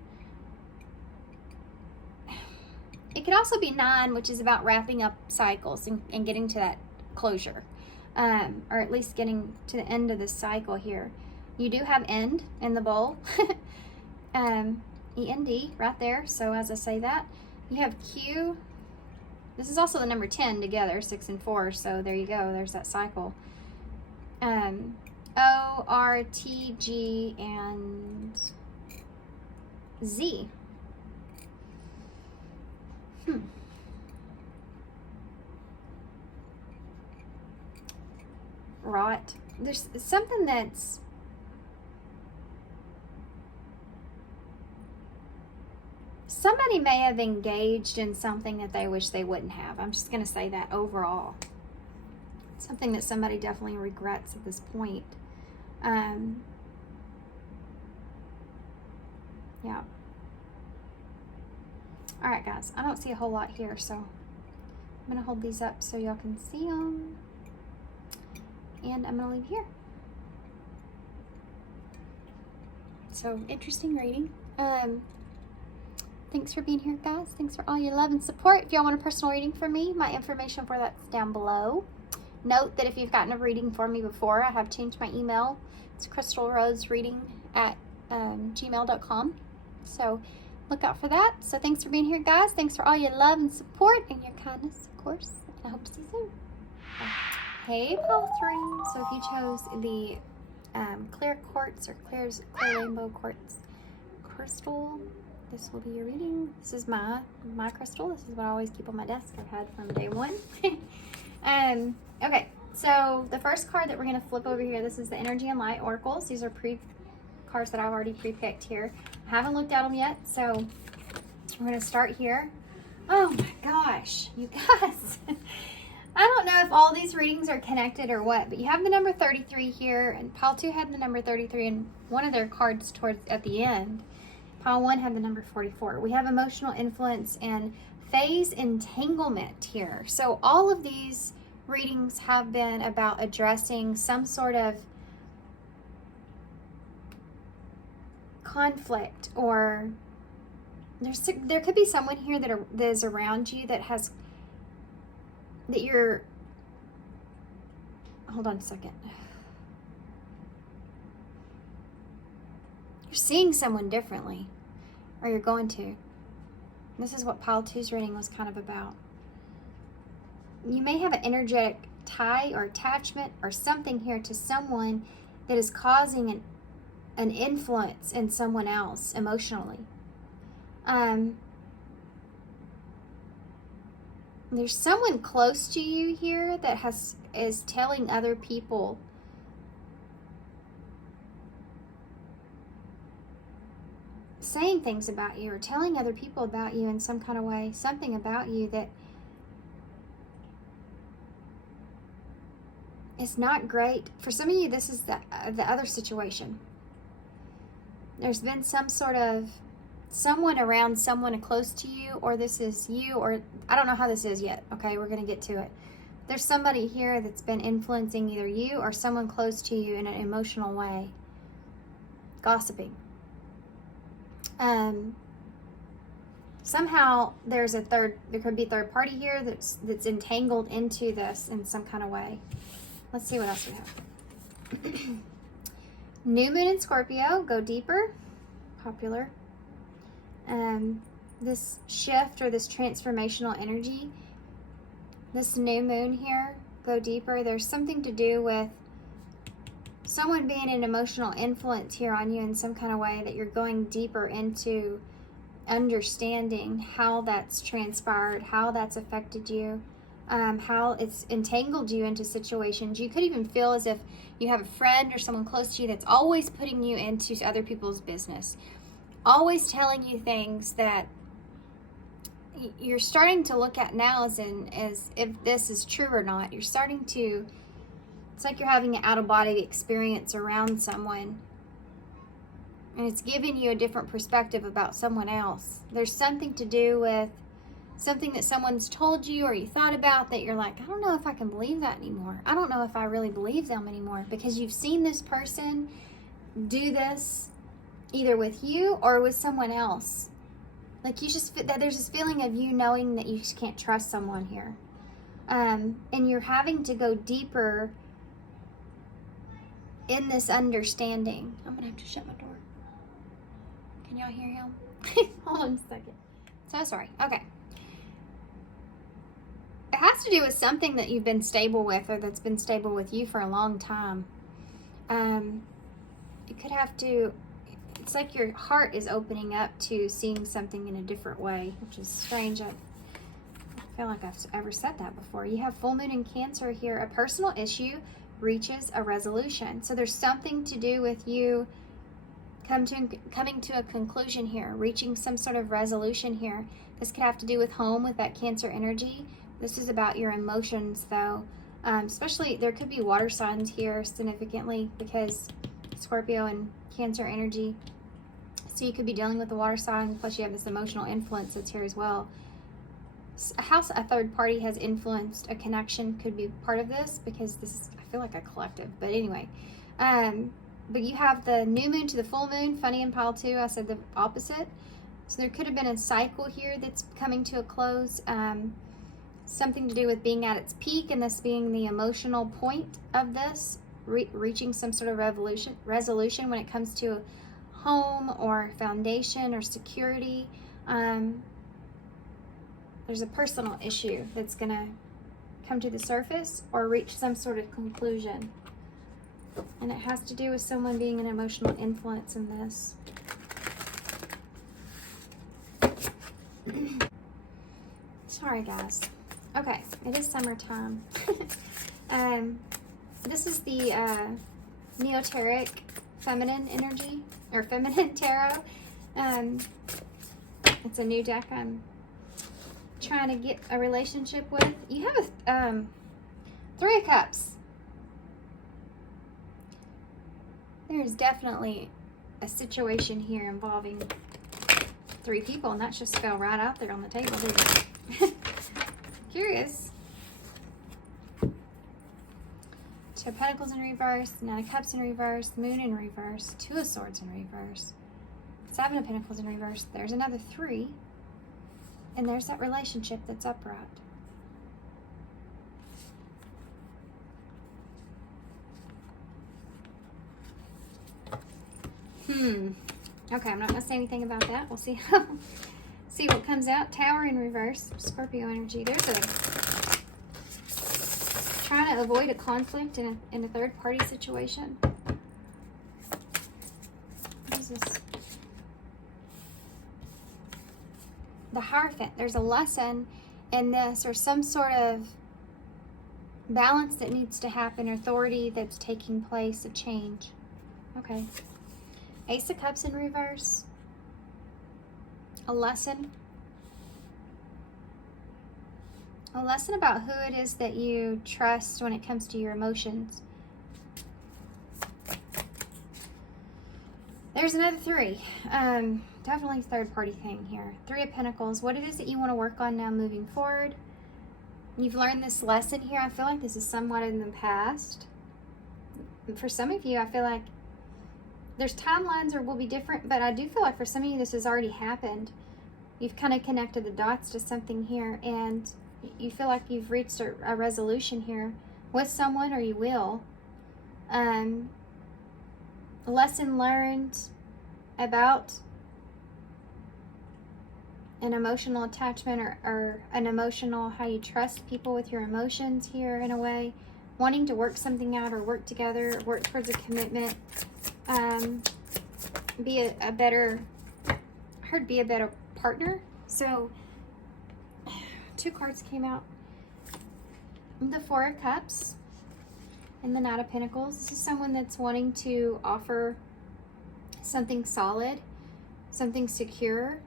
It could also be 9, which is about wrapping up cycles and getting to that closure, or at least getting to the end of the cycle here. You do have end in the bowl, END right there. So as I say that, you have Q. This is also the number 10 together, 6 and 4. So there you go. There's that cycle. O, R, T, G, and Z. Rot. There's something that's somebody may have engaged in something that they wish they wouldn't have. I'm just going to say that overall. Something that somebody definitely regrets at this point. Yeah. All right, guys. I don't see a whole lot here, so I'm going to hold these up so y'all can see them. And I'm going to leave here. So, interesting reading. Thanks for being here, guys. Thanks for all your love and support. If y'all want a personal reading from me, my information for that's down below. Note that if you've gotten a reading for me before, I have changed my email. It's crystalrosereading@gmail.com. So, look out for that. So, thanks for being here, guys. Thanks for all your love and support and your kindness, of course. And I hope to see you soon. Hey, Pal 3. So, if you chose the clear quartz or clear rainbow quartz crystal, this will be your reading. This is my crystal. This is what I always keep on my desk. I've had from day one. Okay, so the first card that we're going to flip over here, this is the Energy and Light Oracles. These are cards that I've already pre-picked here. I haven't looked at them yet, so we're going to start here. Oh my gosh, you guys. I don't know if all these readings are connected or what, but you have the number 33 here, and Pile 2 had the number 33 in one of their cards at the end. Pile 1 had the number 44. We have emotional influence and phase entanglement here. So all of these readings have been about addressing some sort of conflict, or there could be someone here that is around you that you're, hold on a second. You're seeing someone differently, or you're going to. This is what Pile 2's reading was kind of about. You may have an energetic tie or attachment or something here to someone that is causing an influence in someone else emotionally. There's someone close to you here that is telling other people saying things about you or telling other people about you in some kind of way, something about you that is not great. For some of you, this is the other situation. There's been some sort of someone around someone close to you, or this is you, or I don't know how this is yet. Okay, we're going to get to it. There's somebody here that's been influencing either you or someone close to you in an emotional way. Gossiping. somehow there could be a third party here that's entangled into this in some kind of way. Let's see what else we have. New moon in Scorpio, go deeper. Popular. This shift or this transformational energy, this new moon here, go deeper. There's something to do with someone being an emotional influence here on you in some kind of way, that you're going deeper into understanding how that's transpired, how that's affected you, how it's entangled you into situations. You could even feel as if you have a friend or someone close to you that's always putting you into other people's business, always telling you things that you're starting to look at now as if this is true or not. You're starting to, it's like you're having an out-of-body experience around someone, and it's giving you a different perspective about someone else. There's something to do with something that someone's told you or you thought about that you're like, I don't know if I can believe that anymore. I don't know if I really believe them anymore, because you've seen this person do this either with you or with someone else. Like, you just, there's this feeling of you knowing that you just can't trust someone here. And you're having to go deeper in this understanding. I'm going to have to shut my door. Can y'all hear him? Hold on a second. So sorry. Okay. It has to do with something that you've been stable with, or that's been stable with you for a long time. It could have to, it's like your heart is opening up to seeing something in a different way, which is strange. I feel like I've ever said that before. You have full moon in Cancer here. A personal issue reaches a resolution. So there's something to do with you coming to a conclusion here, reaching some sort of resolution here. This could have to do with home, with that Cancer energy. This is about your emotions, though. Especially, there could be water signs here significantly, because Scorpio and Cancer energy. So you could be dealing with the water sign, plus you have this emotional influence that's here as well. How a third party has influenced a connection could be part of this, because this is, I feel like, a collective. But anyway, but you have the new moon to the full moon, funny in pile 2. I said the opposite. So there could have been a cycle here that's coming to a close. Something to do with being at its peak, and this being the emotional point of this, reaching some sort of resolution when it comes to home or foundation or security. There's a personal issue that's going to come to the surface or reach some sort of conclusion. And it has to do with someone being an emotional influence in this. Sorry, guys. Okay, it is summertime. This is the Neoteric feminine energy, or feminine tarot. It's a new deck I'm trying to get a relationship with. You have a 3 of Cups. There's definitely a situation here involving 3 people, and that just fell right out there on the table, didn't it? Curious. 2 of Pentacles in reverse, 9 of Cups in reverse, Moon in reverse, 2 of Swords in reverse, 7 of Pentacles in reverse. There's another 3, and there's that relationship that's upright. Okay, I'm not gonna say anything about that. We'll see what comes out. Tower in reverse, Scorpio energy. There's a trying to avoid a conflict in a third party situation. What is this? The Hierophant. There's a lesson in this, or some sort of balance that needs to happen, authority that's taking place, a change. Okay. Ace of Cups in reverse. A lesson. A lesson about who it is that you trust when it comes to your emotions. There's another 3. Definitely third party thing here. 3 of Pentacles. What it is that you want to work on now moving forward. You've learned this lesson here. I feel like this is somewhat in the past. For some of you, I feel like there's timelines or will be different, but I do feel like for some of you this has already happened. You've kind of connected the dots to something here, and you feel like you've reached a resolution here with someone, or you will. Lesson learned about an emotional attachment, or an emotional, how you trust people with your emotions here in a way. Wanting to work something out, or work together, work towards a commitment. Be a better, I heard be a better partner. So 2 cards came out. The Four of Cups and the Knight of Pentacles. This is someone that's wanting to offer something solid, something secure,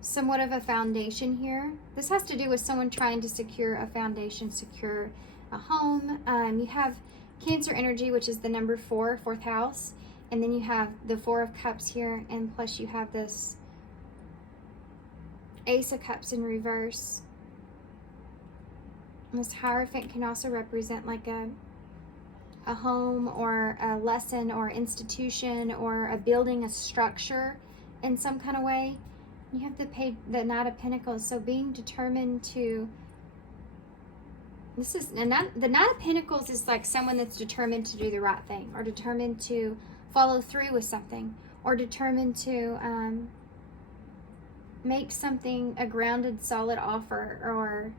somewhat of a foundation here. This has to do with someone trying to secure a foundation, secure a home. You have Cancer energy, which is the number 4, 4th house. And then you have the Four of Cups here, and plus you have this Ace of Cups in reverse. This Hierophant can also represent like a home, or a lesson, or institution, or a building, a structure in some kind of way. You have the Knight of Pentacles, so being determined to, the Knight of Pentacles is like someone that's determined to do the right thing, or determined to follow through with something, or determined to make something a grounded, solid offer. Or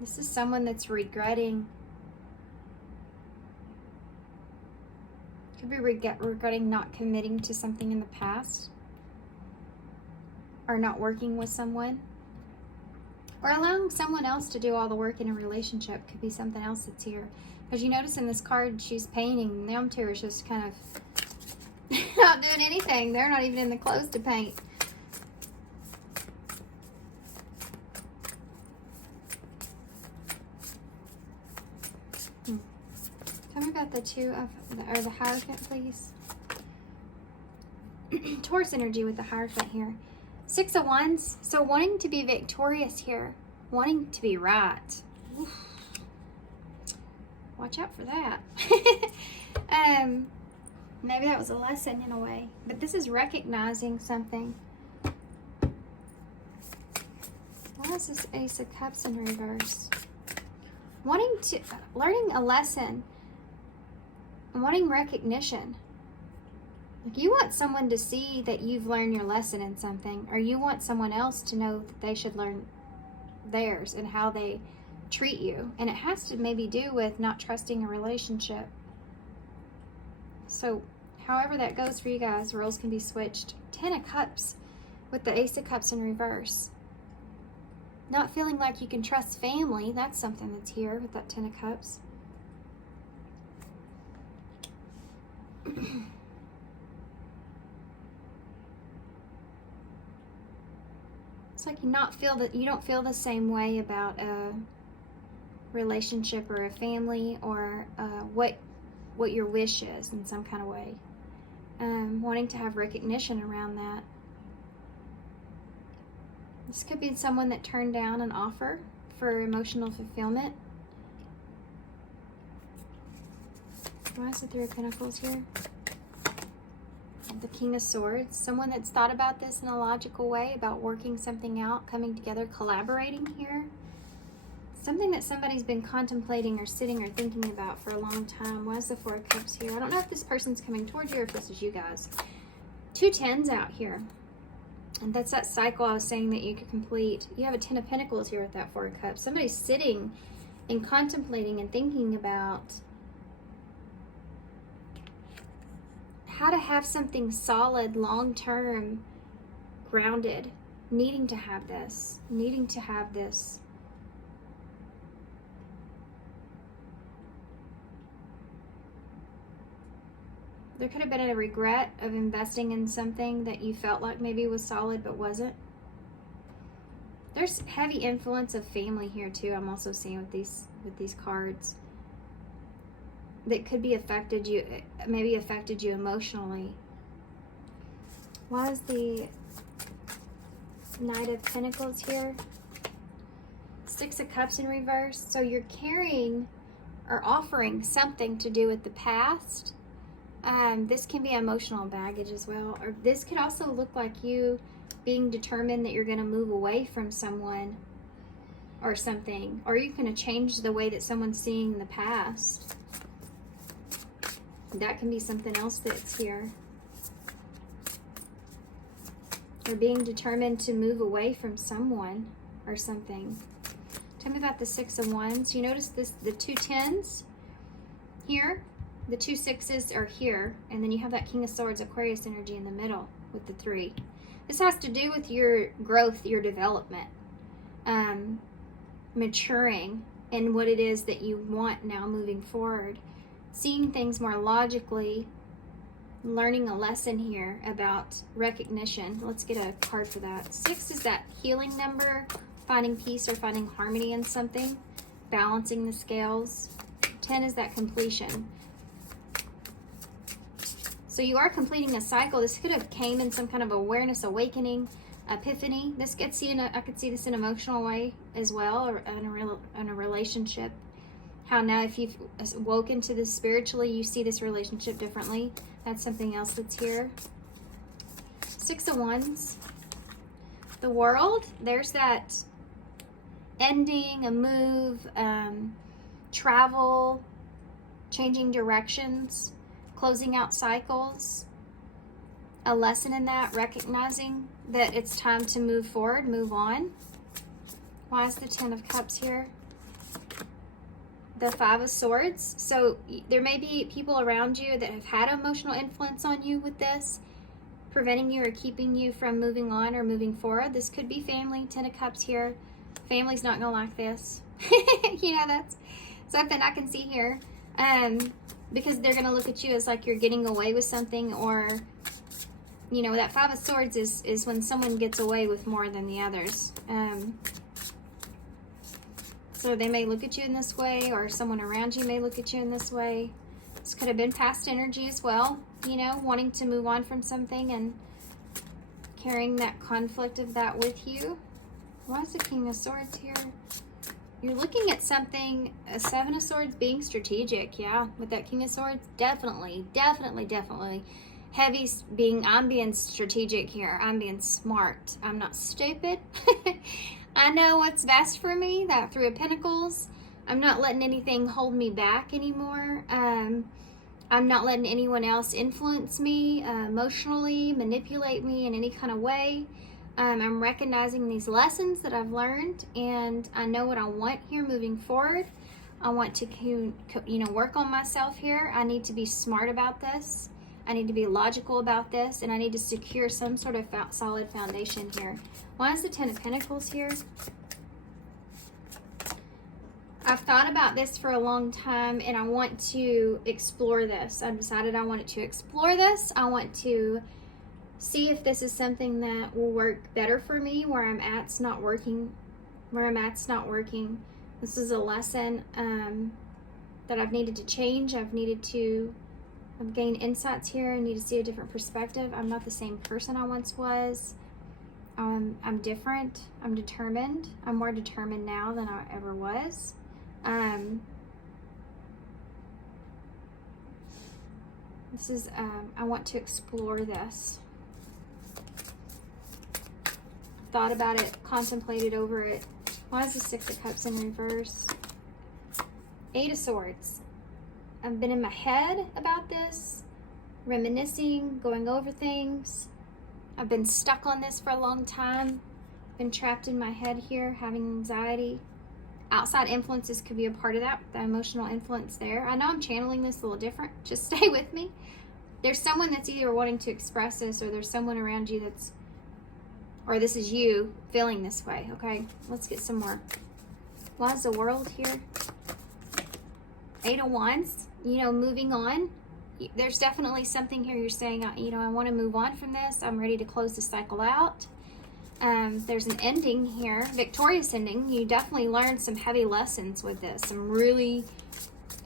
this is someone that's regretting. Could be regretting not committing to something in the past, or not working with someone, or allowing someone else to do all the work in a relationship. Could be something else that's here. Because you notice in this card, she's painting. The Neoteric is just kind of not doing anything. They're not even in the clothes to paint. Tell me about the the Hierophant, please. Taurus energy with the Hierophant here. 6 of Wands. So wanting to be victorious here. Wanting to be right. Oof. Watch out for that. Maybe that was a lesson in a way. But this is recognizing something. Why is this Ace of Cups in reverse? Learning a lesson. Wanting recognition. Like, you want someone to see that you've learned your lesson in something, or you want someone else to know that they should learn theirs and how they treat you. And it has to maybe do with not trusting a relationship. So however that goes for you guys, roles can be switched. 10 of Cups with the Ace of Cups in reverse. Not feeling like you can trust family. That's something that's here with that 10 of Cups. It's like you don't feel the same way about a relationship or a family, or what your wish is in some kind of way. Wanting to have recognition around that. This could be someone that turned down an offer for emotional fulfillment. Why is the 3 of Pentacles here? The King of Swords. Someone that's thought about this in a logical way, about working something out, coming together, collaborating here. Something that somebody's been contemplating or sitting or thinking about for a long time. Why is the 4 of Cups here? I don't know if this person's coming towards you or if this is you guys. 2 tens out here. And that's that cycle I was saying that you could complete. You have a 10 of Pentacles here with that 4 of Cups. Somebody's sitting and contemplating and thinking about how to have something solid, long-term, grounded. Needing to have this. Needing to have this. There could have been a regret of investing in something that you felt like maybe was solid but wasn't. There's heavy influence of family here too. I'm also seeing with these cards that could be affected you, maybe affected you emotionally. Why is the Knight of Pentacles here? 6 of Cups in reverse. So you're carrying or offering something to do with the past, This can be emotional baggage as well. Or this could also look like you being determined that you're going to move away from someone or something. Or you're going to change the way that someone's seeing the past. That can be something else that's here. Or being determined to move away from someone or something. Tell me about the Six of Wands. You notice this, the two tens here, the two sixes are here, and then you have that King of Swords, Aquarius energy in the middle with the three. This has to do with your growth, your development, maturing in what it is that you want now moving forward, seeing things more logically, learning a lesson here about recognition. Let's get a card for that. 6 is that healing number, finding peace or finding harmony in something, balancing the scales. 10 is that completion. So you are completing a cycle. This could have came in some kind of awareness, awakening, epiphany. This gets you in I could see this in an emotional way as well, or in a relationship. How now if you've woken to this spiritually, you see this relationship differently. That's something else that's here. 6 of Wands. The World. There's that ending, a move, travel, changing directions, closing out cycles. A lesson in that, recognizing that it's time to move forward, move on. Why is the 10 of Cups here? The 5 of Swords. So there may be people around you that have had emotional influence on you with this, preventing you or keeping you from moving on or moving forward. This could be family. 10 of Cups here. Family's not gonna like this. You know, that's something I can see here. Because they're gonna look at you as like you're getting away with something, or you know, that 5 of Swords is when someone gets away with more than the others. So they may look at you in this way, or someone around you may look at you in this way. This could have been past energy as well, you know, wanting to move on from something and carrying that conflict of that with you. Why is the King of Swords here? You're looking at something, a 7 of Swords being strategic, yeah. With that King of Swords, definitely. Heavy being, I'm being strategic here. I'm being smart. I'm not stupid. I know what's best for me. That 3 of Pentacles. I'm not letting anything hold me back anymore. I'm not letting anyone else influence me emotionally, manipulate me in any kind of way. I'm recognizing these lessons that I've learned, and I know what I want here moving forward. I want to, you know, work on myself here. I need to be smart about this. I need to be logical about this, and I need to secure some sort of solid foundation here. Why is the 10 of Pentacles here? I've thought about this for a long time, and I want to explore this. I've decided I wanted to explore this. I want to see if this is something that will work better for me. Where I'm at's not working. This is a lesson that I've needed to change. I've gained insights here. I need to see a different perspective. I'm not the same person I once was. I'm different. I'm determined. I'm more determined now than I ever was. This is, I want to explore this. Thought about it, contemplated over it. Why is the 6 of Cups in reverse? 8 of Swords. I've been in my head about this, reminiscing, going over things. I've been stuck on this for a long time. Been trapped in my head here, having anxiety. Outside influences could be a part of that, the emotional influence there. I know I'm channeling this a little different. Just stay with me. There's someone that's either wanting to express this, or there's someone around you that's, or this is you feeling this way, okay? Let's get some more. Why is the World here? 8 of Wands, you know, moving on. There's definitely something here you're saying, you know, I want to move on from this. I'm ready to close the cycle out. There's an ending here, victorious ending. You definitely learned some heavy lessons with this, some really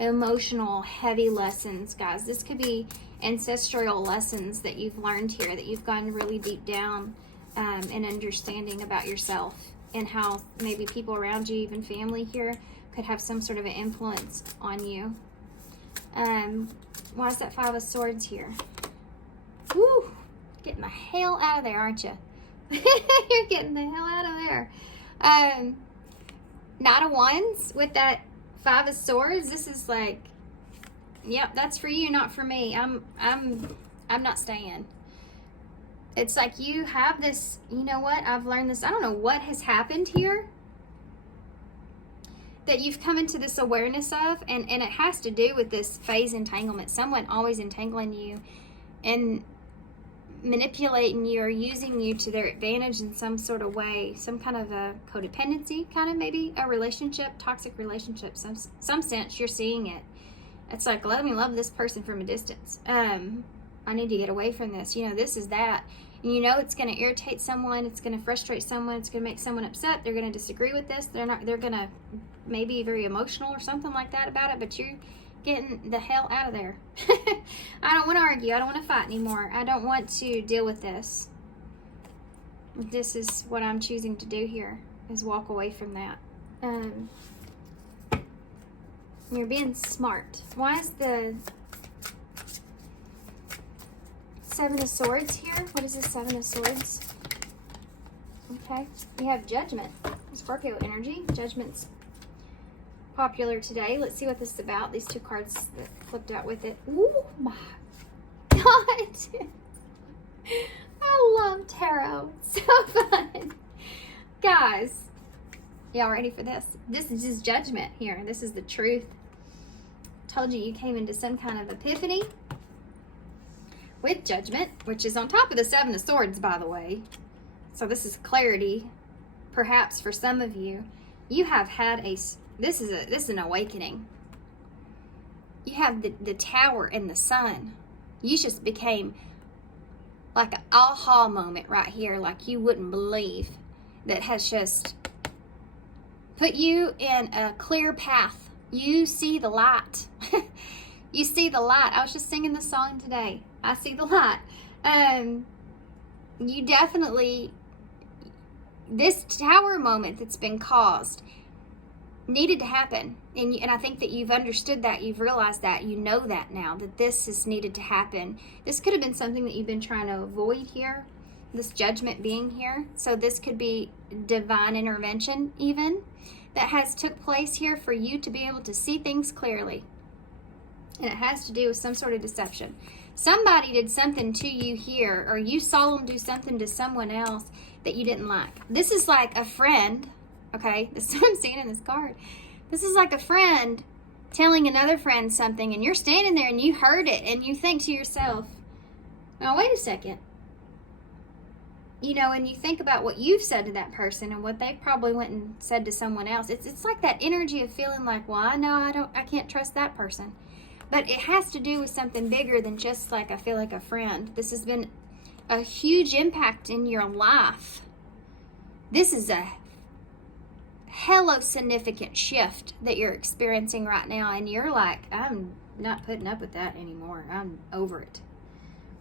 emotional, heavy lessons, guys. This could be ancestral lessons that you've learned here, that you've gone really deep down in understanding about yourself, and how maybe people around you, even family here, could have some sort of an influence on you. Why is that Five of Swords here? Woo! Getting the hell out of there, aren't you? You're getting the hell out of there. Knight of Wands with that Five of Swords. This is like, yep, that's for you, not for me. I'm not staying. It's like you have this, you know what? I've learned this. I don't know what has happened here that you've come into this awareness of, and it has to do with this phase entanglement. Someone always entangling you and manipulating you or using you to their advantage in some sort of way, some kind of a codependency, kind of maybe a relationship, toxic relationship, some sense you're seeing it. It's like, let me love this person from a distance. I need to get away from this. You know, this is that. And you know it's going to irritate someone. It's going to frustrate someone. It's going to make someone upset. They're going to disagree with this. They're going to maybe very emotional or something like that about it, but you're getting the hell out of there. I don't want to argue. I don't want to fight anymore. I don't want to deal with this. This is what I'm choosing to do here, is walk away from that. You're being smart. Why is the Seven of Swords here? What is the Seven of Swords? Okay. You have Judgment. Scorpio energy. Judgment's popular today. Let's see what this is about. These two cards that flipped out with it. Oh my God. I love tarot. It's so fun. Guys, y'all ready for this? This is just Judgment here. This is the truth. Told you came into some kind of epiphany with Judgment, which is on top of the Seven of Swords, by the way. So this is clarity, perhaps for some of you. You have had this is an awakening. You have the Tower and the Sun. You just became like an aha moment right here, like you wouldn't believe, that has just put you in a clear path. You see the light. You see the light. I was just singing this song today. I see the light. You definitely, this Tower moment that's been caused needed to happen. And I think that you've understood that. You've realized that. You know that now, that this is needed to happen. This could have been something that you've been trying to avoid here, this Judgment being here. So this could be divine intervention even that has took place here for you to be able to see things clearly. And it has to do with some sort of deception. Somebody did something to you here, or you saw them do something to someone else that you didn't like. This is like a friend, okay? This is what I'm seeing in this card. This is like a friend telling another friend something, and you're standing there and you heard it, and you think to yourself, now wait a second. You know, and you think about what you've said to that person and what they probably went and said to someone else. It's like that energy of feeling like, well, I know I can't trust that person. But it has to do with something bigger than just like, I feel like a friend. This has been a huge impact in your life. This is a hello significant shift that you're experiencing right now. And you're like, I'm not putting up with that anymore. I'm over it.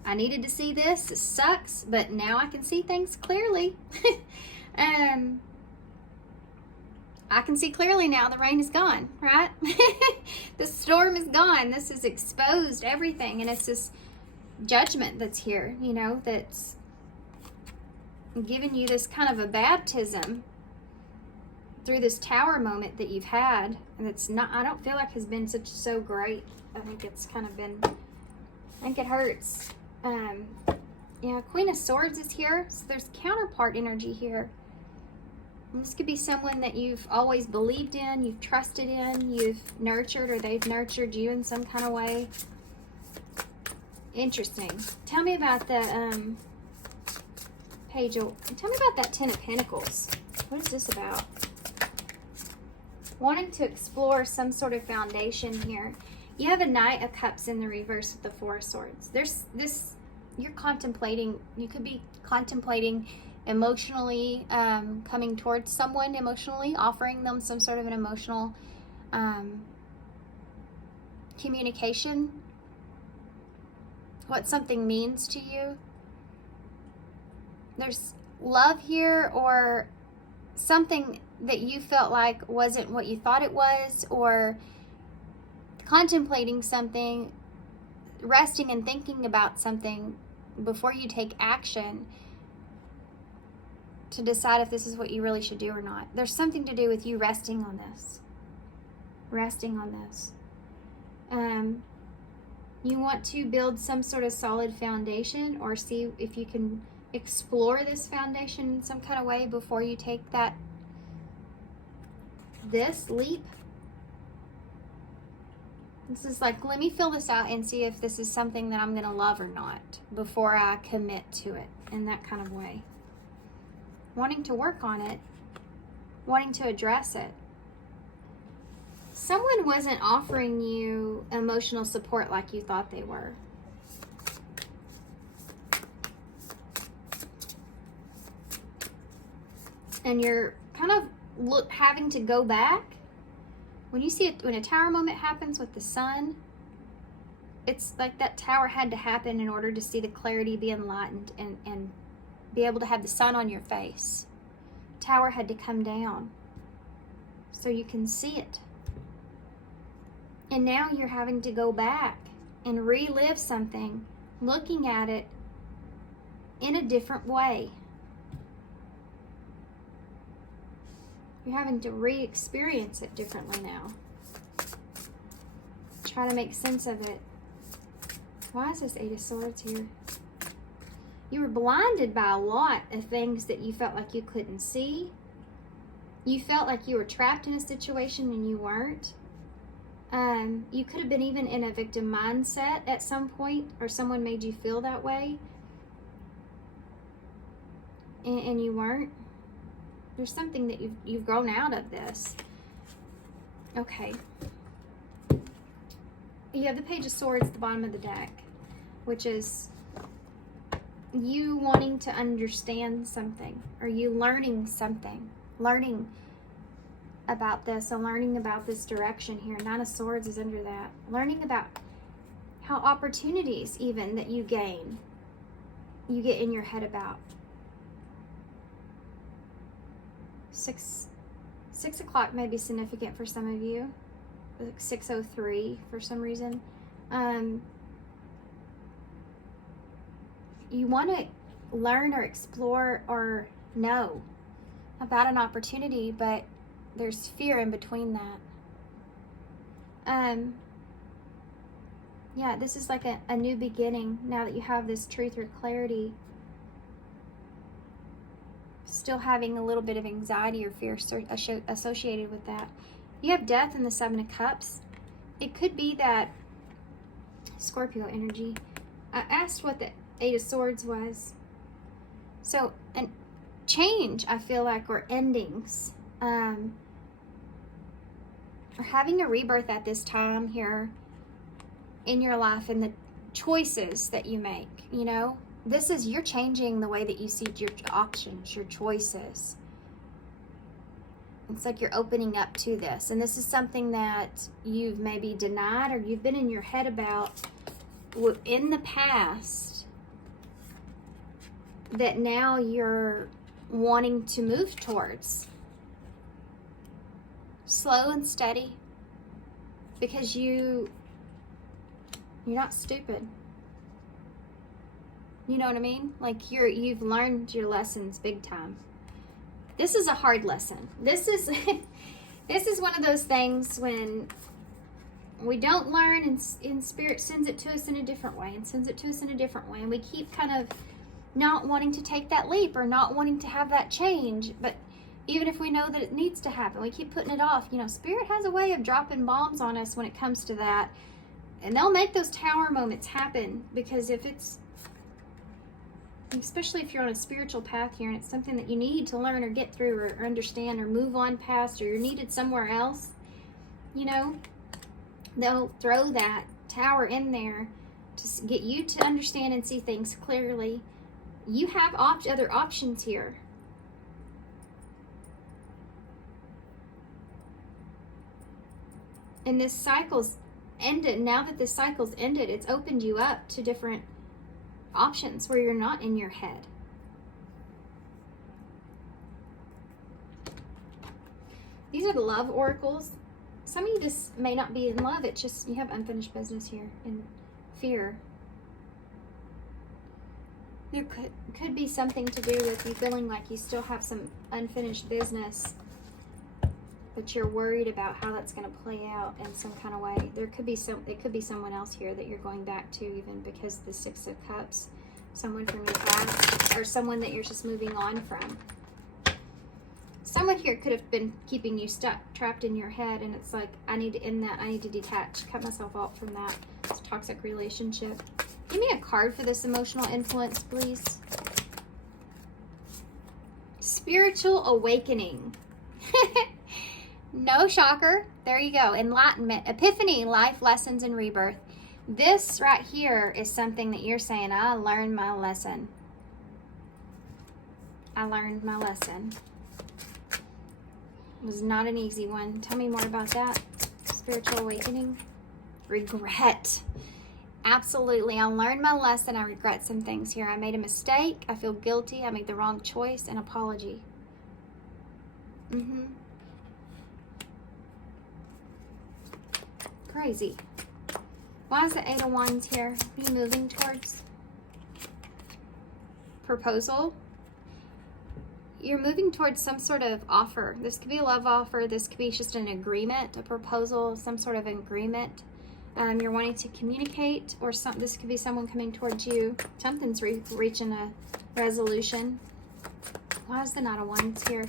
I needed to see this. It sucks, but now I can see things clearly. I can see clearly now. The rain is gone, right? The storm is gone. This has exposed everything, and it's this Judgment that's here, you know, that's giving you this kind of a baptism through this Tower moment that you've had, and it's not, I don't feel like has been so great. I think it's kind of been, I think it hurts. Yeah, Queen of Swords is here, so there's counterpart energy here. And this could be someone that you've always believed in, you've trusted in, you've nurtured, or they've nurtured you in some kind of way. Interesting. Tell me about the tell me about that Ten of Pentacles. What is this about? Wanting to explore some sort of foundation here. You have a Knight of Cups in the reverse with the Four of Swords. There's this, you're contemplating, you could be contemplating emotionally coming towards someone emotionally, offering them some sort of an emotional communication, what something means to you. There's love here, or something that you felt like wasn't what you thought it was, or contemplating something resting and thinking about something before you take action to decide if this is what you really should do or not. There's something to do with you resting on this. Resting on this. You want to build some sort of solid foundation, or see if you can explore this foundation in some kind of way before you take this leap. This is like, let me fill this out and see if this is something that I'm going to love or not before I commit to it, in that kind of way. Wanting to work on it, wanting to address it. Someone wasn't offering you emotional support like you thought they were. And you're kind of having to go back. When you see it, when a tower moment happens with the sun, it's like that tower had to happen in order to see the clarity be enlightened and be able to have the sun on your face. Tower had to come down so you can see it. And now you're having to go back and relive something, looking at it in a different way. You're having to re-experience it differently now. Try to make sense of it. Why is this Eight of Swords here? You were blinded by a lot of things that you felt like you couldn't see. You felt like you were trapped in a situation and you weren't. You could have been even in a victim mindset at some point, or someone made you feel that way, and you weren't. There's something that you've grown out of this. Okay. You have the Page of Swords at the bottom of the deck, which is you wanting to understand something, or you learning something, learning about this, and learning about this direction here. Nine of Swords is under that. Learning about how opportunities even that you gain, you get in your head about. 6 o'clock may be significant for some of you. Like 6:03 for some reason. You want to learn or explore or know about an opportunity, but there's fear in between that. Yeah, this is like a new beginning now that you have this truth or clarity. Still having a little bit of anxiety or fear associated with that. You have Death in the Seven of Cups. It could be that Scorpio energy. I asked what the Eight of Swords was. So, and change, I feel like, or endings. Or having a rebirth at this time here in your life, and the choices that you make, you know. This is, you're changing the way that you see your options, your choices. It's like you're opening up to this. And this is something that you've maybe denied, or you've been in your head about in the past, that now you're wanting to move towards. Slow and steady. Because you're not stupid. You know what I mean? Like you've learned your lessons big time. This is a hard lesson. This is this is one of those things when we don't learn, and Spirit sends it to us in a different way, and sends it to us in a different way, and we keep kind of not wanting to take that leap, or not wanting to have that change. But even if we know that it needs to happen, we keep putting it off. You know, Spirit has a way of dropping bombs on us when it comes to that, and they'll make those tower moments happen. Because if it's, especially if you're on a spiritual path here, and it's something that you need to learn or get through, or understand, or move on past, or you're needed somewhere else, you know, they'll throw that tower in there to get you to understand and see things clearly. You have other options here. And this cycle's ended. Now that this cycle's ended, it's opened you up to different options where you're not in your head. These are the love oracles. Some of you just may not be in love. It's just you have unfinished business here, and fear. There could be something to do with you feeling like you still have some unfinished business, but you're worried about how that's going to play out in some kind of way. It could be someone else here that you're going back to, even because the Six of Cups, someone from your past, or someone that you're just moving on from. Someone here could have been keeping you stuck, trapped in your head, and it's like, I need to end that. I need to detach, cut myself off from that. It's a toxic relationship. Give me a card for this emotional influence, please. Spiritual awakening. No shocker. There you go. Enlightenment, epiphany, life lessons, and rebirth. This right here is something that you're saying, I learned my lesson. I learned my lesson. It was not an easy one. Tell me more about that. Spiritual awakening. Regret. Absolutely. I learned my lesson. I regret some things here. I made a mistake. I feel guilty. I made the wrong choice. An apology. Crazy. Why is the Eight of Wands here? Are you moving towards proposal? You're moving towards some sort of offer. This could be a love offer. This could be just an agreement, a proposal, some sort of agreement. You're wanting to communicate, or this could be someone coming towards you. Something's reaching a resolution. Why is the Knight of Wands here?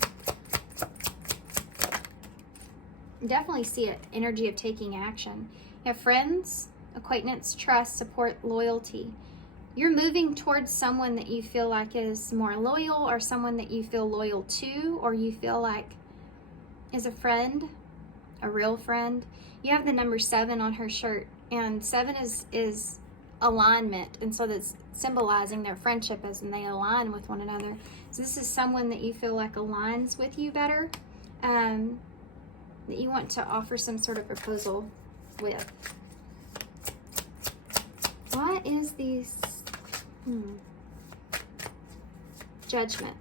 Definitely see an energy of taking action. You have friends, acquaintance, trust, support, loyalty. You're moving towards someone that you feel like is more loyal, or someone that you feel loyal to, or you feel like is a friend, a real friend. You have the number 7 on her shirt, and 7 is alignment, and so that's symbolizing their friendship as and they align with one another. So this is someone that you feel like aligns with you better, that you want to offer some sort of proposal with. What is these? Judgment.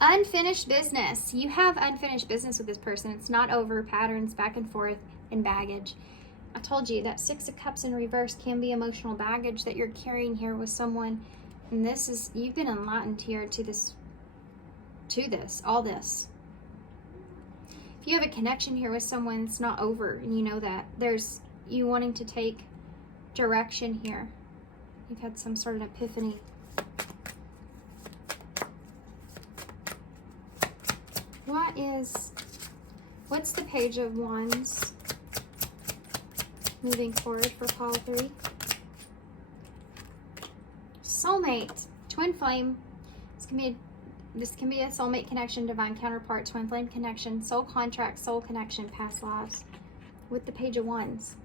Unfinished business. You have unfinished business with this person. It's not over. Patterns back and forth and baggage. I told you that Six of Cups in reverse can be emotional baggage that you're carrying here with someone. And this is, you've been enlightened here to this, all this. If you have a connection here with someone, it's not over, and you know that. There's you wanting to take direction here. You've had some sort of epiphany. What's the Page of Wands moving forward for pile 3? Soulmate, twin flame. This can be a soulmate connection, divine counterpart, twin flame connection, soul contract, soul connection, past lives. With the Page of Wands.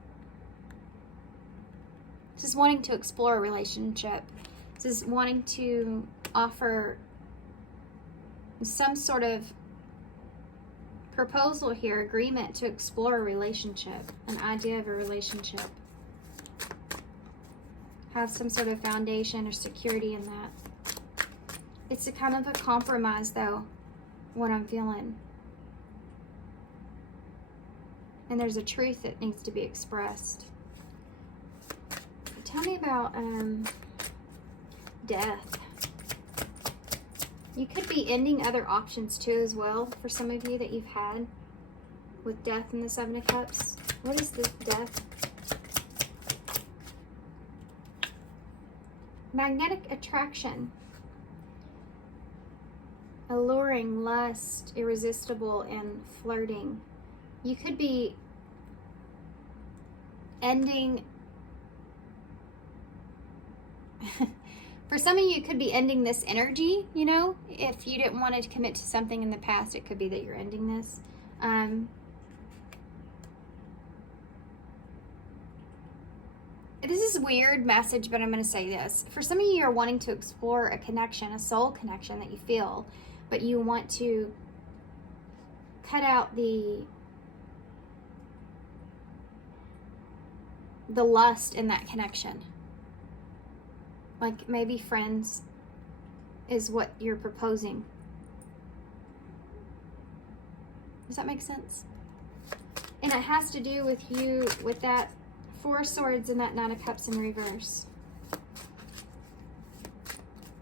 This is wanting to explore a relationship. This is wanting to offer some sort of proposal here, agreement to explore a relationship, an idea of a relationship. Have some sort of foundation or security in that. It's a kind of a compromise, though, what I'm feeling. And there's a truth that needs to be expressed. Tell me about death. You could be ending other options too as well for some of you that you've had with death and the Seven of Cups. What is this death? Magnetic attraction. Alluring, lust, irresistible, and flirting. You could be ending... For some of you, it could be ending this energy, you know? If you didn't want to commit to something in the past, it could be that you're ending this. This is a weird message, but I'm going to say this. For some of you, you're wanting to explore a connection, a soul connection that you feel, but you want to cut out the lust in that connection. Like maybe friends is what you're proposing. Does that make sense? And it has to do with you, with that Four of Swords and that Nine of Cups in reverse.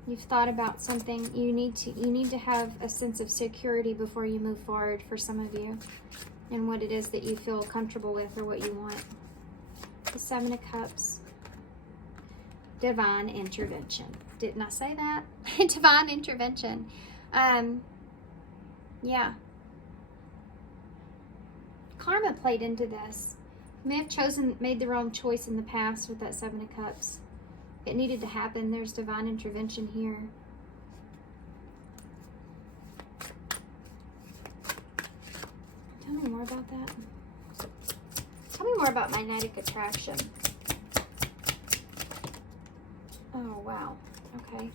You've thought about something. You need to have a sense of security before you move forward for some of you, and what it is that you feel comfortable with or what you want. The Seven of Cups. Divine intervention. Didn't I say that? Divine intervention. Yeah. Karma played into this. You may have made the wrong choice in the past with that Seven of Cups. It needed to happen. There's divine intervention here. Tell me more about that. Tell me more about magnetic attraction. Oh, wow. Okay.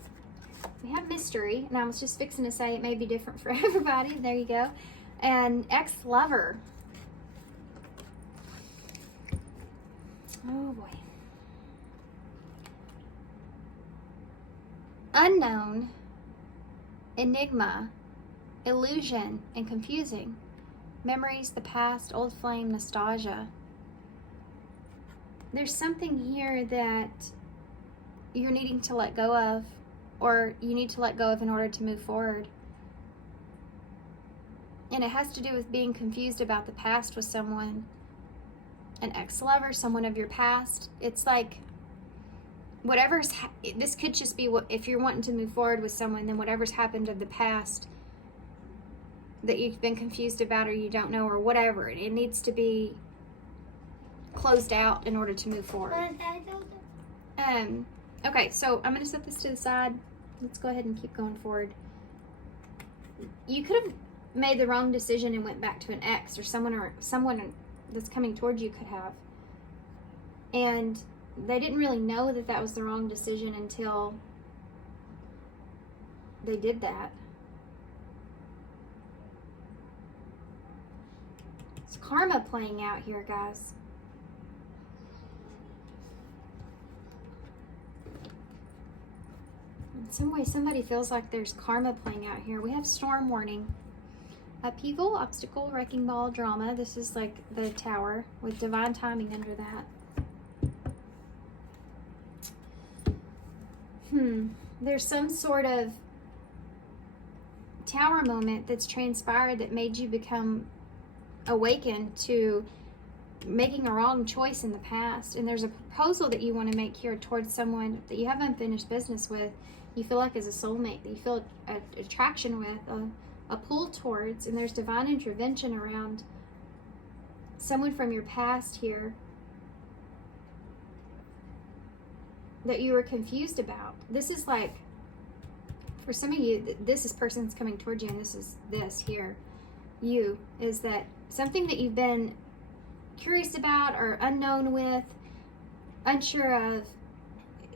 We have mystery, and I was just fixing to say it may be different for everybody. There you go. And ex-lover. Oh, boy. Unknown, enigma, illusion, and confusing. Memories, the past, old flame, nostalgia. There's something here that you're needing to let go of, or you need to let go of in order to move forward. And it has to do with being confused about the past with someone. An ex-lover, someone of your past. It's like whatever's, this could just be what, if you're wanting to move forward with someone, then whatever's happened of the past that you've been confused about or you don't know or whatever, it needs to be closed out in order to move forward. Okay, so I'm going to set this to the side. Let's go ahead and keep going forward. You could have made the wrong decision and went back to an ex, or someone that's coming towards you could have. And they didn't really know that that was the wrong decision until they did that. It's karma playing out here, guys. In some way, somebody feels like there's karma playing out here. We have storm warning. Upheaval, obstacle, wrecking ball, drama. This is like the Tower with divine timing under that. There's some sort of Tower moment that's transpired that made you become awakened to making a wrong choice in the past. And there's a proposal that you want to make here towards someone that you have unfinished business with. You feel like is a soulmate, that you feel an attraction with, a pull towards, and there's divine intervention around someone from your past here that you were confused about. This is like, for some of you, this is person's coming towards you, and this is this here. You, is that something that you've been curious about or unknown with, unsure of,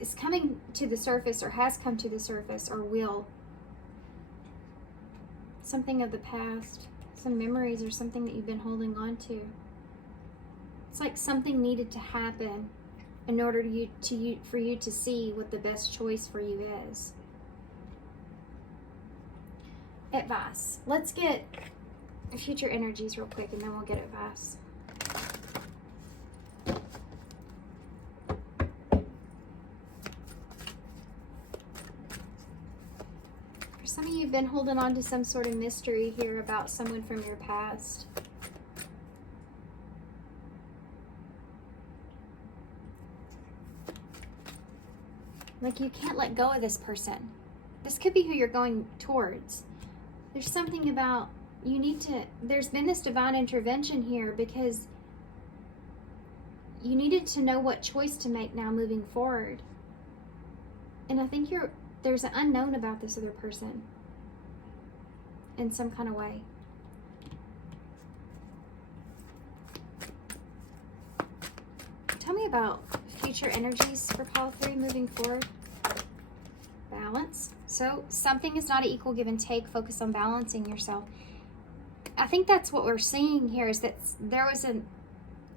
is coming to the surface or has come to the surface or will. Something of the past, some memories or something that you've been holding on to. It's like something needed to happen in order for you to see what the best choice for you is. Advice. Let's get future energies real quick and then we'll get advice. For some of you, you've been holding on to some sort of mystery here about someone from your past. Like you can't let go of this person. This could be who you're going towards. There's something about there's been this divine intervention here because you needed to know what choice to make now moving forward. And I think there's an unknown about this other person in some kind of way. Tell me about future energies for pile 3 moving forward. Balance. So something is not an equal give and take. Focus on balancing yourself. I think that's what we're seeing here, is that there was an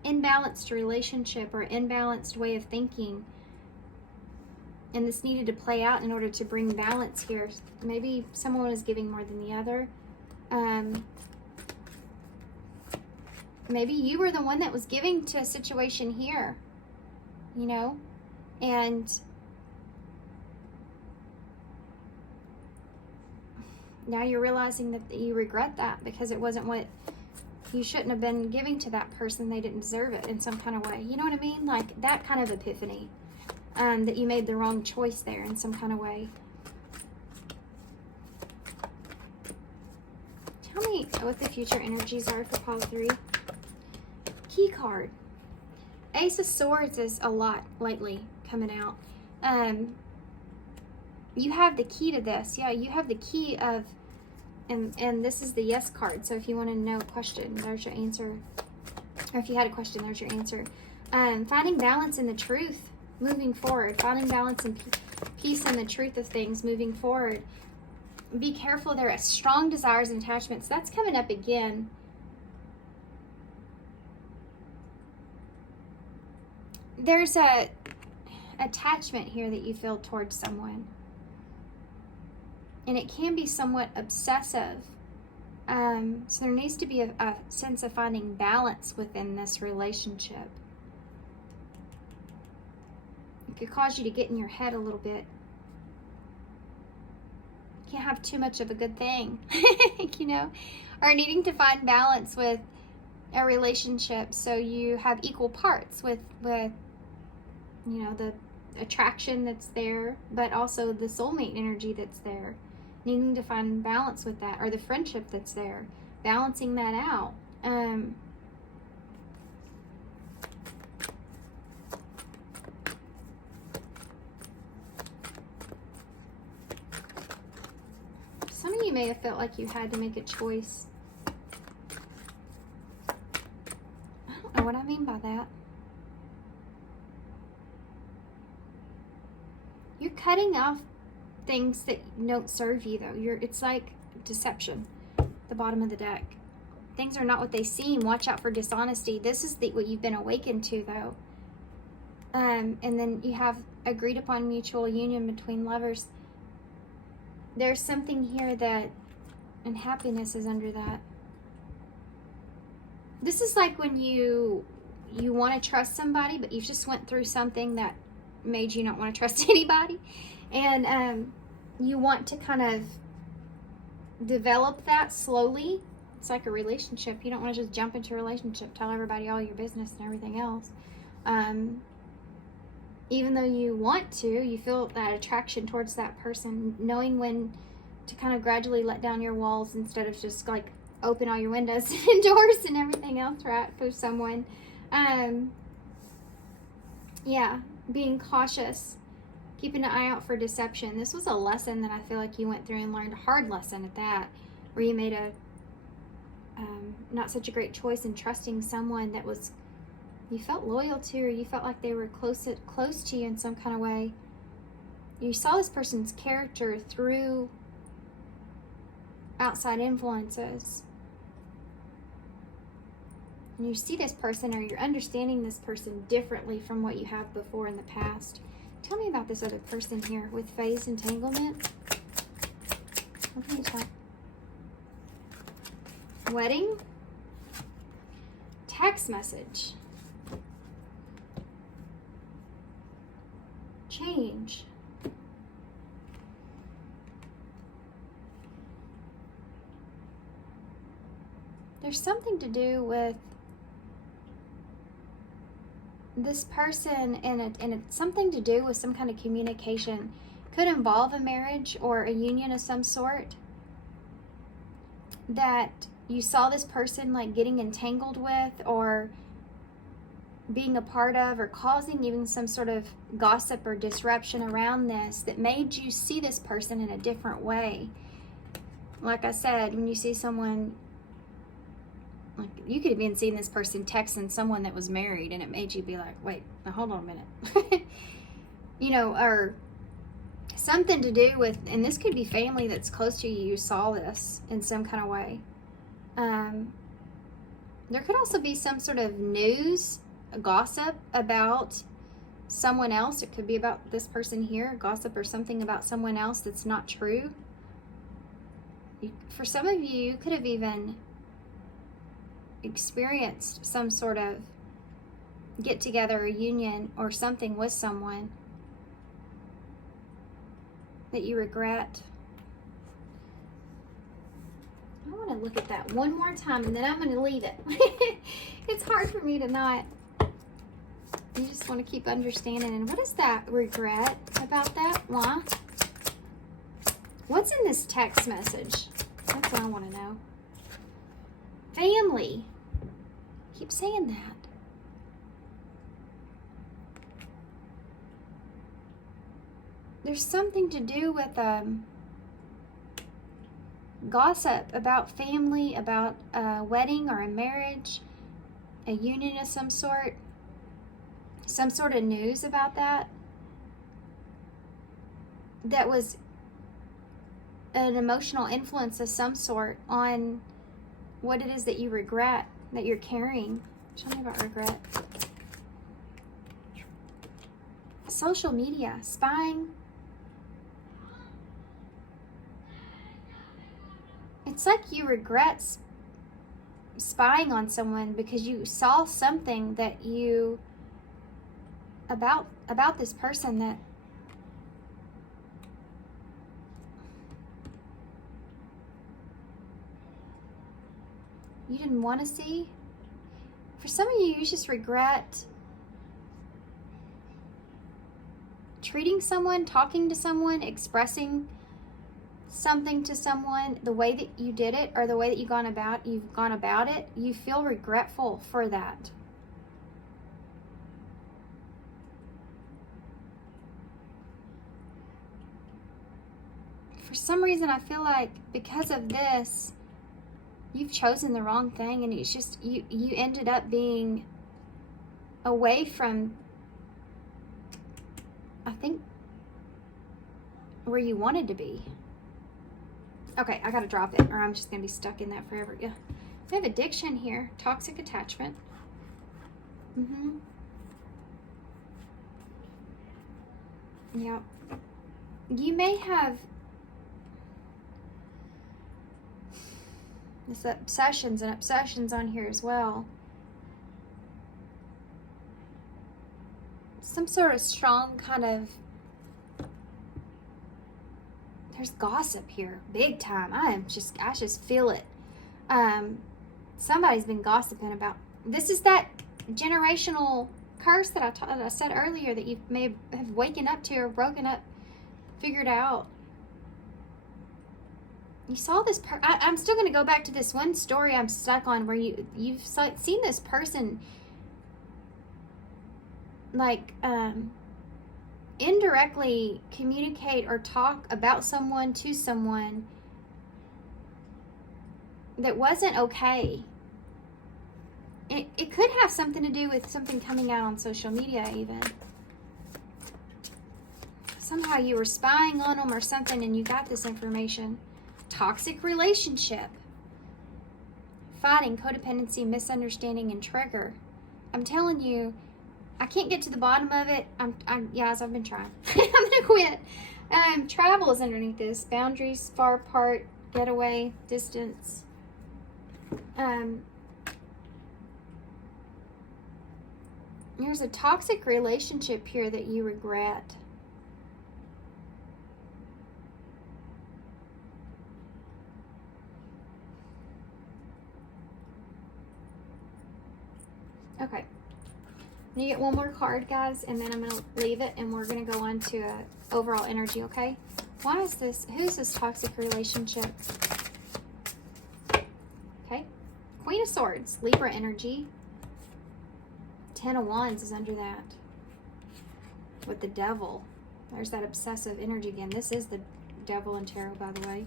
imbalanced relationship or imbalanced way of thinking, and this needed to play out in order to bring balance here. Maybe someone was giving more than the other. maybe you were the one that was giving to a situation here, you know, and now you're realizing that you regret that because it wasn't what you shouldn't have been giving to that person. They didn't deserve it in some kind of way. You know what I mean? Like that kind of epiphany, that you made the wrong choice there in some kind of way. Tell me what the future energies are for pile 3. Key card. Ace of Swords is a lot lately coming out. You have the key to this. Yeah, you have the key of, and this is the yes card. So if you want to know a question, there's your answer. Or if you had a question, there's your answer. Finding balance in the truth, moving forward. Finding balance and peace in the truth of things, moving forward. Be careful. There are strong desires and attachments. That's coming up again. There's a attachment here that you feel towards someone. And it can be somewhat obsessive. So there needs to be a sense of finding balance within this relationship. It could cause you to get in your head a little bit. Can't have too much of a good thing, you know, or needing to find balance with a relationship so you have equal parts with you know, the attraction that's there, but also the soulmate energy that's there. Needing to find balance with that, or the friendship that's there, balancing that out. Some of you may have felt like you had to make a choice. I don't know what I mean by that. You're cutting off things that don't serve you, though. It's like deception. The bottom of the deck. Things are not what they seem. Watch out for dishonesty. This is what you've been awakened to, though. And then you have agreed upon mutual union between lovers. There's something here that, and happiness is under that. This is like when you want to trust somebody, but you just went through something that made you not want to trust anybody. And you want to kind of develop that slowly. It's like a relationship. You don't want to just jump into a relationship, tell everybody all your business and everything else. Even though you want to, you feel that attraction towards that person, knowing when to kind of gradually let down your walls instead of just like open all your windows and doors and everything else, right, for someone. Yeah, being cautious, keeping an eye out for deception. This was a lesson that I feel like you went through and learned, a hard lesson at that, where you made a not such a great choice in trusting someone that was, you felt loyal to, or you felt like they were close to you in some kind of way. You saw this person's character through outside influences. And you see this person, or you're understanding this person differently from what you have before in the past. Tell me about this other person here with phase entanglement. What can you tell? Wedding. Text message. Change. There's something to do with this person, and it's something to do with some kind of communication. Could involve a marriage or a union of some sort, that you saw this person like getting entangled with, or being a part of, or causing even some sort of gossip or disruption around this, that made you see this person in a different way. Like I said, when you see someone, like you could have been seeing this person texting someone that was married, and it made you be like, wait, now hold on a minute. You know, or something to do with, and this could be family that's close to you, you saw this in some kind of way. There could also be some sort of news, gossip about someone else. It could be about this person here, gossip or something about someone else that's not true. For some of you, you could have even experienced some sort of get together or union or something with someone that you regret. I want to look at that one more time and then I'm going to leave it. It's hard for me to not. You just want to keep understanding. And what is that regret about that? Why? What's in this text message? That's what I want to know. Family. Keep saying that. There's something to do with gossip about family, about a wedding or a marriage, a union of some sort of news about that was an emotional influence of some sort on what it is that you regret, that you're carrying. Tell me about regret. Social media, spying. It's like you regret spying on someone because you saw something that you about this person that you didn't want to see. For some of you, you just regret treating someone, talking to someone, expressing something to someone, the way that you did it or the way that you've gone about it, you feel regretful for that. For some reason, I feel like because of this, you've chosen the wrong thing, and it's just you ended up being away from, I think, where you wanted to be. Okay, I gotta drop it or I'm just gonna be stuck in that forever. Yeah. We have addiction here, toxic attachment. Yep. You may have this obsessions on here as well. Some sort of strong kind of, there's gossip here, big time. I just feel it. Somebody's been gossiping about. This is that generational curse that I said earlier that you may have waken up to or broken up, figured out. You saw this. I'm still going to go back to this one story I'm stuck on where you've seen this person like indirectly communicate or talk about someone to someone that wasn't okay. It could have something to do with something coming out on social media even. Somehow you were spying on them or something and you got this information. Toxic relationship. Fighting, codependency, misunderstanding, and trigger. I'm telling you, I can't get to the bottom of it. Yes, I've been trying. I'm gonna quit. Travel is underneath this. Boundaries, far apart, getaway, distance. There's a toxic relationship here that you regret. Okay. I'm gonna get one more card, guys, and then I'm gonna leave it and we're gonna go on to overall energy, okay? Why is this? Who's this toxic relationship? Okay. Queen of Swords, Libra energy. 10 of Wands is under that. With the Devil. There's that obsessive energy again. This is the Devil in tarot, by the way.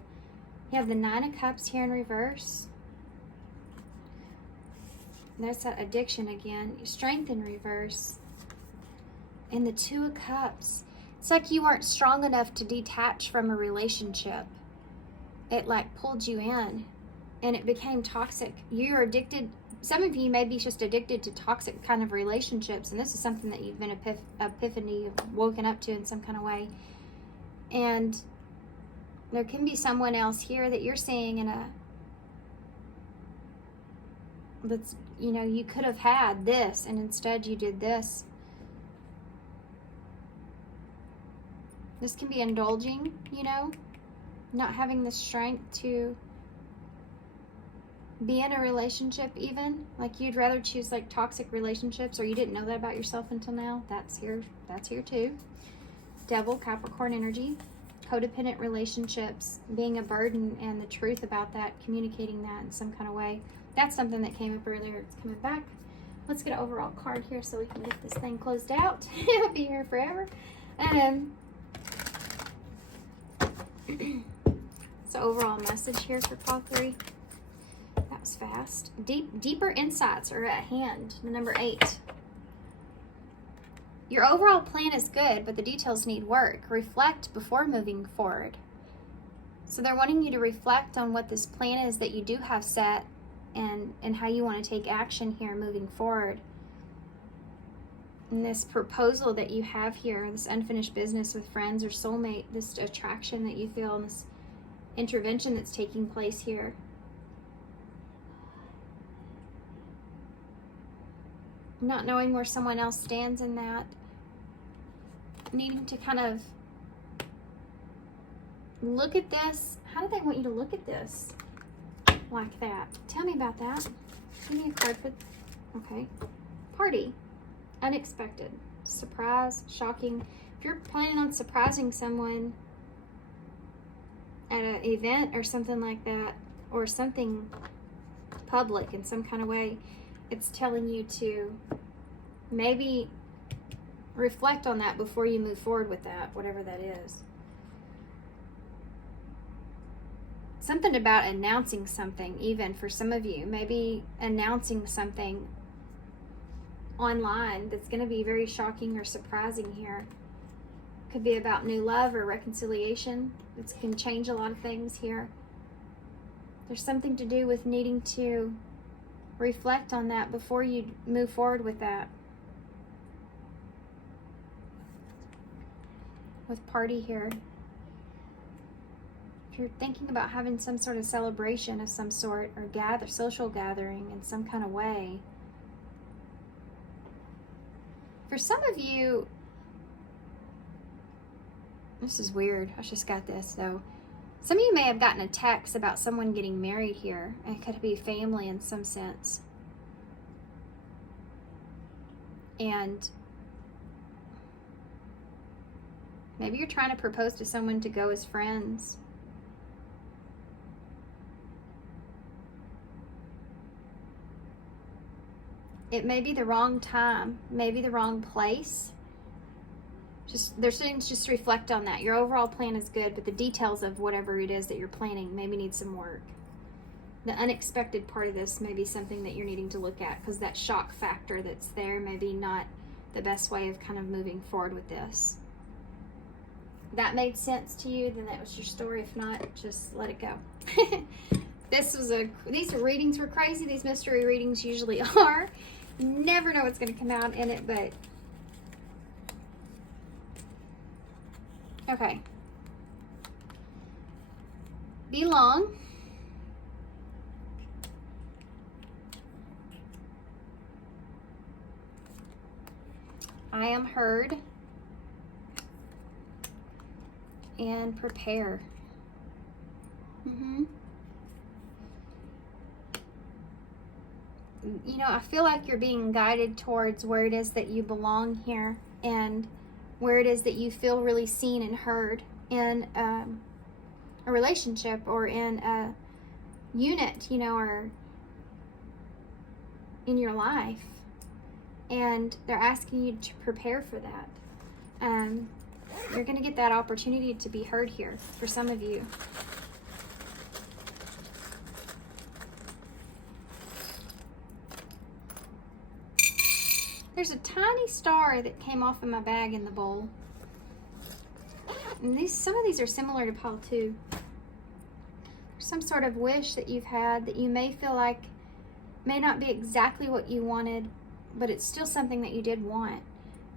You have the 9 of Cups here in reverse. There's that addiction again. Strength in reverse. And the 2 of Cups. It's like you weren't strong enough to detach from a relationship. It like pulled you in and it became toxic. You're addicted. Some of you may be just addicted to toxic kind of relationships. And this is something that you've been epiphany, woken up to in some kind of way. And there can be someone else here that you're seeing in a that's, you know, you could have had this and instead you did this. This can be indulging, you know, not having the strength to be in a relationship even. Like you'd rather choose like toxic relationships, or you didn't know that about yourself until now. That's here too. Devil, Capricorn energy. Codependent relationships, being a burden, and the truth about that, communicating that in some kind of way. That's something that came up earlier. It's coming back. Let's get an overall card here so we can get this thing closed out. It'll be here forever. So overall message here for call 3. That was fast. Deeper insights are at hand. The number 8. Your overall plan is good, but the details need work. Reflect before moving forward. So they're wanting you to reflect on what this plan is that you do have set, and how you want to take action here moving forward. And this proposal that you have here, this unfinished business with friends or soulmate, this attraction that you feel, and this intervention that's taking place here. Not knowing where someone else stands in that. Needing to kind of look at this. How do they want you to look at this? Like that. Tell me about that. Give me a card for... Okay. Party. Unexpected. Surprise. Shocking. If you're planning on surprising someone at an event or something like that, or something public in some kind of way, it's telling you to maybe reflect on that before you move forward with that, whatever that is. Something about announcing something, even for some of you. Maybe announcing something online that's going to be very shocking or surprising here. Could be about new love or reconciliation. It can change a lot of things here. There's something to do with needing to reflect on that before you move forward with that. With party here. If you're thinking about having some sort of celebration of some sort, or social gathering in some kind of way. For some of you, this is weird. I just got this though. Some of you may have gotten a text about someone getting married here. It could be family in some sense. And maybe you're trying to propose to someone to go as friends. It may be the wrong time, maybe the wrong place. They're saying just reflect on that. Your overall plan is good, but the details of whatever it is that you're planning maybe need some work. The unexpected part of this may be something that you're needing to look at, because that shock factor that's there may be not the best way of kind of moving forward with this. That made sense to you, then that was your story. If not, just let it go. These readings were crazy. These mystery readings usually are. You never know what's going to come out in it, but okay. Belong. I am heard. And prepare. You know, I feel like you're being guided towards where it is that you belong here, and where it is that you feel really seen and heard in a relationship, or in a unit, you know, or in your life. And they're asking you to prepare for that. You're going to get that opportunity to be heard here for some of you. There's a tiny star that came off in my bag in the bowl. And some of these are similar to pile 2. There's some sort of wish that you've had that you may feel like may not be exactly what you wanted, but it's still something that you did want.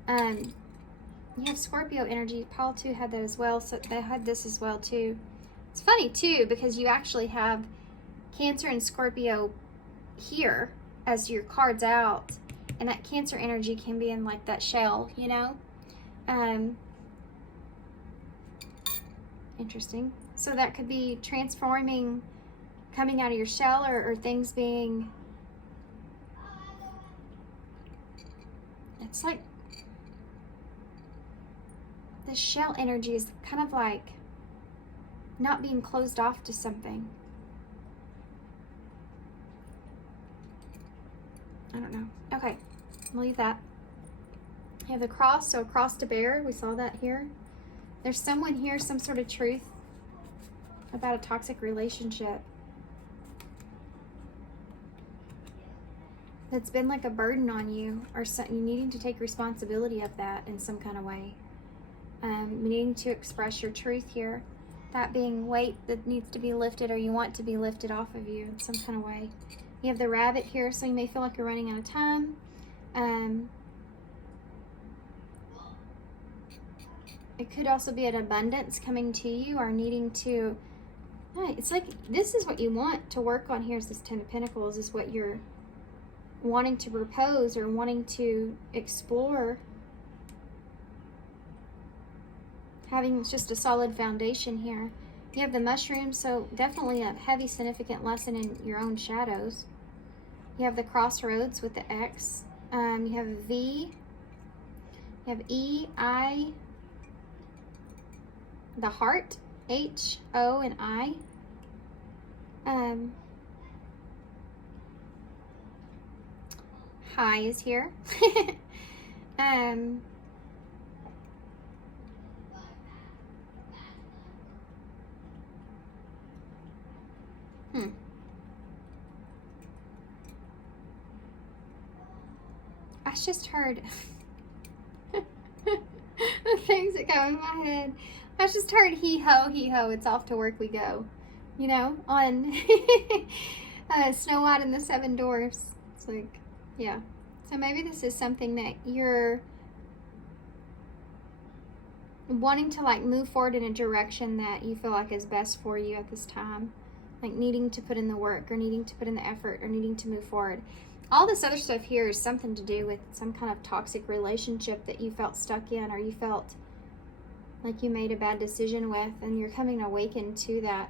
You have Scorpio energy. Pile 2 had that as well, so they had this as well too. It's funny too, because you actually have Cancer and Scorpio here, as your card's out. And that Cancer energy can be in like that shell, you know? Interesting. So that could be transforming, coming out of your shell, or things being, it's like, the shell energy is kind of like not being closed off to something. I don't know. Okay, we'll leave that. You have the cross, so a cross to bear. We saw that here. There's someone here, some sort of truth about a toxic relationship that's been like a burden on you, or you needing to take responsibility of that in some kind of way. Needing to express your truth here. That being weight that needs to be lifted, or you want to be lifted off of you in some kind of way. You have the rabbit here, so you may feel like you're running out of time. It could also be an abundance coming to you, or needing to, it's like this is what you want to work on here. Is this Ten of Pentacles is what you're wanting to propose or wanting to explore. Having just a solid foundation here. You have the mushroom, so definitely a heavy significant lesson in your own shadows. You have the crossroads with the X. You have a V. You have E, I, the heart, H, O, and I. High is here. I just heard the things that go in my head. I just heard hee ho, it's off to work we go. You know, on Snow White and the Seven Dwarfs. It's like, yeah. So maybe this is something that you're wanting to like move forward in a direction that you feel like is best for you at this time. Like needing to put in the work, or needing to put in the effort, or needing to move forward. All this other stuff here is something to do with some kind of toxic relationship that you felt stuck in, or you felt like you made a bad decision with, and you're coming awakened to that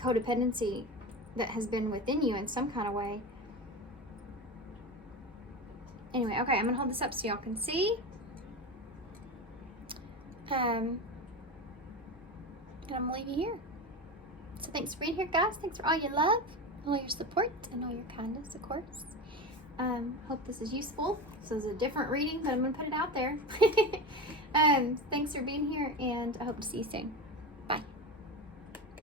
codependency that has been within you in some kind of way. Anyway, okay, I'm going to hold this up so y'all can see. And I'm going to leave you here. So thanks for being here, guys. Thanks for all your love, all your support, and all your kindness, of course. Hope this is useful. This is a different reading, but I'm going to put it out there. Thanks for being here, and I hope to see you soon.